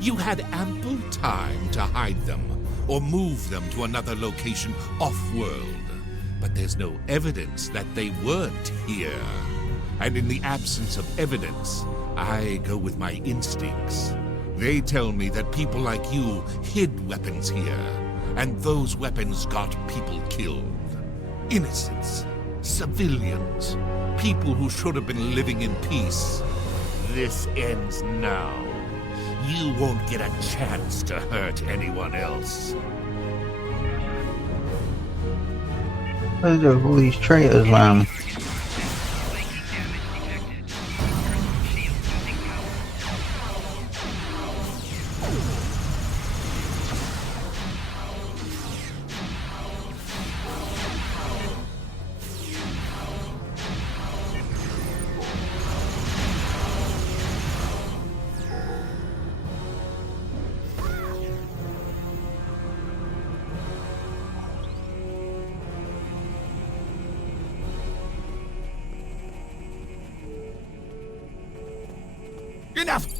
You had ample time to hide them, or move them to another location off-world. But there's no evidence that they weren't here. And in the absence of evidence, I go with my instincts. They tell me that people like you hid weapons here, and those weapons got people killed. Innocents, civilians, people who should have been living in peace. This ends now. You won't get a chance to hurt anyone else. What are all these traitors, man?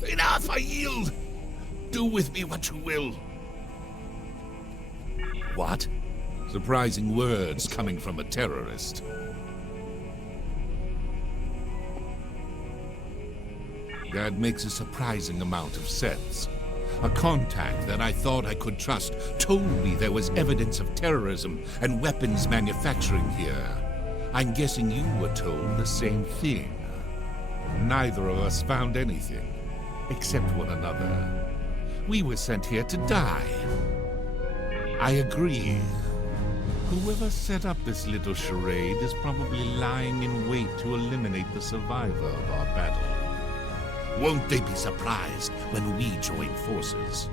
Enough, I yield! Do with me what you will. What? Surprising words coming from a terrorist. That makes a surprising amount of sense. A contact that I thought I could trust told me there was evidence of terrorism and weapons manufacturing here. I'm guessing you were told the same thing. Neither of us found anything, except one another. We were sent here to die. I agree. Whoever set up this little charade is probably lying in wait to eliminate the survivor of our battle. Won't they be surprised when we join forces?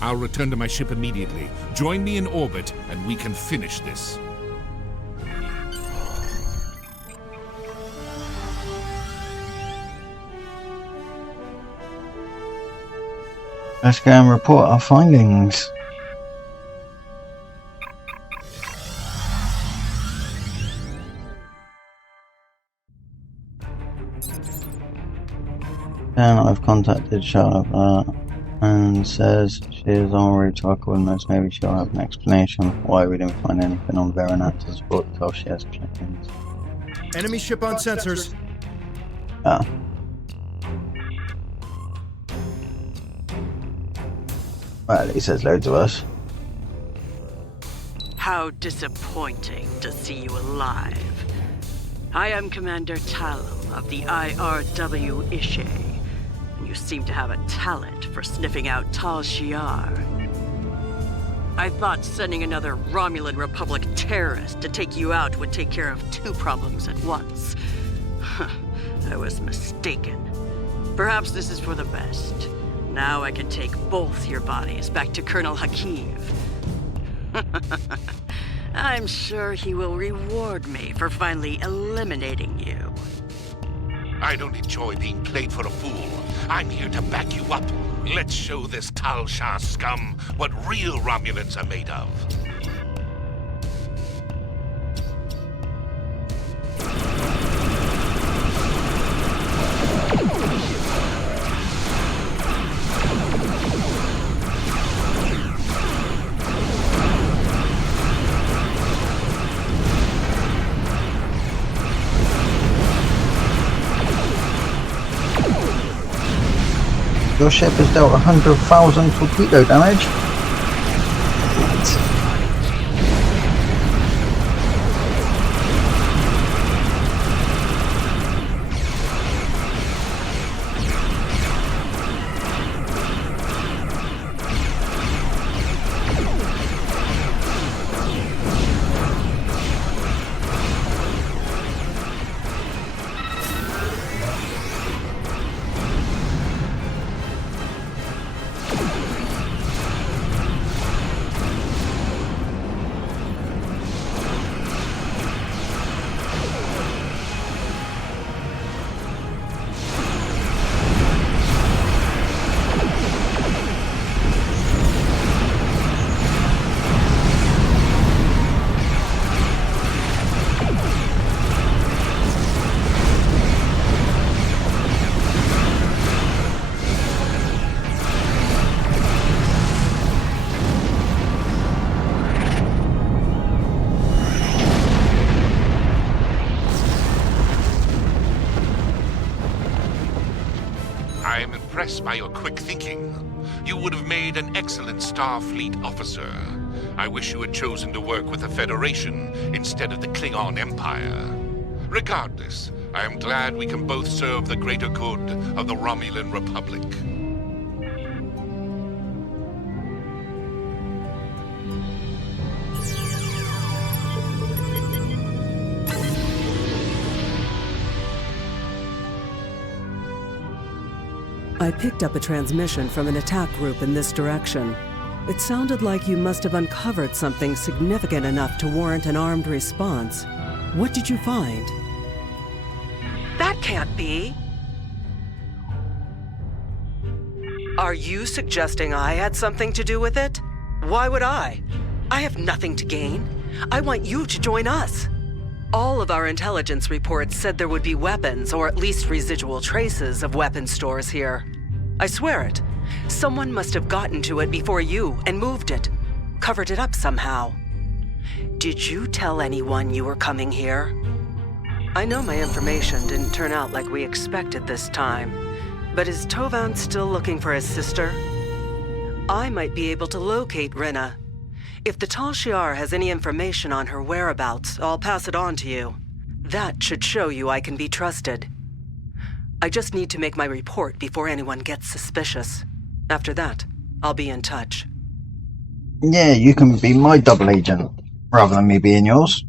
I'll return to my ship immediately. Join me in orbit, and we can finish this. Let's go and report our findings. Then I've contacted Charlotte and says she is en route to our coordinates. Maybe she'll have an explanation of why we didn't find anything on Veronat to support the Tal Shiar's claims. Enemy ship on sensors. Ah. Well, he says loads of us. How disappointing to see you alive. I am Commander Talum of the IRW Ishay, and you seem to have a talent for sniffing out Tal Shiar. I thought sending another Romulan Republic terrorist to take you out would take care of two problems at once. I was mistaken. Perhaps this is for the best. Now I can take both your bodies back to Colonel Hakiv. I'm sure he will reward me for finally eliminating you. I don't enjoy being played for a fool. I'm here to back you up. Let's show this Tal Shiar scum what real Romulans are made of. Your ship has dealt 100,000 torpedo damage. I am impressed by your quick thinking. You would have made an excellent Starfleet officer. I wish you had chosen to work with the Federation instead of the Klingon Empire. Regardless, I am glad we can both serve the greater good of the Romulan Republic. I picked up a transmission from an attack group in this direction. It sounded like you must have uncovered something significant enough to warrant an armed response. What did you find? That can't be. Are you suggesting I had something to do with it? Why would I? I have nothing to gain. I want you to join us. All of our intelligence reports said there would be weapons, or at least residual traces of weapon stores here. I swear it. Someone must have gotten to it before you and moved it. Covered it up somehow. Did you tell anyone you were coming here? I know my information didn't turn out like we expected this time, but is Tovan still looking for his sister? I might be able to locate Rena. If the Tal Shiar has any information on her whereabouts, I'll pass it on to you. That should show you I can be trusted. I just need to make my report before anyone gets suspicious. After that, I'll be in touch. Yeah, you can be my double agent, rather than me being yours.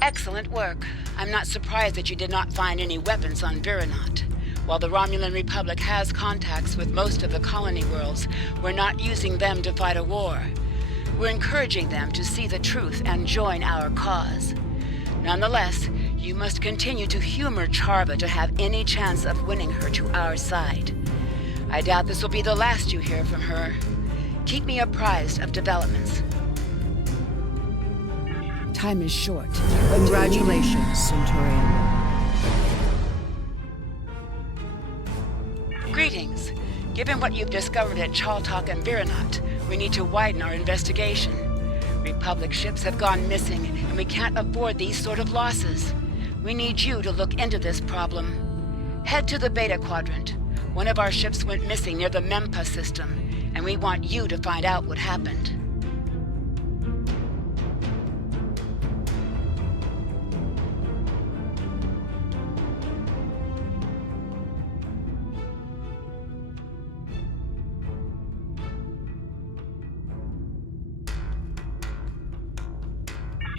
Excellent work. I'm not surprised that you did not find any weapons on Virinot. While the Romulan Republic has contacts with most of the colony worlds, we're not using them to fight a war. We're encouraging them to see the truth and join our cause. Nonetheless, you must continue to humor Charva to have any chance of winning her to our side. I doubt this will be the last you hear from her. Keep me apprised of developments. Time is short. Congratulations, Centurion. Greetings. Given what you've discovered at Chaltok and Virinot, we need to widen our investigation. Republic ships have gone missing, and we can't afford these sort of losses. We need you to look into this problem. Head to the Beta Quadrant. One of our ships went missing near the Mempa system, and we want you to find out what happened.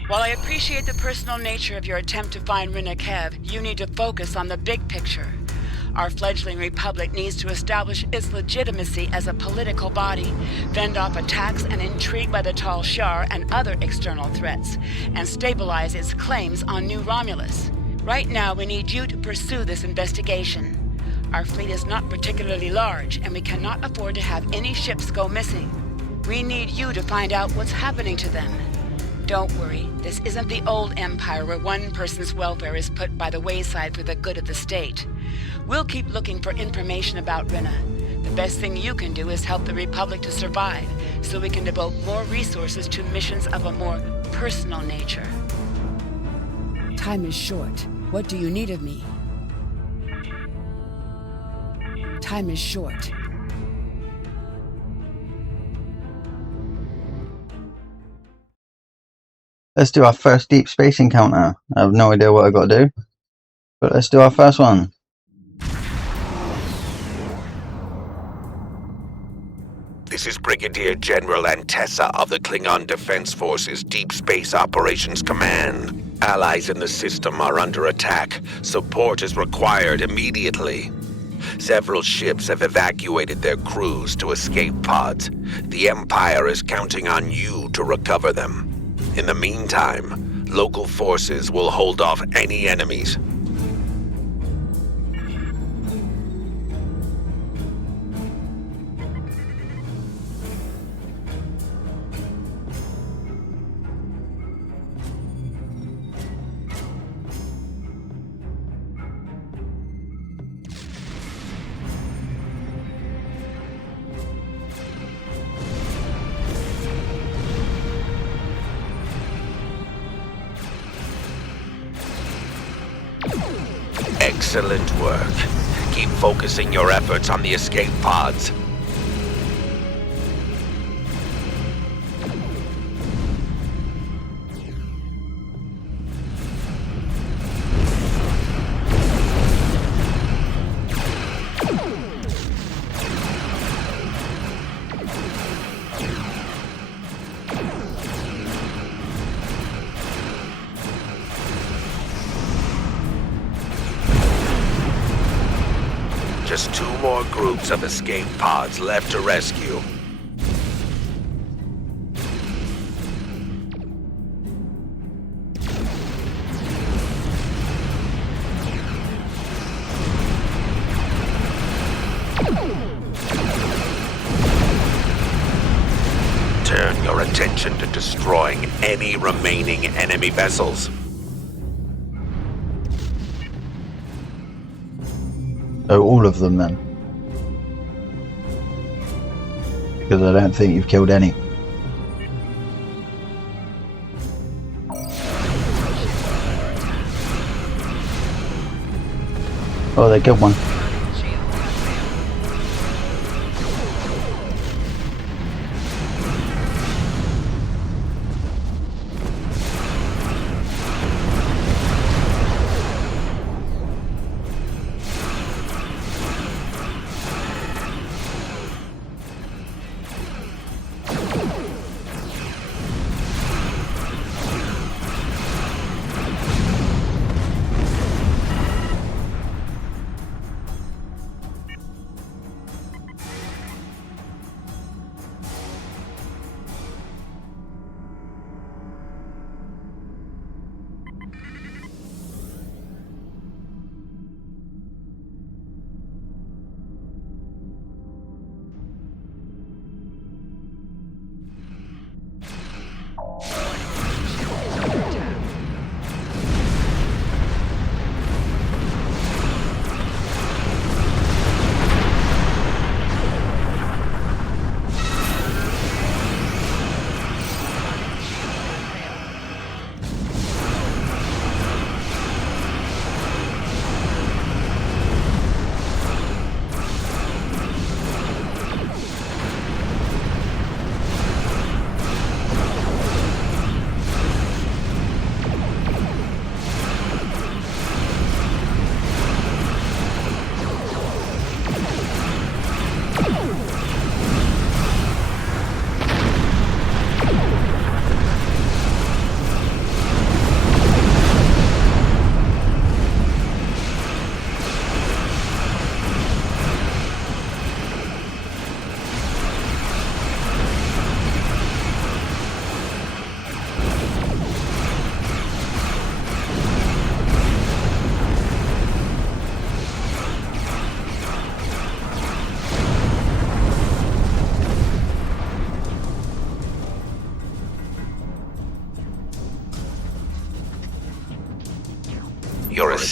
While I appreciate the personal nature of your attempt to find Rena Kev, you need to focus on the big picture. Our fledgling republic needs to establish its legitimacy as a political body, fend off attacks and intrigue by the Tal Shiar and other external threats, and stabilize its claims on New Romulus. Right now, we need you to pursue this investigation. Our fleet is not particularly large, and we cannot afford to have any ships go missing. We need you to find out what's happening to them. Don't worry, this isn't the old Empire where one person's welfare is put by the wayside for the good of the state. We'll keep looking for information about Rinna. The best thing you can do is help the Republic to survive, so we can devote more resources to missions of a more personal nature. Time is short. What do you need of me? Time is short. Let's do our first deep space encounter. I have no idea what I got to do, but let's do our first one. This is Brigadier General Antessa of the Klingon Defense Forces Deep Space Operations Command. Allies in the system are under attack. Support is required immediately. Several ships have evacuated their crews to escape pods. The Empire is counting on you to recover them. In the meantime, local forces will hold off any enemies. Excellent work. Keep focusing your efforts on the escape pods. Just 2 more groups of escape pods left to rescue. Turn your attention to destroying any remaining enemy vessels. Oh, all of them then. Because I don't think you've killed any. Oh, they killed one.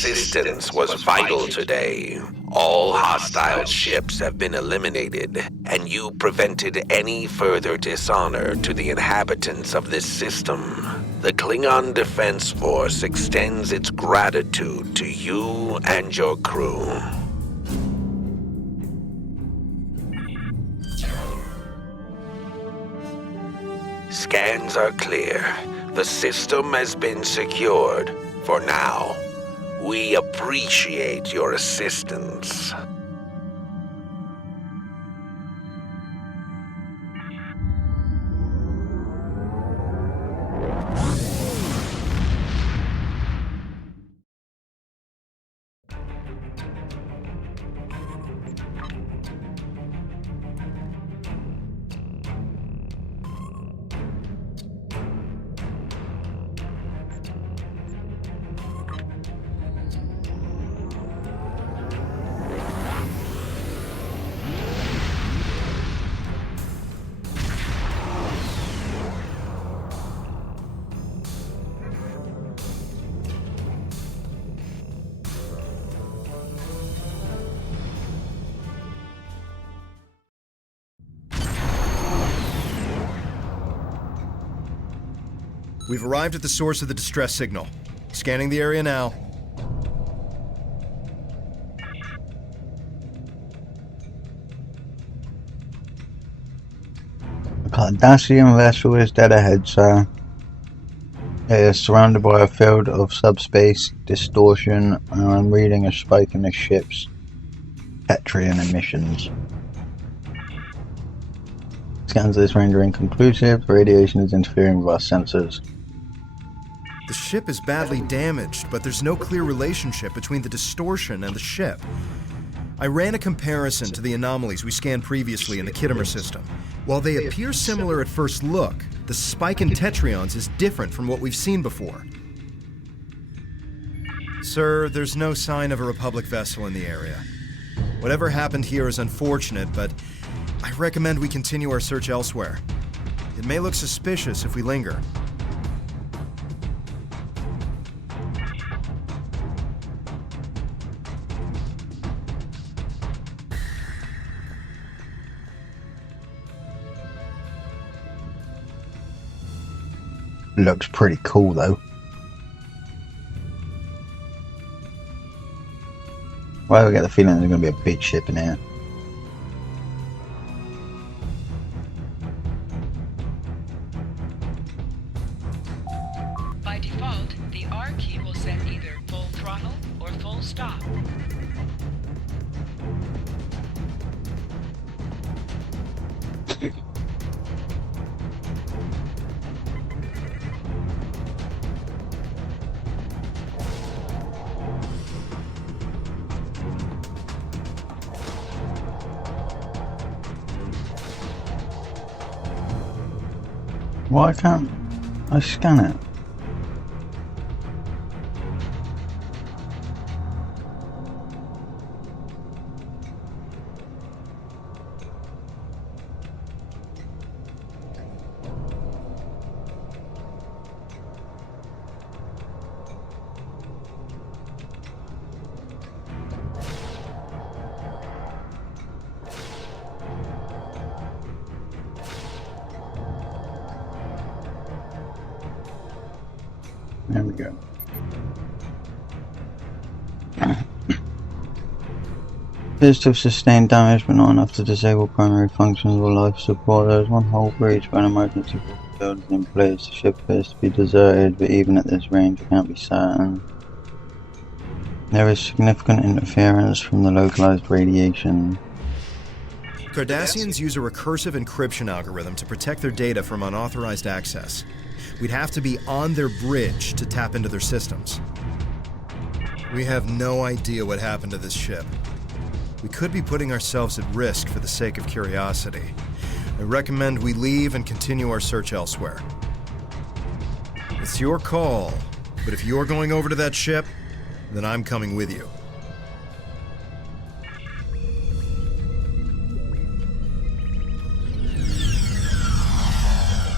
assistance was vital today. All hostile ships have been eliminated, and you prevented any further dishonor to the inhabitants of this system. The Klingon Defense Force extends its gratitude to you and your crew. Scans are clear. The system has been secured for now. We appreciate your assistance. We've arrived at the source of the distress signal. Scanning the area now. The Cardassian vessel is dead ahead, sir. It is surrounded by a field of subspace distortion, and I'm reading a spike in the ship's Tetrian emissions. Scans of this range are inconclusive. The radiation is interfering with our sensors. The ship is badly damaged, but there's no clear relationship between the distortion and the ship. I ran a comparison to the anomalies we scanned previously in the Khitomer system. While they appear similar at first look, the spike in Tetrions is different from what we've seen before. Sir, there's no sign of a Republic vessel in the area. Whatever happened here is unfortunate, but I recommend we continue our search elsewhere. It may look suspicious if we linger. Looks pretty cool though. Why do I get the feeling there's going to be a big ship in here? By default, the R key will set either full throttle or full stop. Why can't I scan it? There we go. Appears to have sustained damage, but not enough to disable primary functions or life support. There is one hull breach, but an emergency field is in place. The ship appears to be deserted, but even at this range, it can't be certain. There is significant interference from the localized radiation. Cardassians use a recursive encryption algorithm to protect their data from unauthorized access. We'd have to be on their bridge to tap into their systems. We have no idea what happened to this ship. We could be putting ourselves at risk for the sake of curiosity. I recommend we leave and continue our search elsewhere. It's your call, but if you're going over to that ship, then I'm coming with you.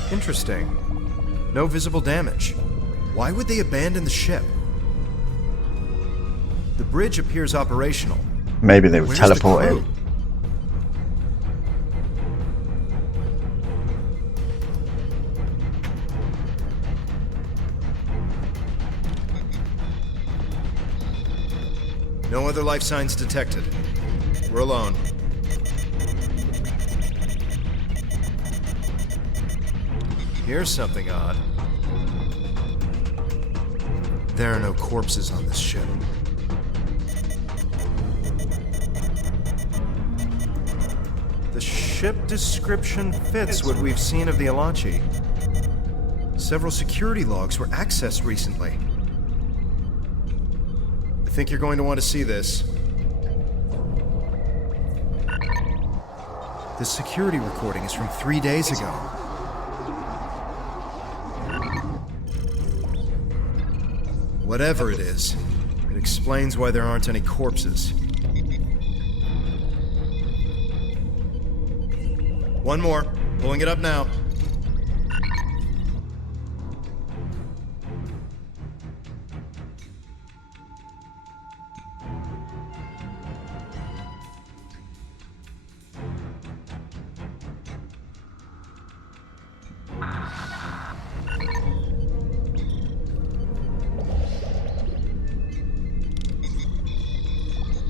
Interesting. No visible damage. Why would they abandon the ship? bridge appears operational. Maybe they were Where's the teleported. crew? No other life signs detected. We're alone. Here's something odd. There are no corpses on this ship. The ship description fits what we've seen of the Alachi. Several security logs were accessed recently. I think you're going to want to see this. This security recording is from 3 days ago. Whatever it is, it explains why there aren't any corpses. One more. Pulling it up now.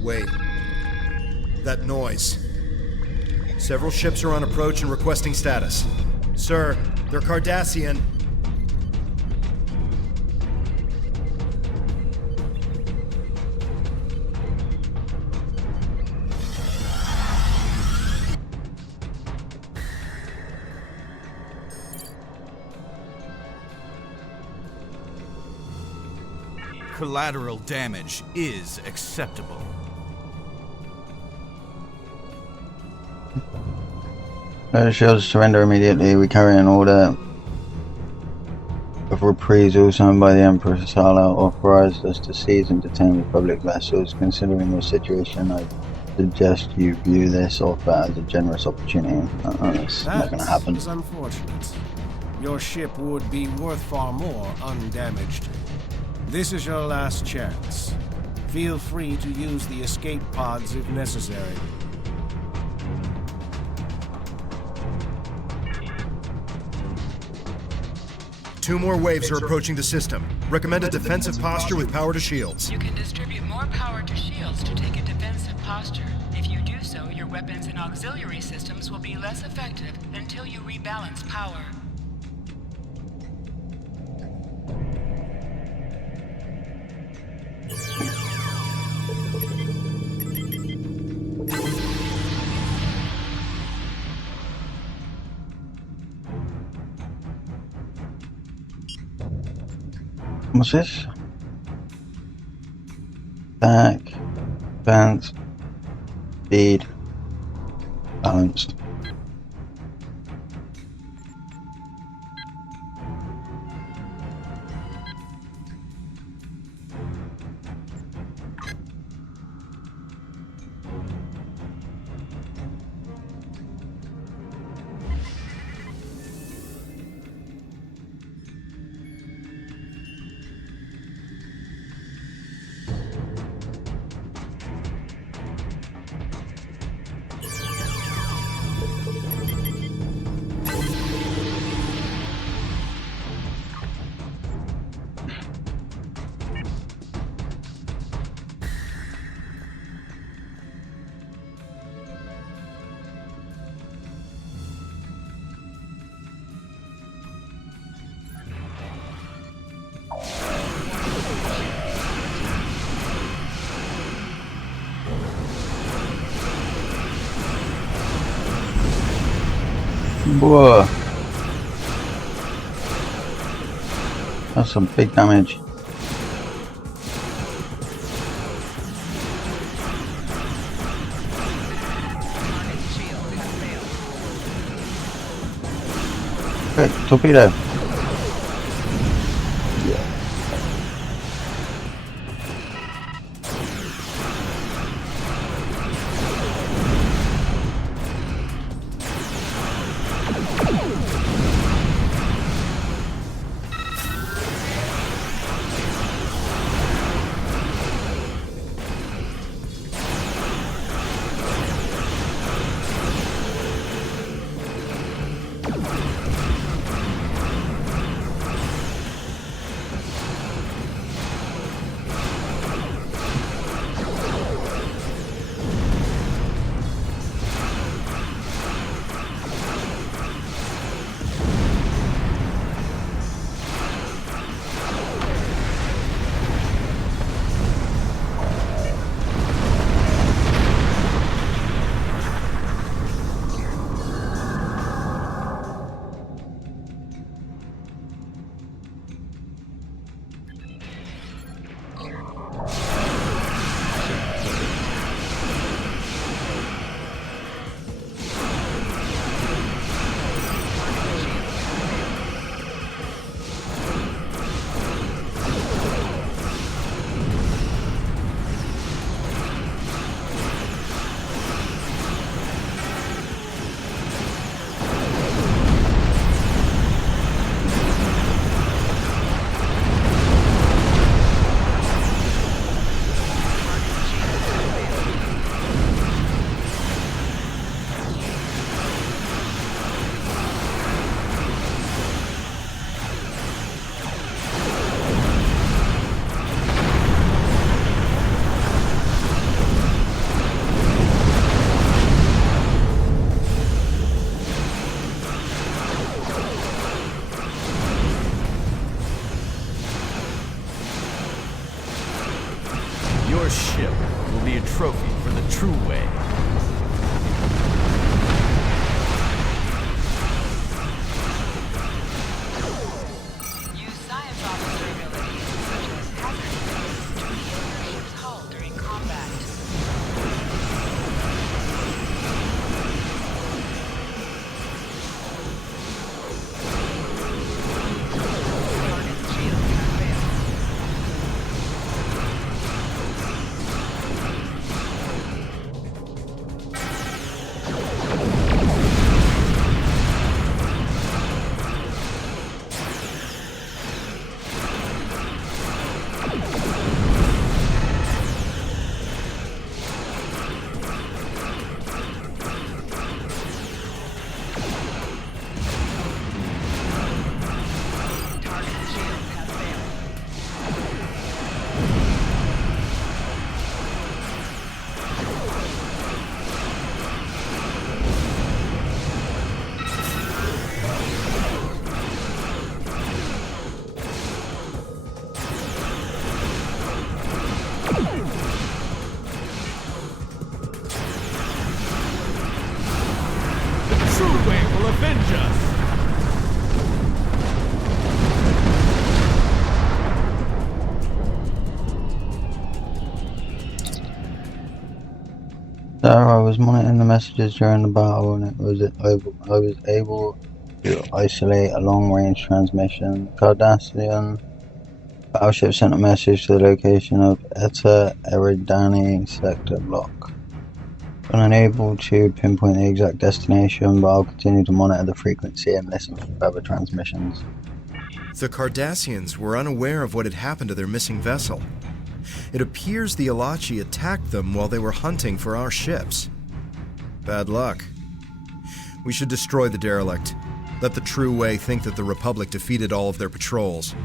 Wait. That noise. Several ships are on approach and requesting status. Sir, they're Cardassian. Collateral damage is acceptable. Shields surrender immediately. We carry an order of reprisal signed by the Emperor Sala, authorized us to seize and detain Republic vessels. Considering your situation, I suggest you view this offer as a generous opportunity. It's not going to happen. That is unfortunate. Your ship would be worth far more undamaged. This is your last chance. Feel free to use the escape pods if necessary. Two more waves are approaching the system. Recommend a defensive posture with power to shields. You can distribute more power to shields to take a defensive posture. If you do so, your weapons and auxiliary systems will be less effective until you rebalance power. What's this? Back, advance, speed, balanced. Whoa. That's some big damage. Good, torpedo. for the true way. Use science officer abilities such as hazard abilities to reheal your ship's hull during combat. So I was monitoring the messages during the battle, and I was able to isolate a long-range transmission. Cardassian battleship sent a message to the location of Eta Eridani sector block. I'm unable to pinpoint the exact destination, but I'll continue to monitor the frequency and listen for further transmissions. The Cardassians were unaware of what had happened to their missing vessel. It appears the Alachi attacked them while they were hunting for our ships. Bad luck. We should destroy the derelict. Let the True Way think that the Republic defeated all of their patrols.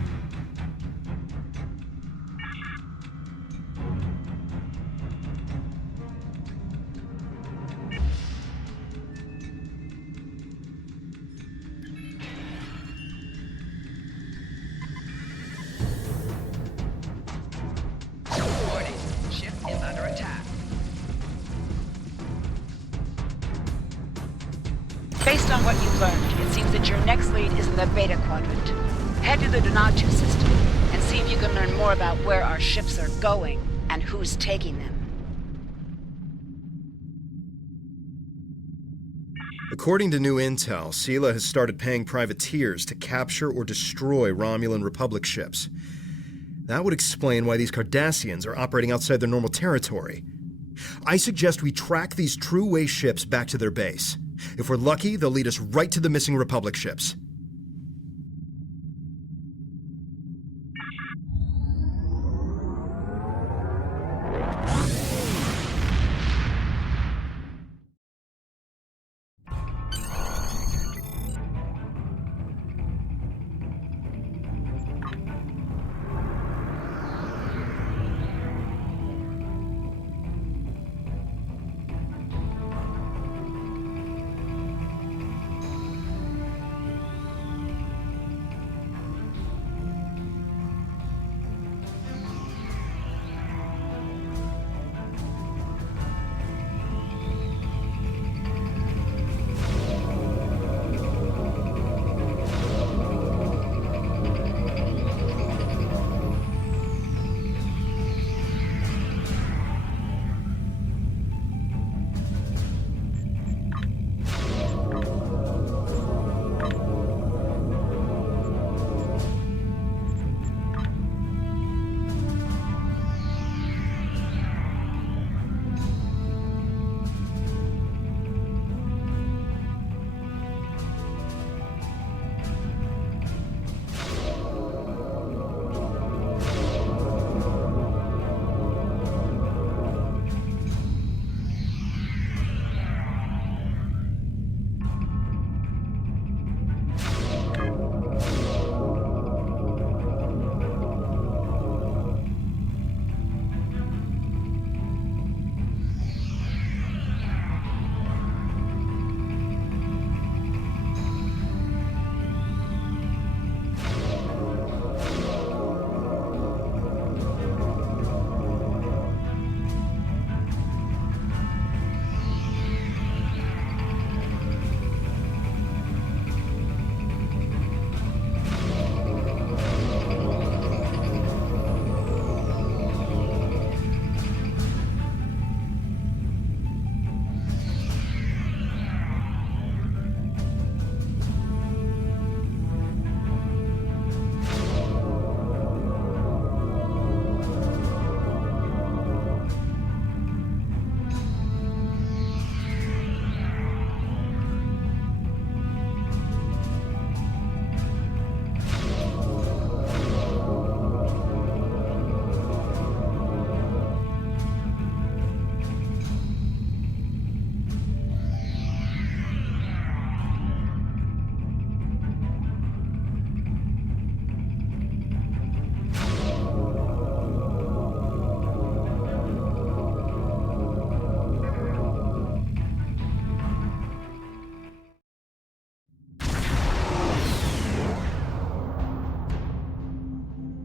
Based on what you've learned, it seems that your next lead is in the Beta Quadrant. Head to the Donatu system and see if you can learn more about where our ships are going and who's taking them. According to new intel, Sela has started paying privateers to capture or destroy Romulan Republic ships. That would explain why these Cardassians are operating outside their normal territory. I suggest we track these True Way ships back to their base. If we're lucky, they'll lead us right to the missing Republic ships.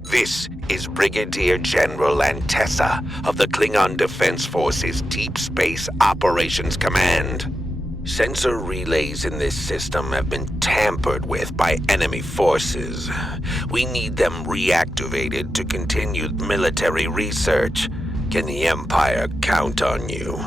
This is Brigadier General Antessa of the Klingon Defense Forces Deep Space Operations Command. Sensor relays in this system have been tampered with by enemy forces. We need them reactivated to continue military research. Can the Empire count on you?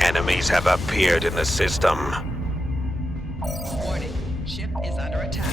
Enemies have appeared in the system. Warning, ship is under attack.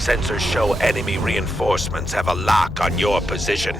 Sensors show enemy reinforcements have a lock on your position.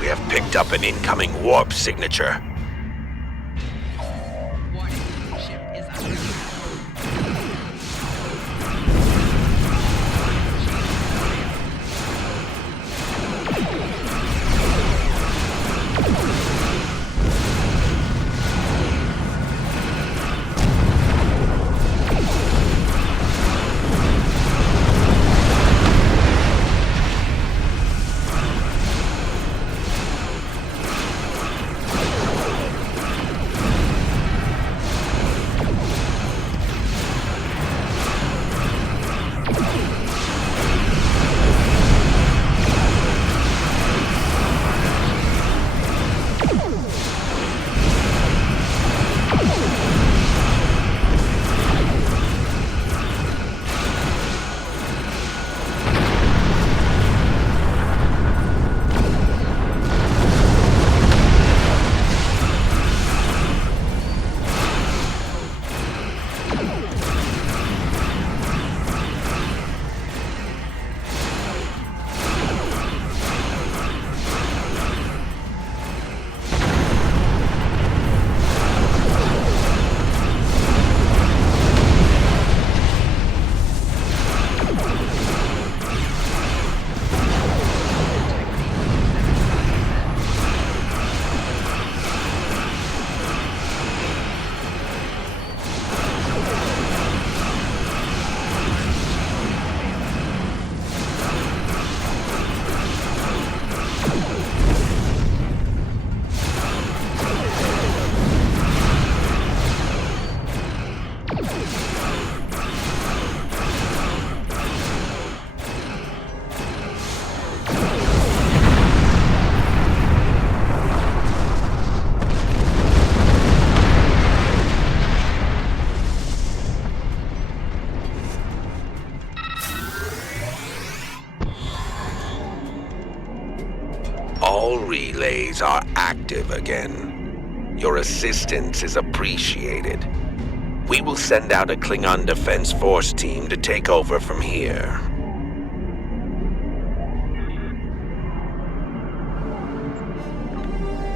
We have picked up an incoming warp signature. active again. Your assistance is appreciated. We will send out a Klingon Defense Force team to take over from here.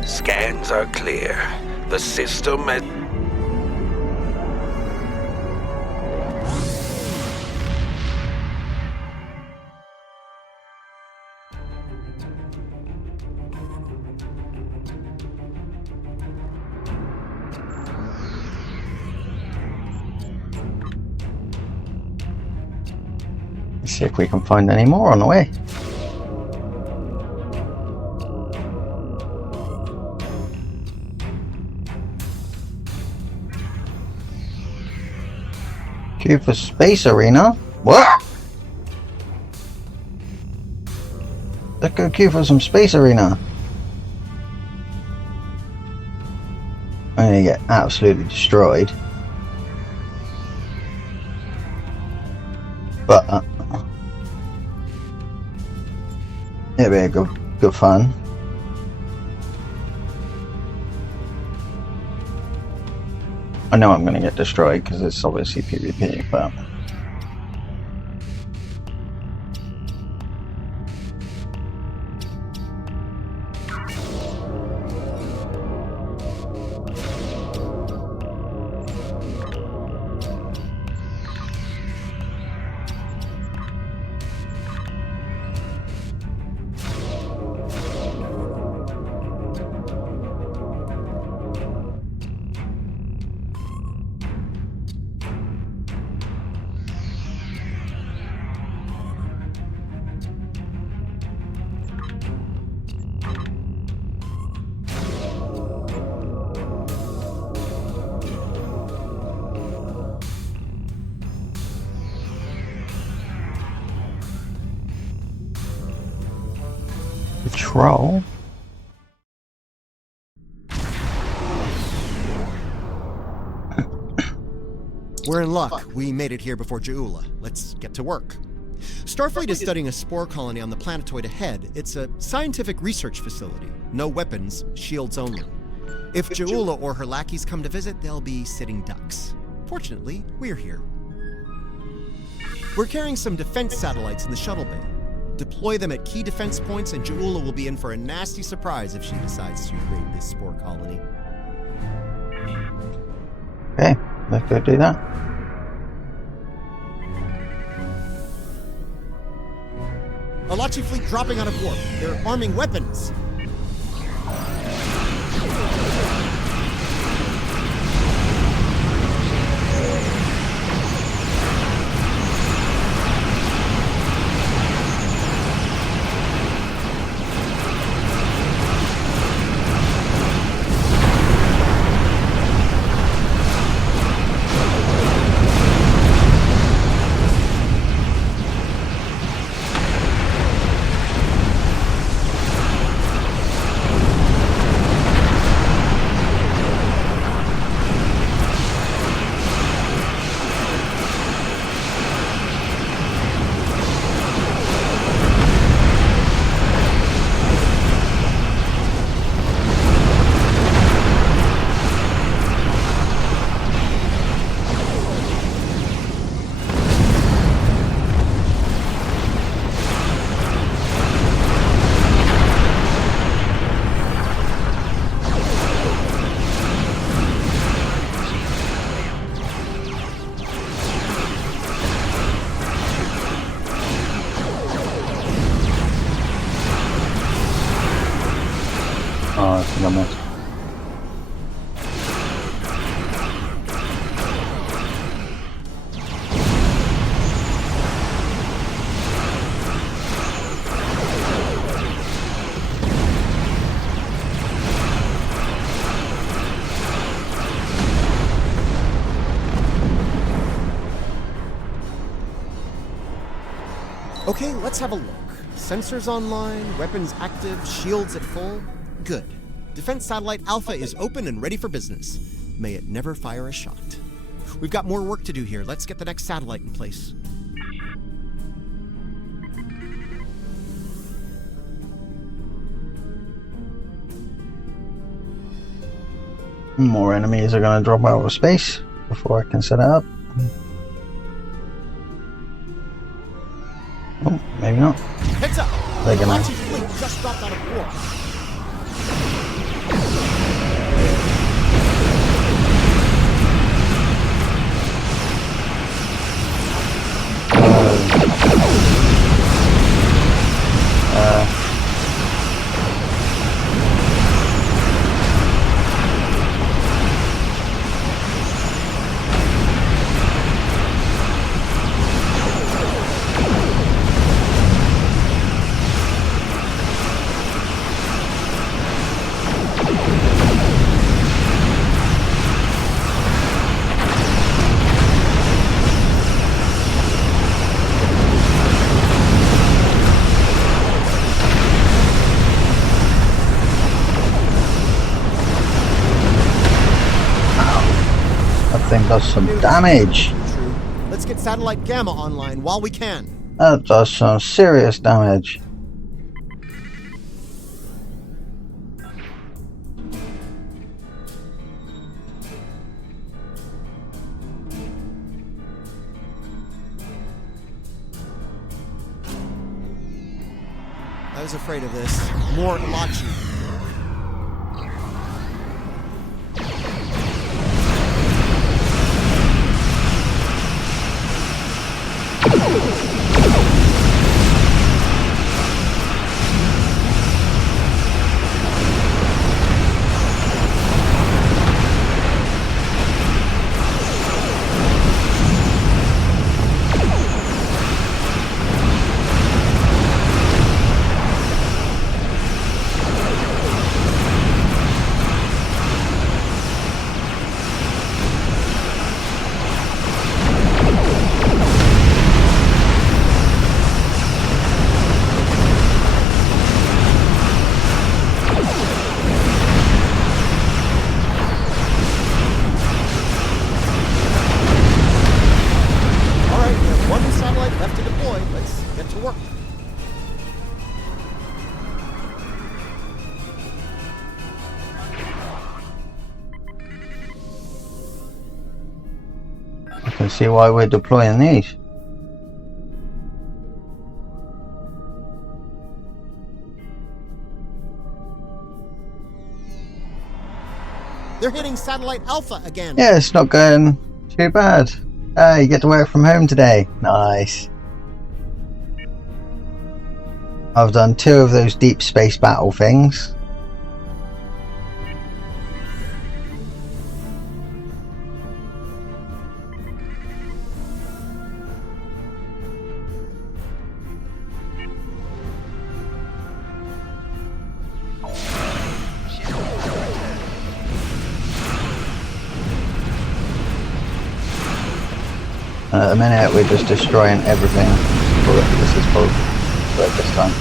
Scans are clear. The system has... Let's see if we can find any more on the way. Q for Space Arena? What? Let's go queue for some Space Arena. I'm gonna get absolutely destroyed. But it'll be a good fun. I know I'm going to get destroyed because it's obviously PvP, but... Patrol. We're in luck. We made it here before Ja'ula. Let's get to work. Starfleet is studying a spore colony on the planetoid ahead. It's a scientific research facility. No weapons, shields only. If Ja'ula or her lackeys come to visit, they'll be sitting ducks. Fortunately, we're here. We're carrying some defense satellites in the shuttle bay. Deploy them at key defense points, and Ja'ula will be in for a nasty surprise if she decides to raid this spore colony. Okay, let's go do that. Alachi fleet dropping out of warp. They're arming weapons. Oh, I think I missed. Okay, let's have a look. Sensors online, weapons active, shields at full. Good. Defense Satellite Alpha is open and ready for business. May it never fire a shot. We've got more work to do here. Let's get the next satellite in place. More enemies are going to drop out of space before I can set it up. Oh, maybe not. Heads up! They're gonna... Lachi fleet just dropped out of war. Thing does some damage. Let's get Satellite Gamma online while we can. That does some serious damage. I was afraid of this. More Lachi. can see why we're deploying these. They're hitting Satellite Alpha again. Yeah, it's not going too bad. You get to work from home today. Nice. I've done 2 of those deep space battle things. At the minute we're just destroying everything. This is both at this time.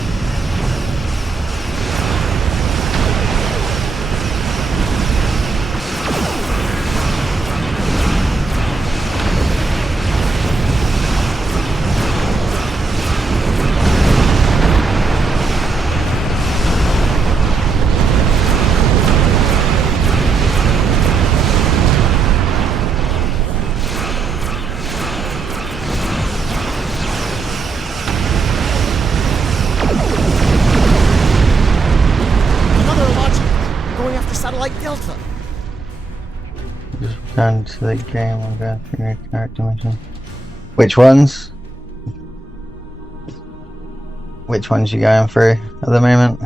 Return to the game and go through your character mission. Which ones? Which ones you going through at the moment?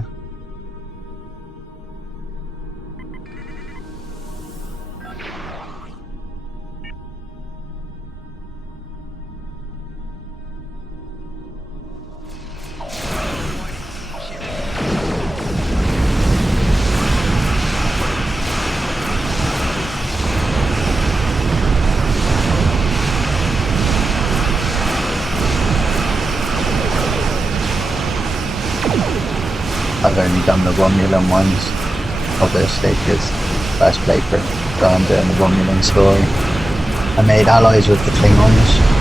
I've only done the Romulan ones, obviously, because first playthrough, so I'm doing the Romulan story. I made allies with the Klingons.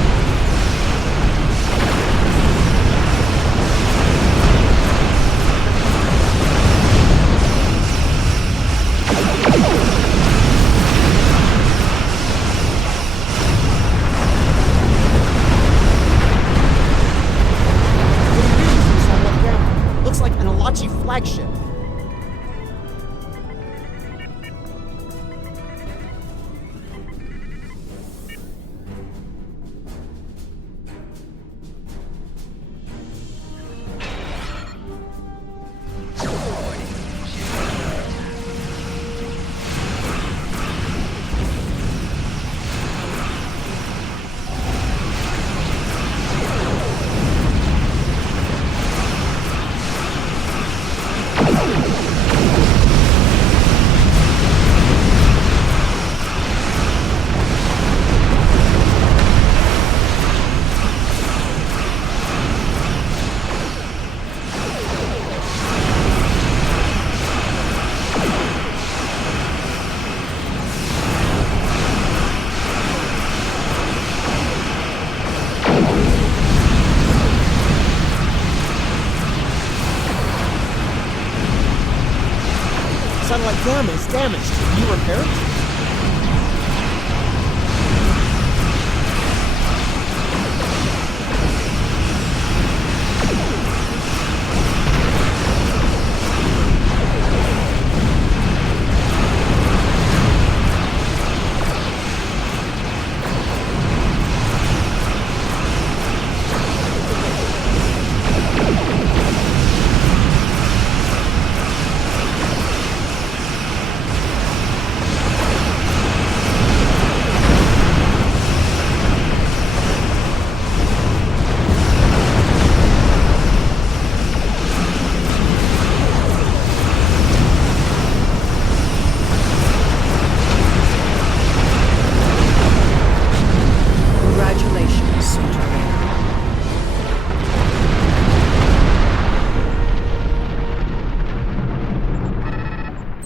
cam is damaged. Can you repair it?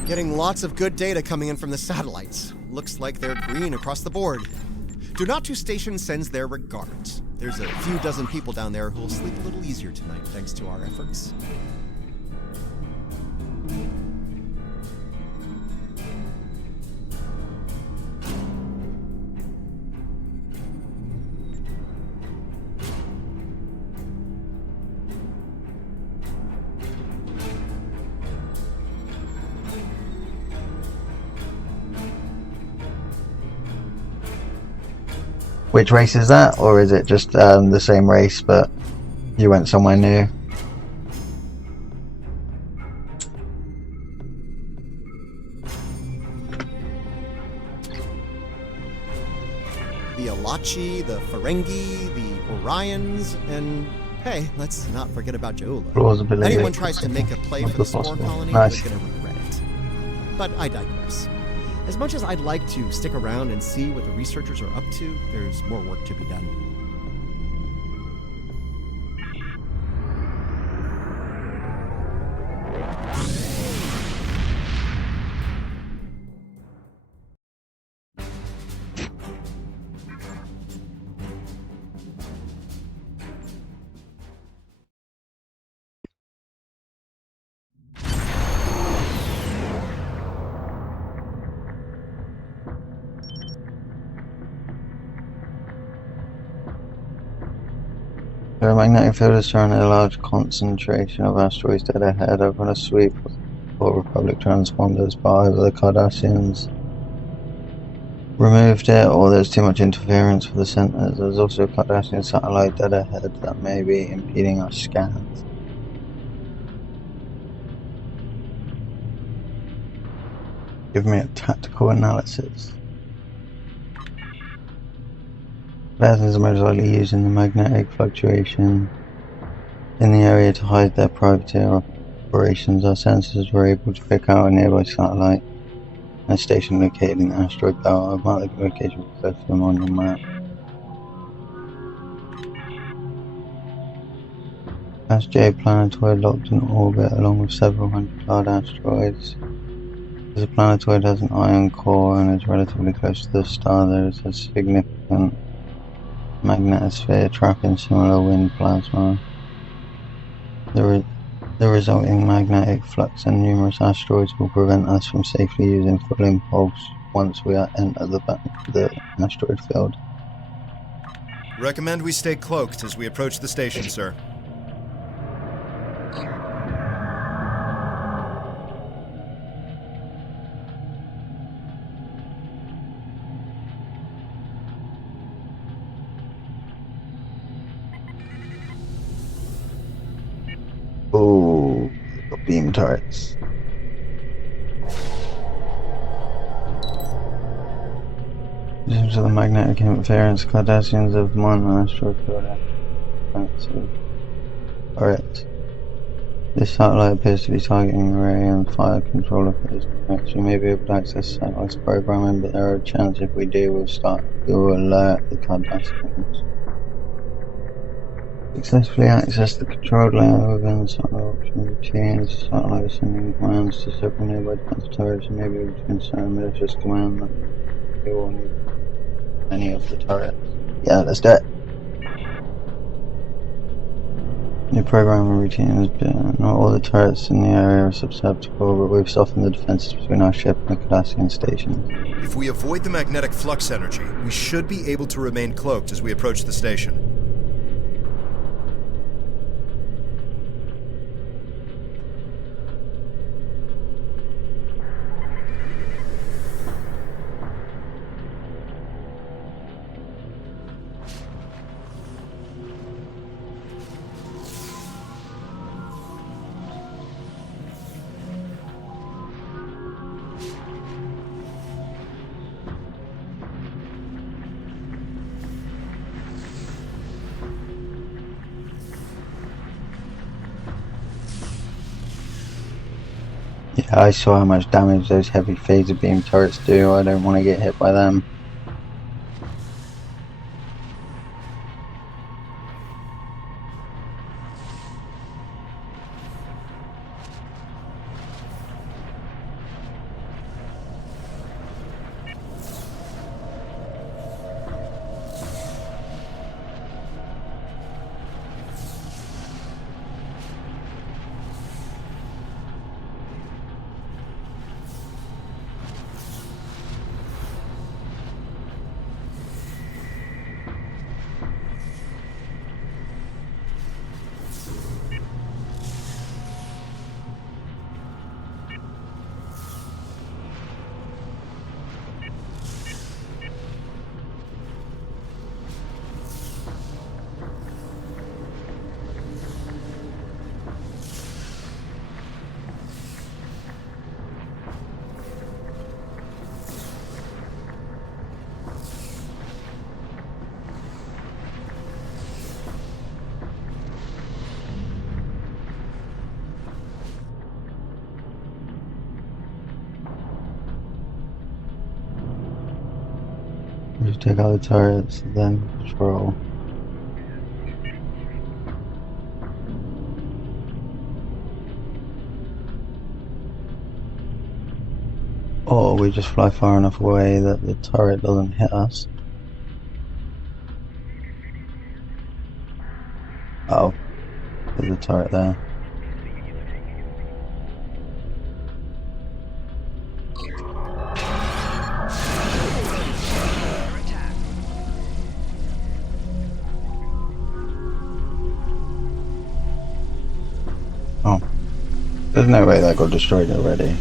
Getting lots of good data coming in from the satellites. Looks like they're green across the board. Dunatu Station sends their regards. There's a few dozen people down there who'll sleep a little easier tonight thanks to our efforts. Which race is that, or is it just the same race but you went somewhere new? The Alachi, the Ferengi, the Orions, and hey, let's not forget about Jaula. Anyone tries to make a play for the Spore Colony, they're gonna regret it. But I digress. As much as I'd like to stick around and see what the researchers are up to, there's more work to be done. The magnetic field is surrounding a large concentration of asteroids dead ahead. Over a sweep of Republic transponders, but either the Cardassians removed it or there's too much interference for the centers. There's also a Cardassian satellite dead ahead that may be impeding our scans. Give me a tactical analysis. Cardassians are most likely using the magnetic fluctuation in the area to hide their privateer operations. Our sensors were able to pick out a nearby satellite and a station located in the asteroid belt. I've marked the location for both of them on your map. SJ planetoid locked in orbit along with several hundred large asteroids. As the planetoid has an iron core and is relatively close to the star, there is a significant magnetosphere trapping similar wind plasma. The resulting magnetic flux and numerous asteroids will prevent us from safely using full impulse once we enter the asteroid field. Recommend we stay cloaked as we approach the station, sir. Ooh, beam turrets. Due to the magnetic interference, Cardassians have mined an asteroid field. Alright. This satellite appears to be targeting array and fire controller for this direction. We may be able to access satellite's programming, but there are a chance if we do, we'll alert the Cardassians. Successfully access the control layer within satellite option routines. Satellite sending commands to several nearby defense turrets and may be able to insert a malicious command that you will need any of the turrets. Yeah, let's do it. New programming routine has been. Not all the turrets in the area are susceptible, but we've softened the defenses between our ship and the Cardassian station. If we avoid the magnetic flux energy, we should be able to remain cloaked as we approach the station. Yeah, I saw how much damage those heavy phaser beam turrets do. I don't want to get hit by them. Just take out the turrets, then patrol. Or we just fly far enough away that the turret doesn't hit us. Oh, there's a turret there. Oh, there's no way that got destroyed already.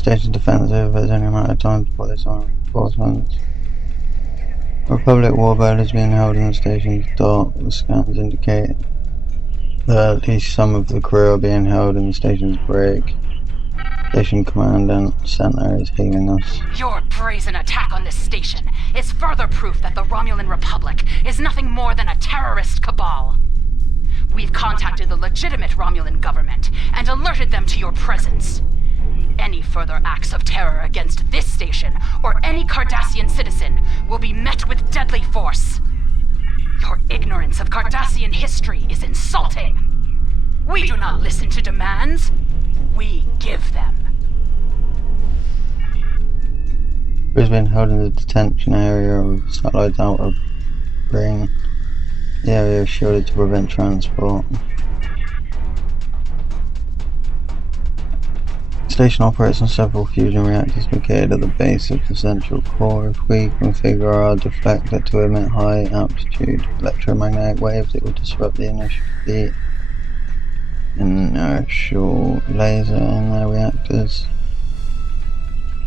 station's defensive, but it's only a matter of time before they summon reinforcements. Republic warbird is being held in the station's dock. The scans indicate that at least some of the crew are being held in the station's brig. Station Commandant Center is hailing us. Your brazen attack on this station is further proof that the Romulan Republic is nothing more than a terrorist cabal. We've contacted the legitimate Romulan government and alerted them to your presence. Any further acts of terror against this station or any Cardassian citizen will be met with deadly force. Your ignorance of Cardassian history is insulting. We do not listen to demands. We give them. Crew's been held in the detention area of Satellite's outer ring. The area is shielded to prevent transport. The station operates on several fusion reactors located at the base of the central core. If we configure our deflector to emit high amplitude electromagnetic waves, it will disrupt the inertial laser in their reactors.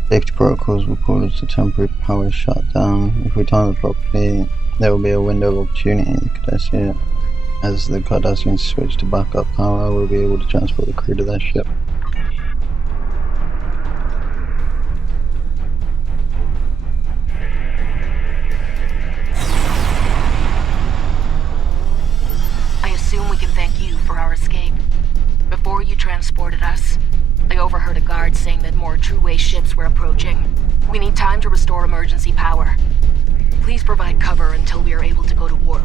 Safety protocols will call us to temporary power shutdown. If we time it properly, there will be a window of opportunity. As the Cardassians switch to backup power, we'll be able to transport the crew to their ship. I assume we can thank you for our escape. Before you transported us, I overheard a guard saying that more True-Way ships were approaching. We need time to restore emergency power. Please provide cover until we are able to go to warp.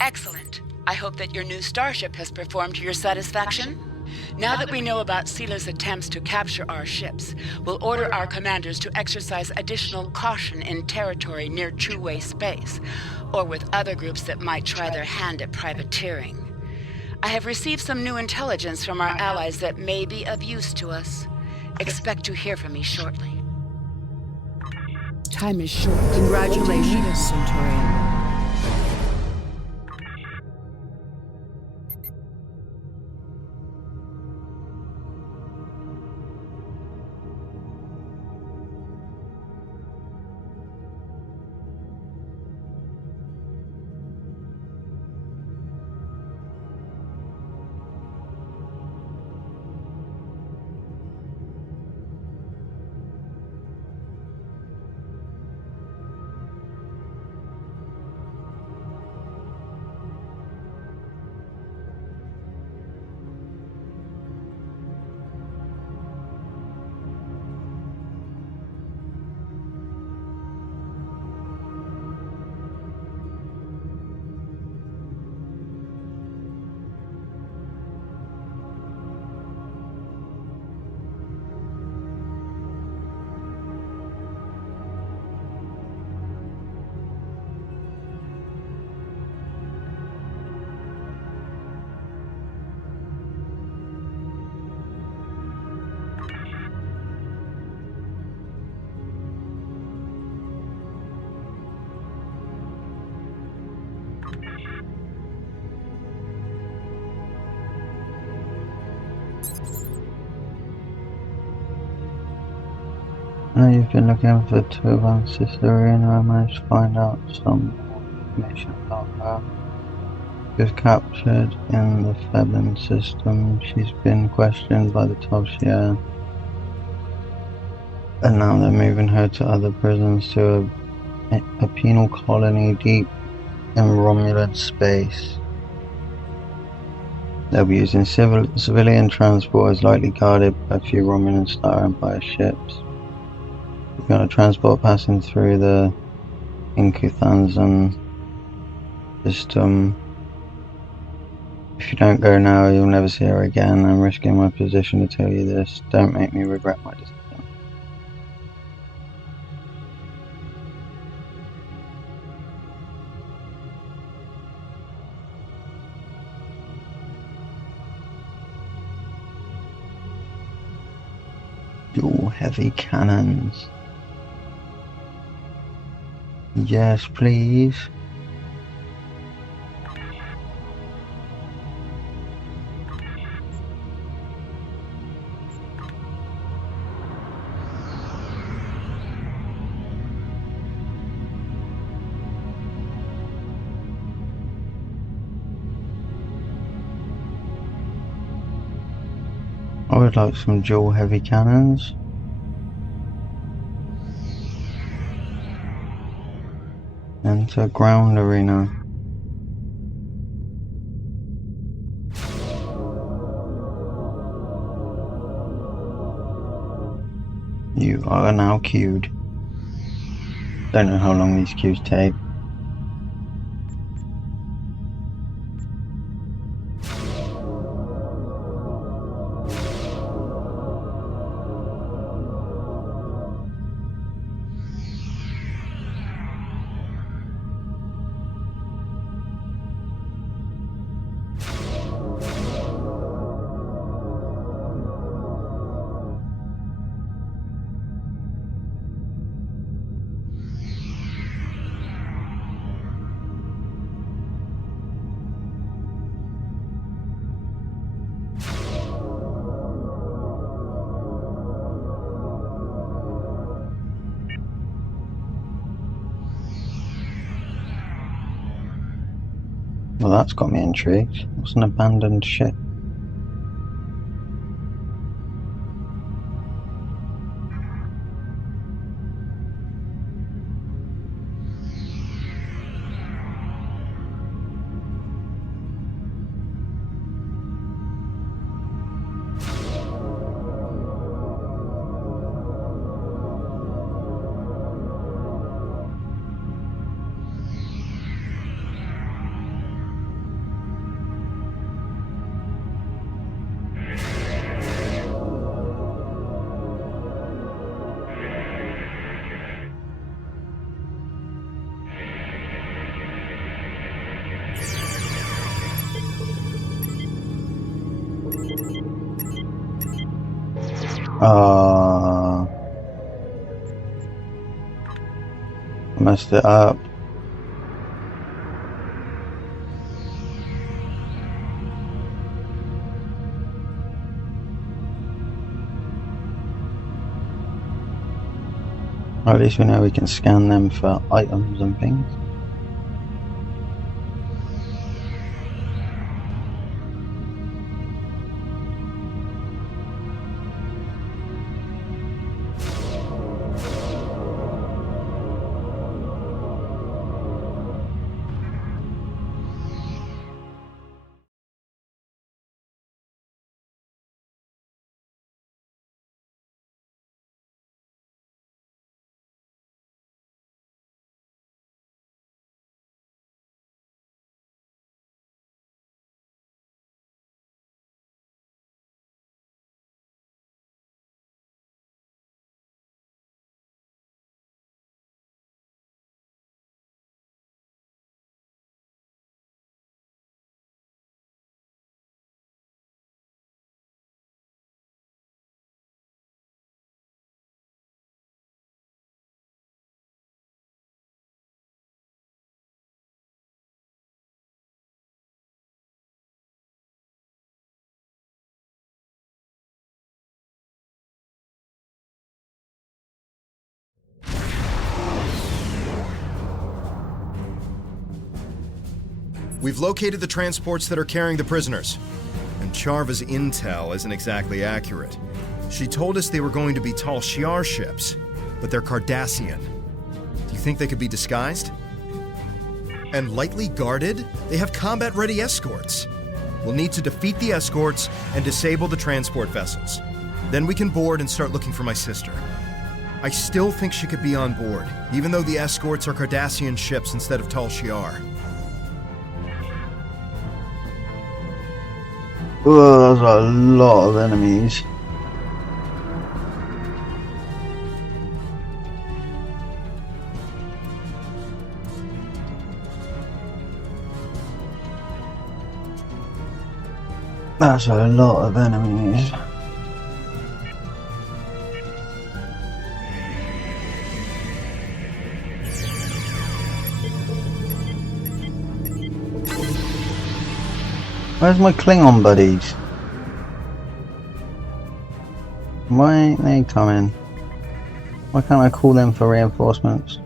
Excellent. I hope that your new starship has performed to your satisfaction. Now that we know about Sealer's attempts to capture our ships, we'll order our commanders to exercise additional caution in territory near True-Way space, or with other groups that might try their hand at privateering. I have received some new intelligence from our allies that may be of use to us. Expect to hear from me shortly. Time is short. Congratulations, Centurion. I know you've been looking for Tuvan Sister Arena. I managed to find out some information about her. She was captured in the Febin system. She's been questioned by the Tolshia, and now they're moving her to other prisons, to a penal colony deep in Romulan space. They'll be using civilian transport, as likely guarded by a few Romulan Star Empire ships. We've got a transport passing through the Inkuthanzan system. If you don't go now, you'll never see her again. I'm risking my position to tell you this. Don't make me regret my decision. Dual heavy cannons. Yes, please. I would like some dual heavy cannons. Enter ground arena. You are now queued. Don't know how long these queues take. Well, that's got me intrigued. What's an abandoned ship? Messed it up. Well, at least we know we can scan them for items and things. We've located the transports that are carrying the prisoners. And Charva's intel isn't exactly accurate. She told us they were going to be Tal Shiar ships, but they're Cardassian. Do you think they could be disguised? And lightly guarded? They have combat-ready escorts. We'll need to defeat the escorts and disable the transport vessels. Then we can board and start looking for my sister. I still think she could be on board, even though the escorts are Cardassian ships instead of Tal Shiar. Oh, there's a lot of enemies. That's a lot of enemies. Where's my Klingon buddies? Why ain't they coming? Why can't I call them for reinforcements?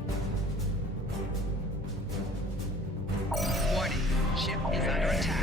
Warning, ship is under attack.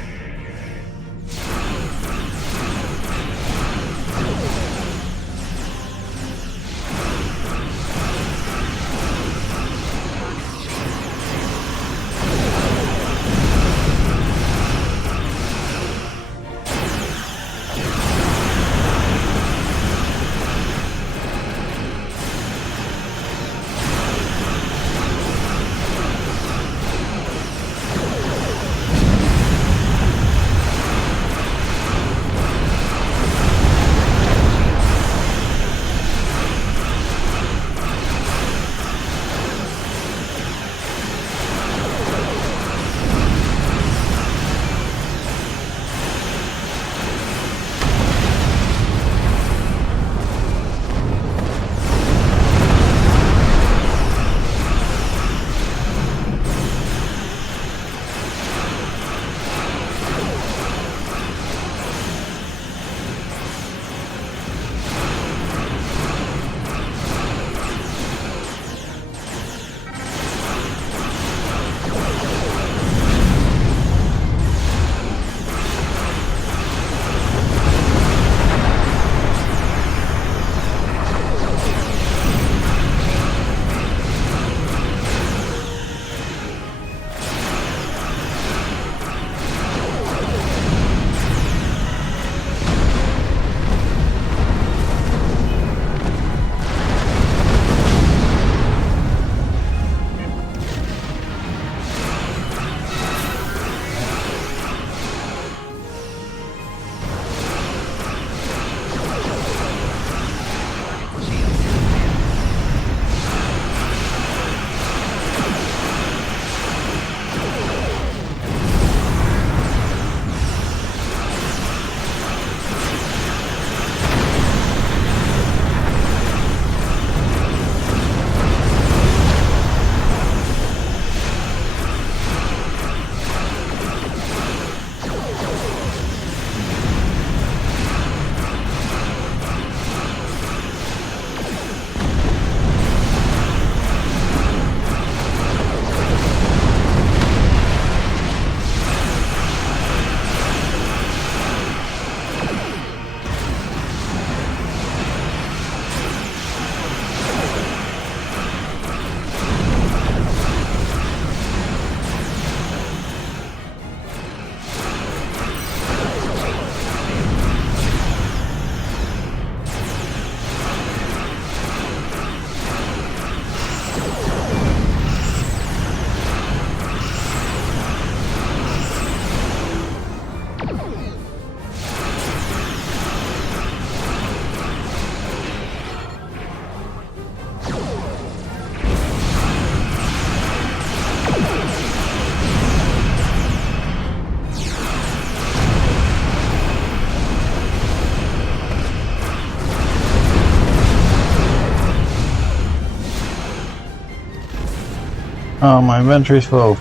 Oh, my inventory's full.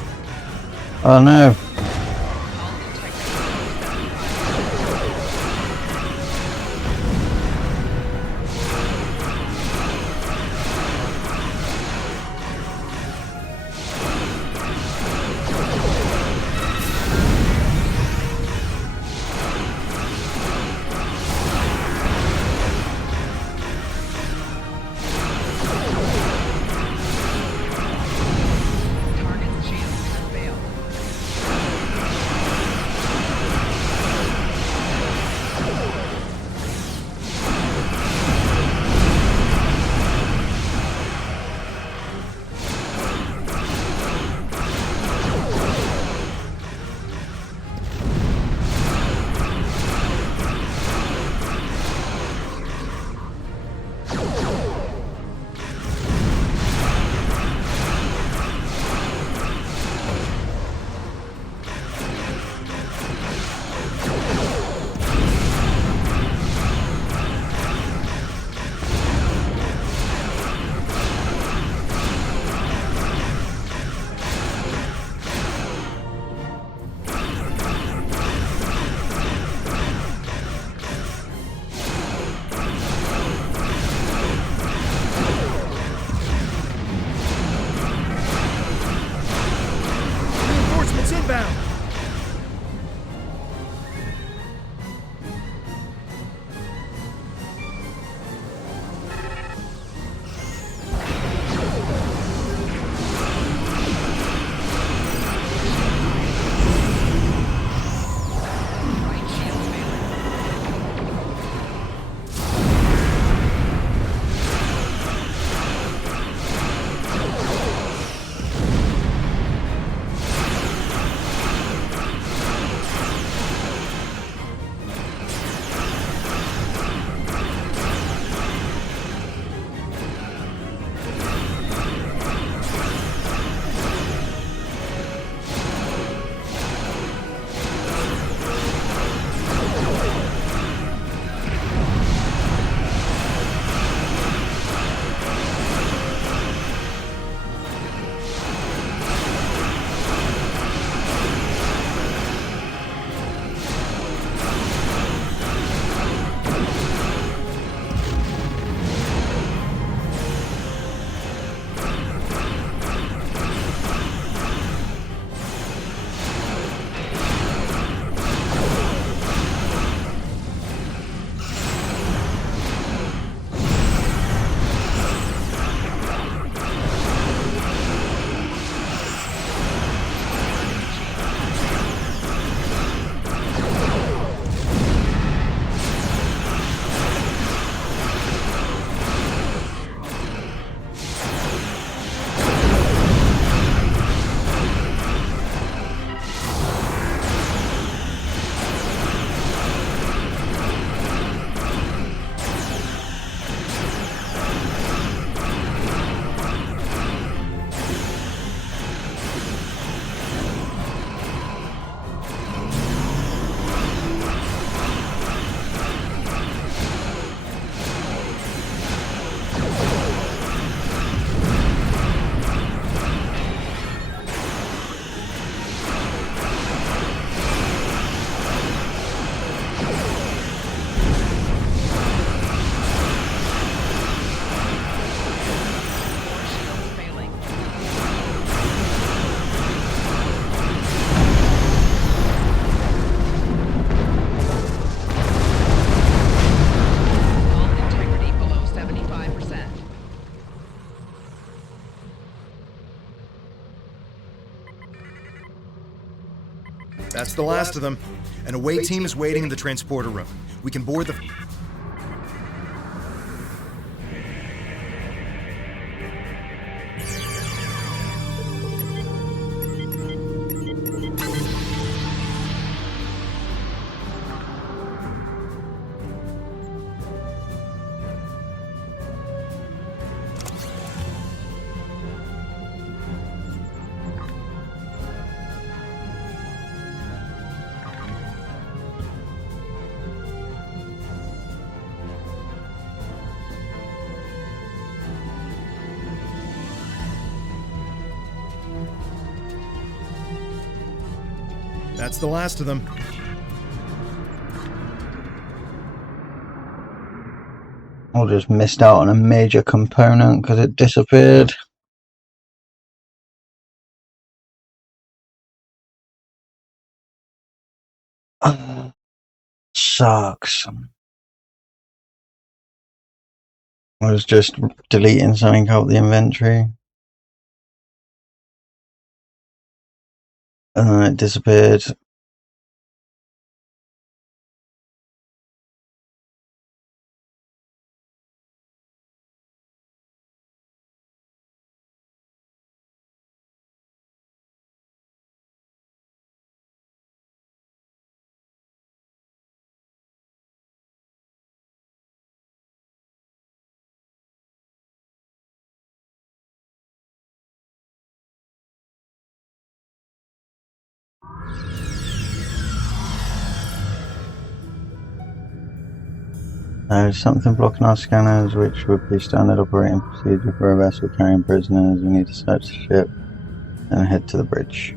Oh no. That's the last of them. An away team is waiting in the transporter room. We can board the... That's the last of them. I just missed out on a major component because it disappeared. Sucks. I was just deleting something out of the inventory. And then it disappeared. There's something blocking our scanners, which would be standard operating procedure for a vessel carrying prisoners. We need to search the ship and head to the bridge.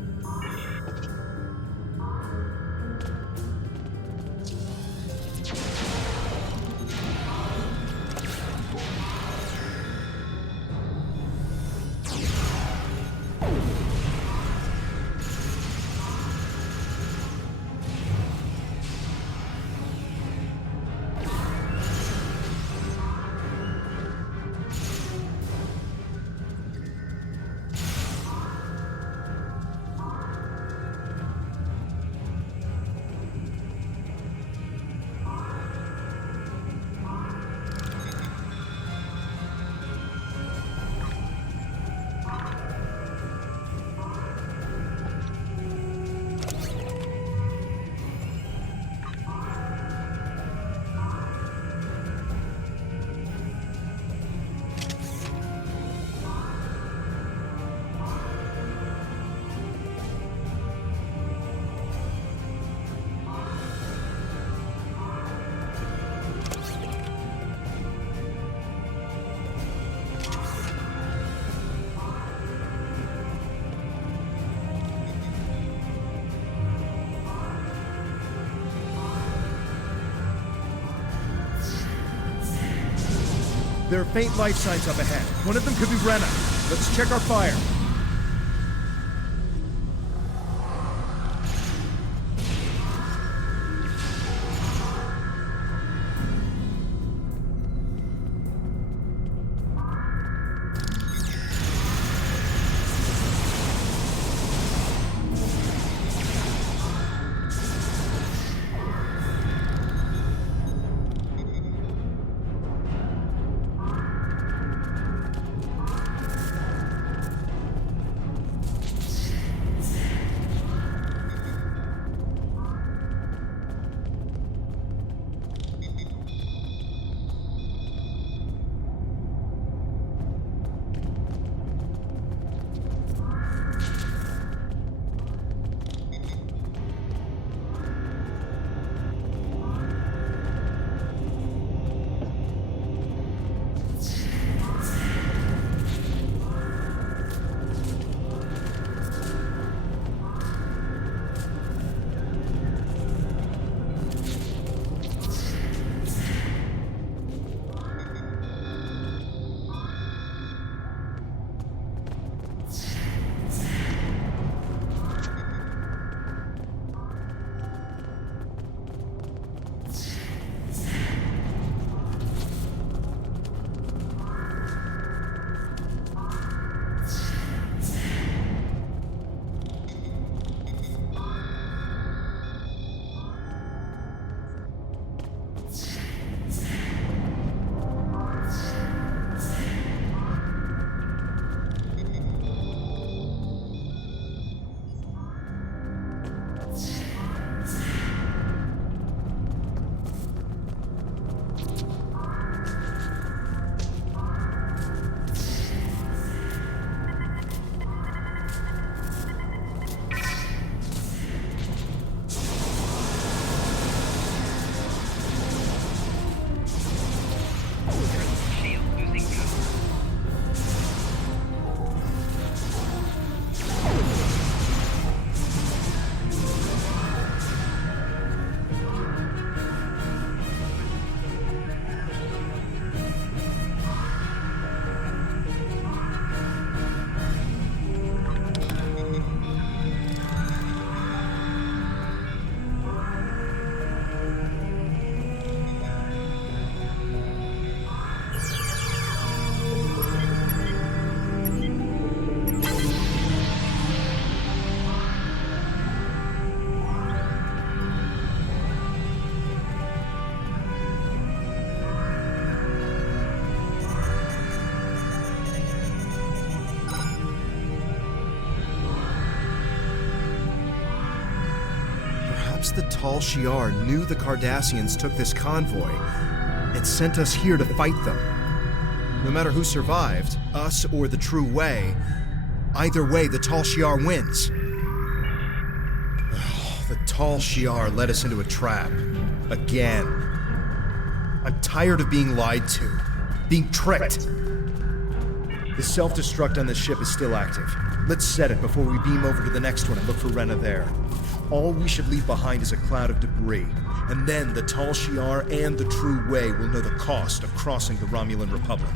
There are faint life signs up ahead. One of them could be Rena. Let's check our fire. the Tal Shiar knew the Cardassians took this convoy and sent us here to fight them. No matter who survived, us or the True Way, either way, the Tal Shiar wins. The Tal Shiar led us into a trap. Again. I'm tired of being lied to. Being tricked. The self-destruct on this ship is still active. Let's set it before we beam over to the next one and look for Rena there. All we should leave behind is a cloud of debris. And then the Tal Shiar and the True Way will know the cost of crossing the Romulan Republic.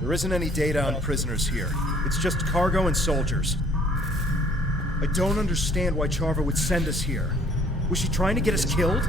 There isn't any data on prisoners here. It's just cargo and soldiers. I don't understand why Charva would send us here. Was she trying to get us killed?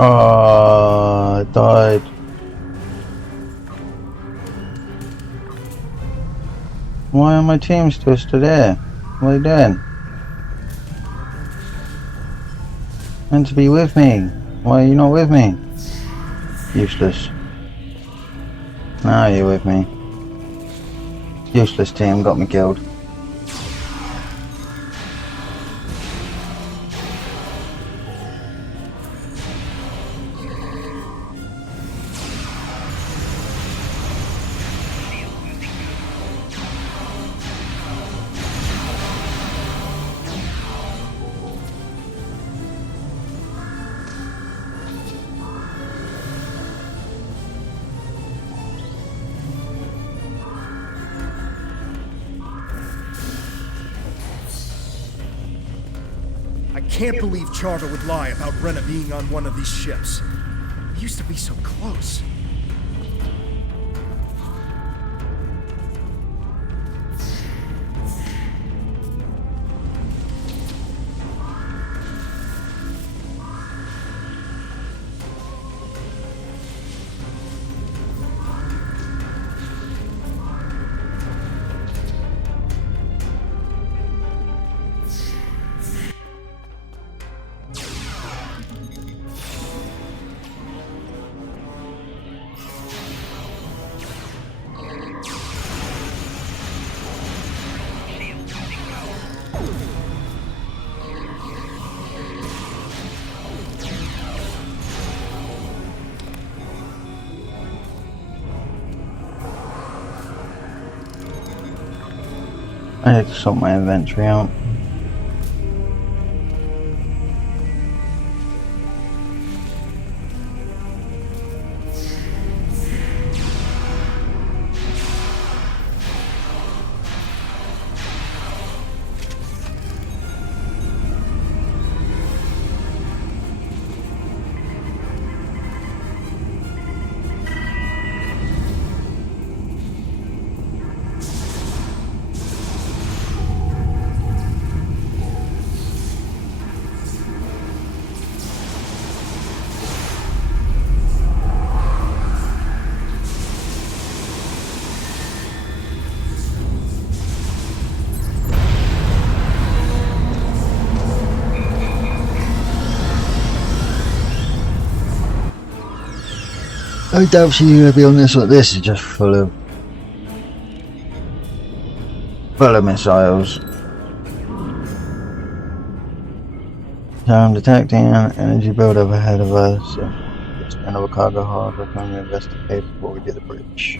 Oh, I died. Why are my team still there? What are they doing? Meant to be with me. Why are you not with me? Useless. Now you're with me. Useless team got me killed. I can't believe Charva would lie about Rena being on one of these ships. We used to be so close. I had to sort my inventory out. I doubt she's gonna be on this one. This is just full of missiles. So I'm detecting an energy buildup ahead of us. It's another cargo hold. We're going to investigate before we do the bridge.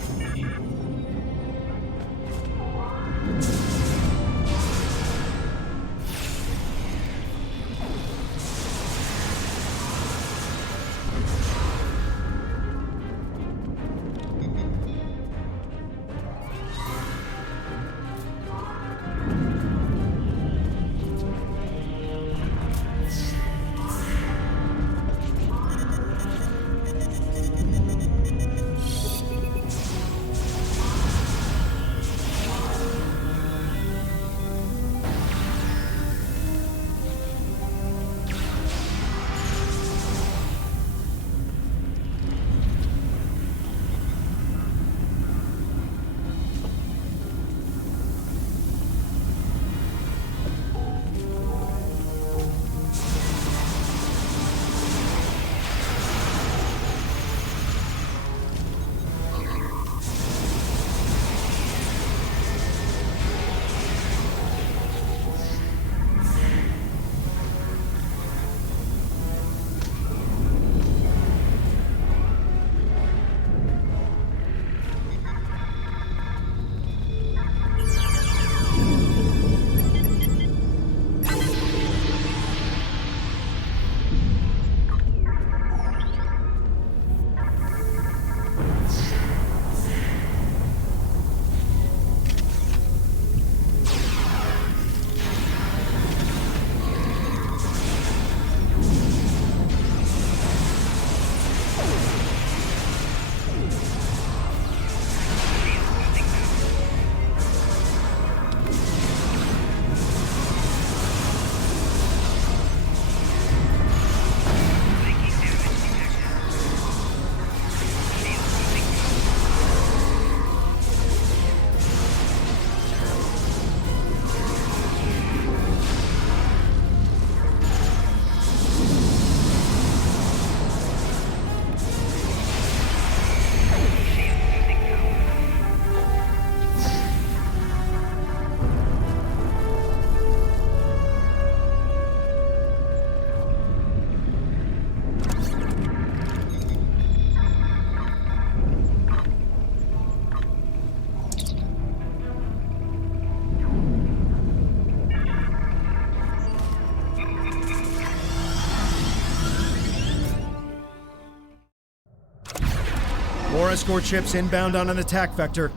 More escort ships inbound on an attack vector.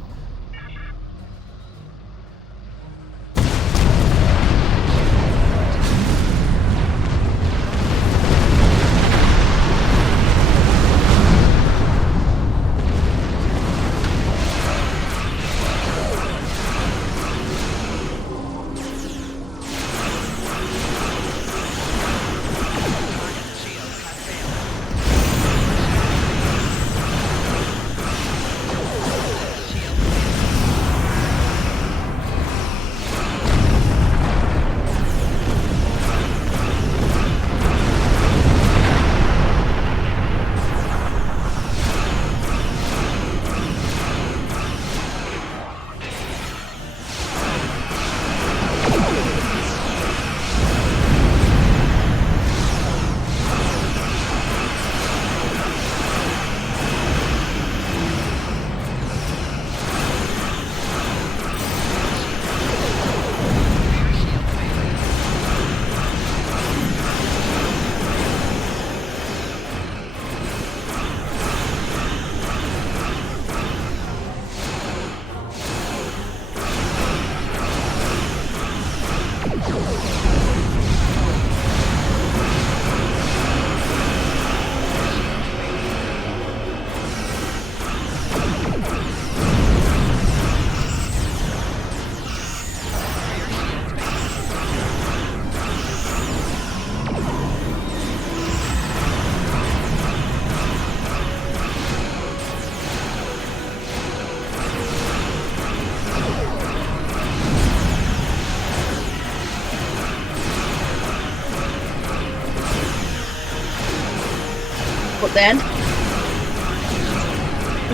But then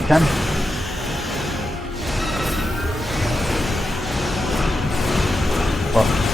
can. What?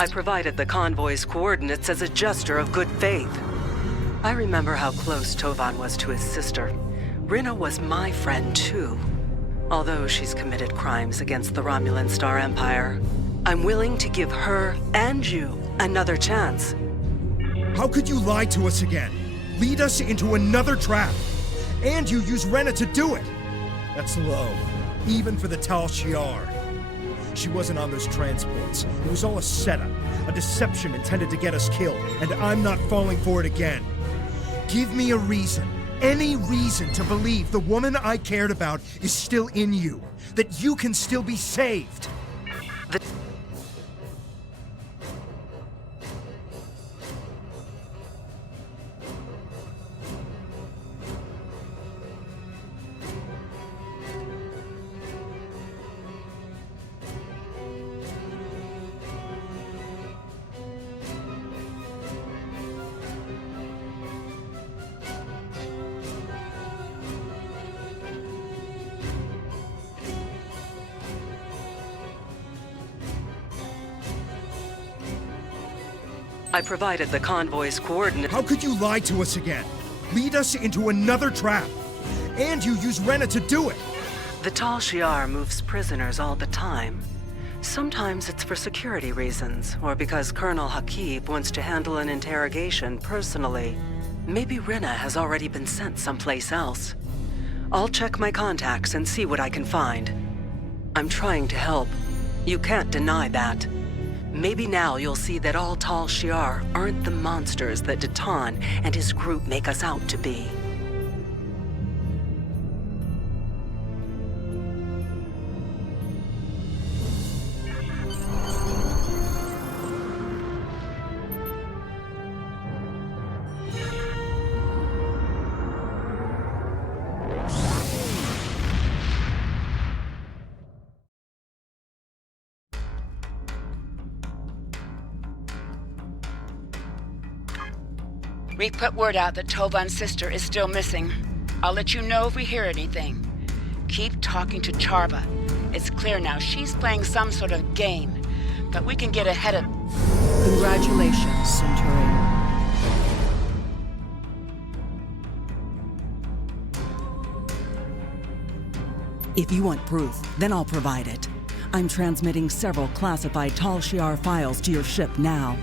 I provided the convoy's coordinates as a gesture of good faith. I remember how close Tovan was to his sister. Rina was my friend too. Although she's committed crimes against the Romulan Star Empire, I'm willing to give her and you another chance. How could you lie to us again? Lead us into another trap? And you use Rena to do it! That's low, even for the Tal Shiar. She wasn't on those transports. It was all a setup, a deception intended to get us killed, and I'm not falling for it again. Give me a reason, any reason to believe the woman I cared about is still in you, that you can still be saved. I provided the convoy's coordinates. How could you lie to us again? Lead us into another trap? And you use Rena to do it! The Tal Shiar moves prisoners all the time. Sometimes it's for security reasons, or because Colonel Hakib wants to handle an interrogation personally. Maybe Rena has already been sent someplace else. I'll check my contacts and see what I can find. I'm trying to help. You can't deny that. Maybe now you'll see that all Tal Shiar aren't the monsters that Datan and his group make us out to be. We've put word out that Tovan's sister is still missing. I'll let you know if we hear anything. Keep talking to Charva. It's clear now she's playing some sort of game, but we can get ahead of... Congratulations, Centurion. If you want proof, then I'll provide it. I'm transmitting several classified Tal Shiar files to your ship now.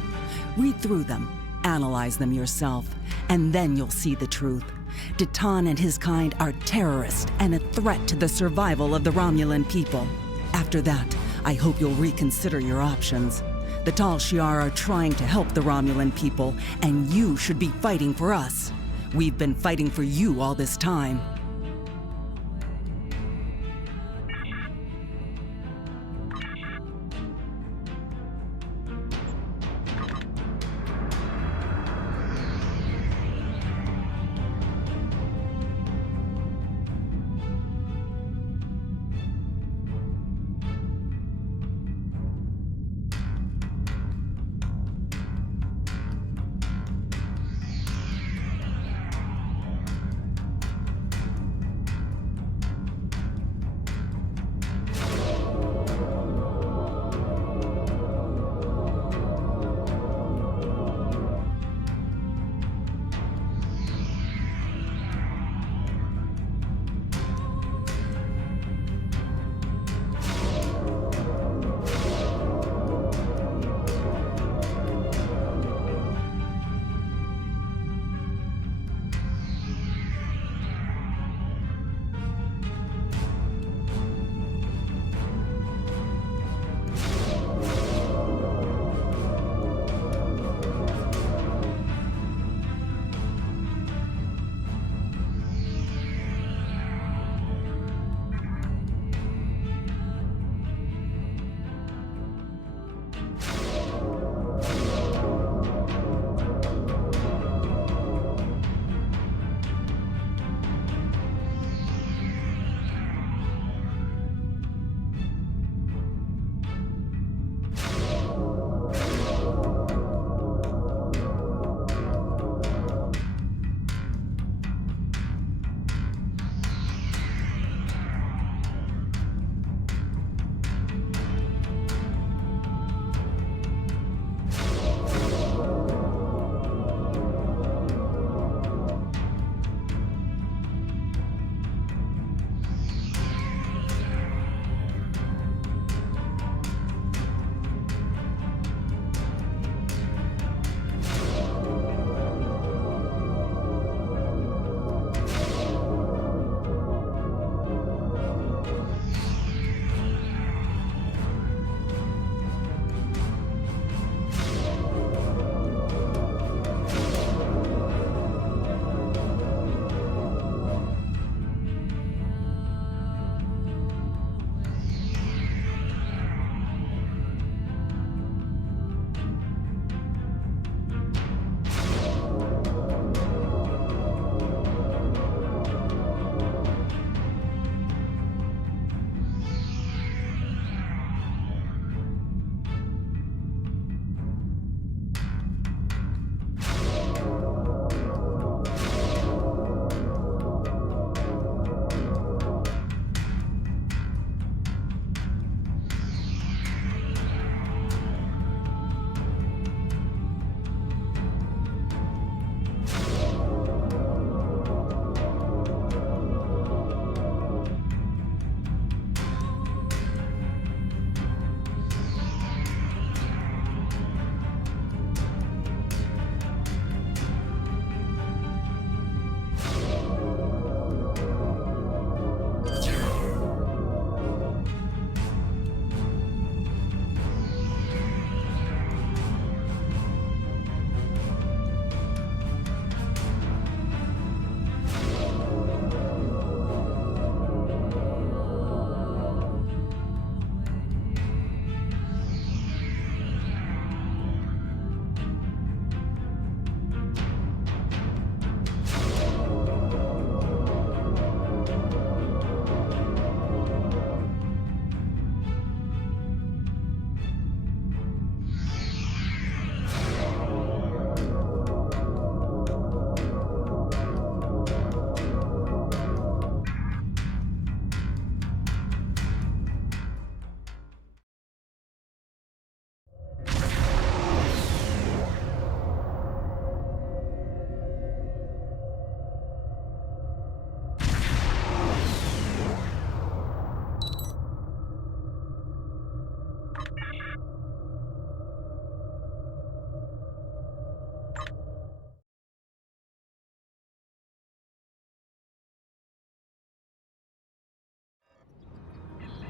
Read through them. Analyze them yourself, and then you'll see the truth. Datan and his kind are terrorists and a threat to the survival of the Romulan people. After that, I hope you'll reconsider your options. The Tal Shiar are trying to help the Romulan people, and you should be fighting for us. We've been fighting for you all this time.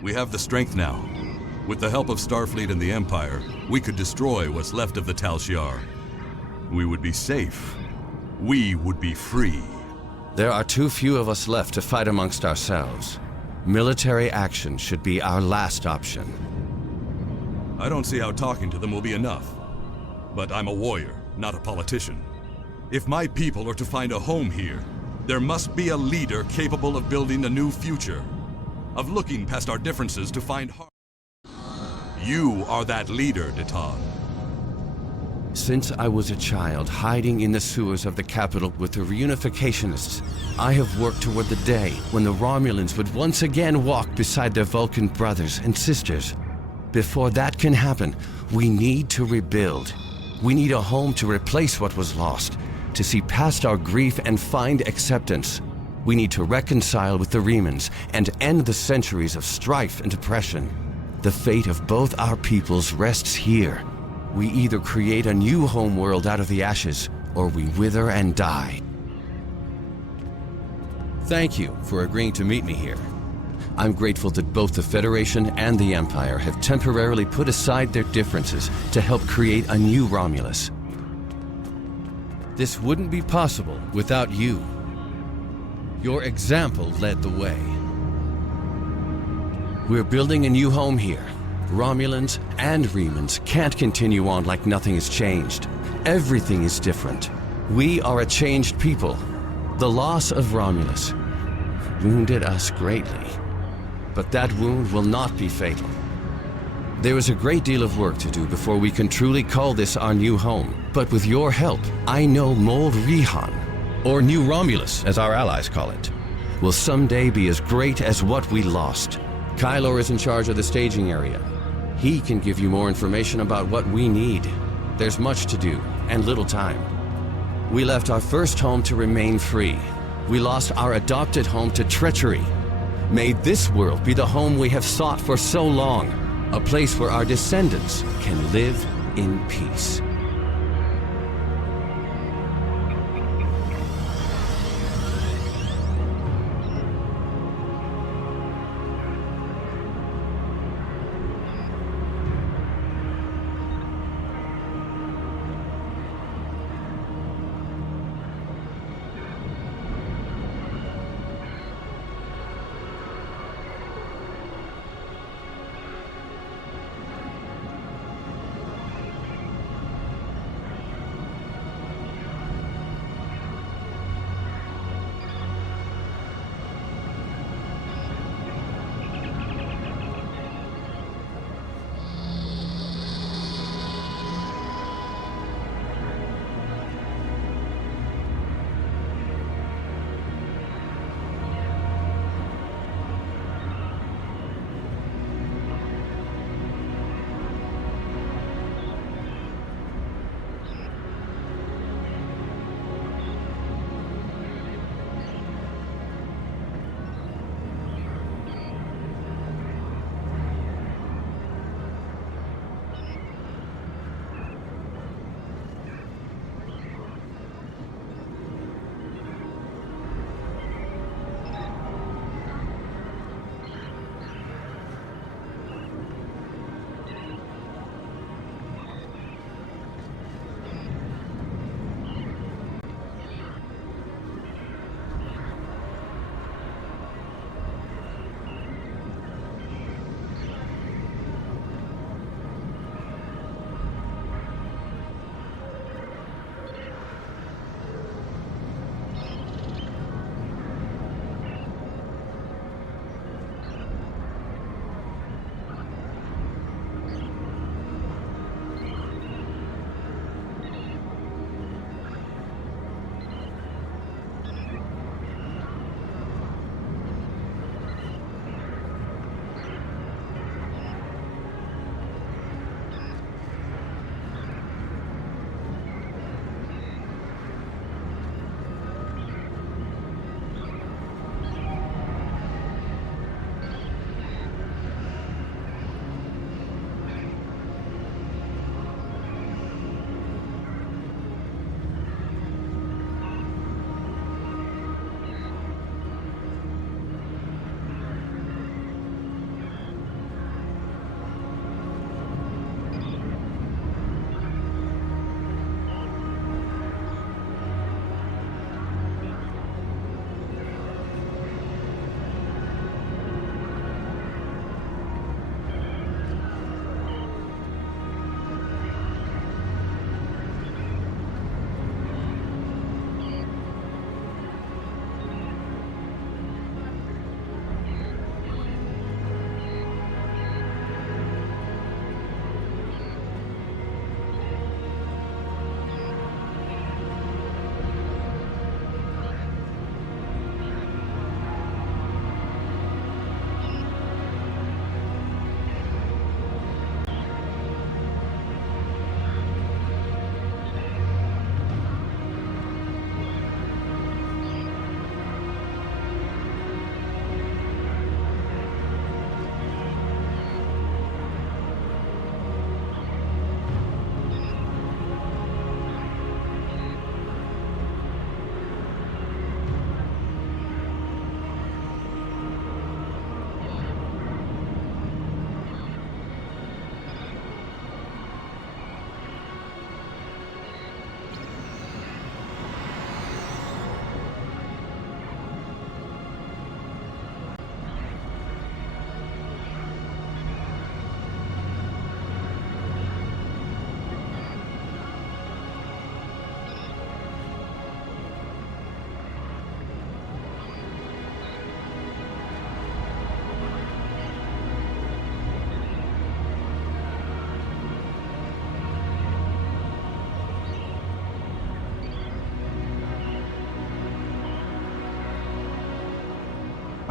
We have the strength now. With the help of Starfleet and the Empire, we could destroy what's left of the Tal Shiar. We would be safe. We would be free. There are too few of us left to fight amongst ourselves. Military action should be our last option. I don't see how talking to them will be enough. But I'm a warrior, not a politician. If my people are to find a home here, there must be a leader capable of building a new future, of looking past our differences to find harmony. You are that leader, Ditan. Since I was a child hiding in the sewers of the capital with the reunificationists, I have worked toward the day when the Romulans would once again walk beside their Vulcan brothers and sisters. Before that can happen, we need to rebuild. We need a home to replace what was lost, to see past our grief and find acceptance. We need to reconcile with the Remans and end the centuries of strife and oppression. The fate of both our peoples rests here. We either create a new homeworld out of the ashes, or we wither and die. Thank you for agreeing to meet me here. I'm grateful that both the Federation and the Empire have temporarily put aside their differences to help create a new Romulus. This wouldn't be possible without you. Your example led the way. We're building a new home here. Romulans and Remans can't continue on like nothing has changed. Everything is different. We are a changed people. The loss of Romulus wounded us greatly. But that wound will not be fatal. There is a great deal of work to do before we can truly call this our new home. But with your help, I know Mold Rihan, or New Romulus, as our allies call it, will someday be as great as what we lost. Kylor is in charge of the staging area. He can give you more information about what we need. There's much to do, and little time. We left our first home to remain free. We lost our adopted home to treachery. May this world be the home we have sought for so long, a place where our descendants can live in peace.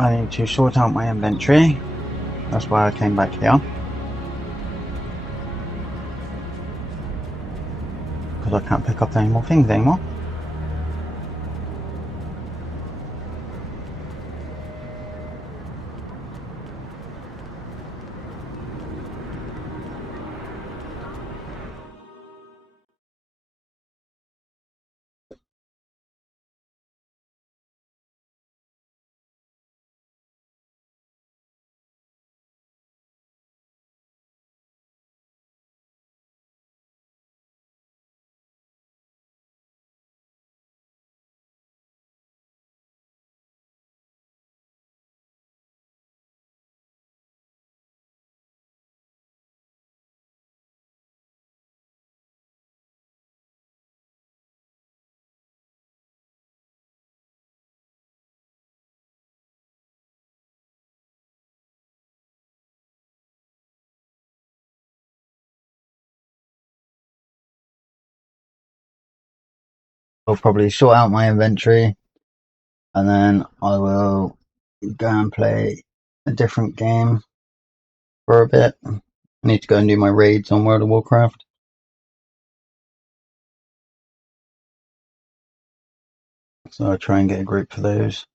I need to sort out my inventory. That's why I came back here. Because I can't pick up any more things anymore. I'll probably sort out my inventory and then I will go and play a different game for a bit. I need to go and do my raids on World of Warcraft. So I'll try and get a group for those.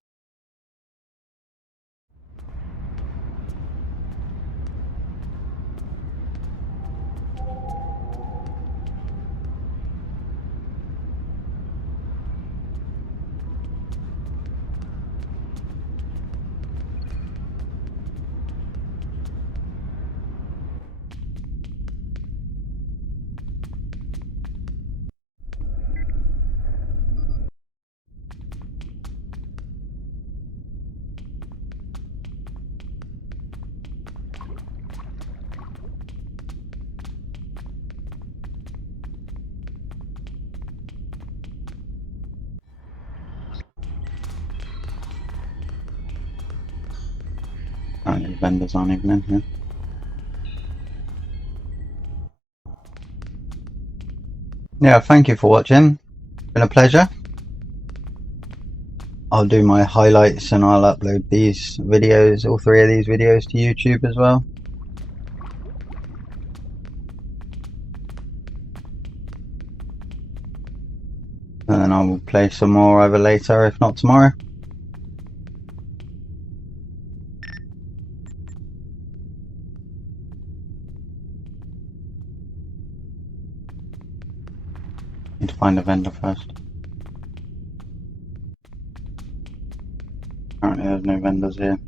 Apparently vendors aren't even in here. Yeah, thank you for watching. It's been a pleasure. I'll do my highlights and I'll upload these videos, all three of these videos, to YouTube as well. And then I will play some more either later, if not tomorrow. Need to find a vendor first. Apparently there's no vendors here.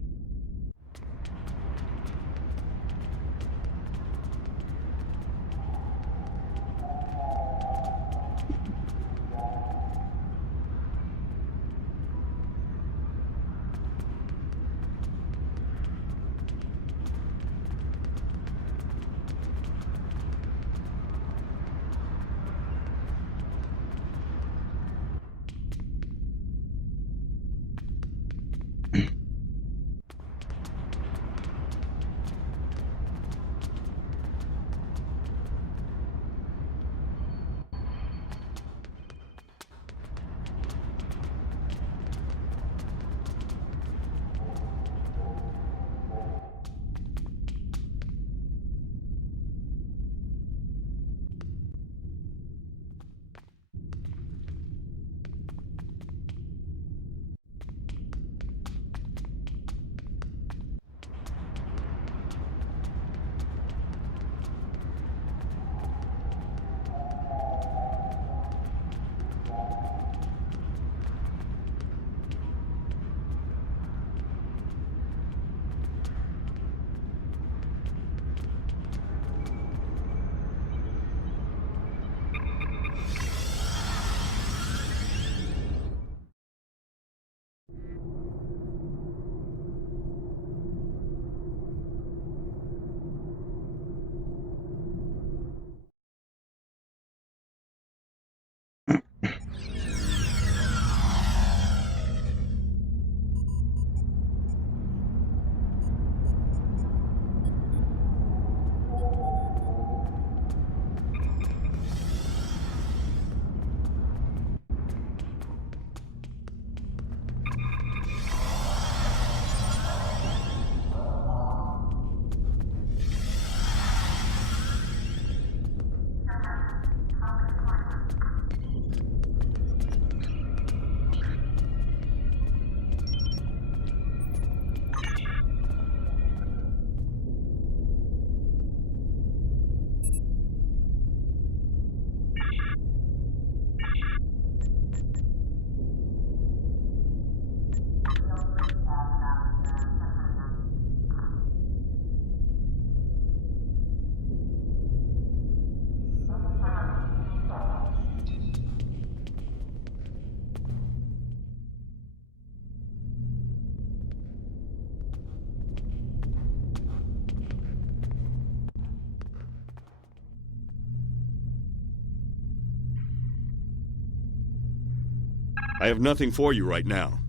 I have nothing for you right now.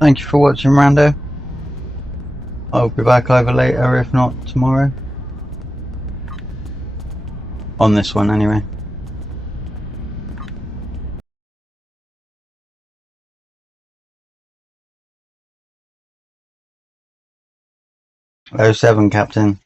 Thank you for watching, Rando. I'll be back either later, if not tomorrow. On this one, anyway. 07, Captain.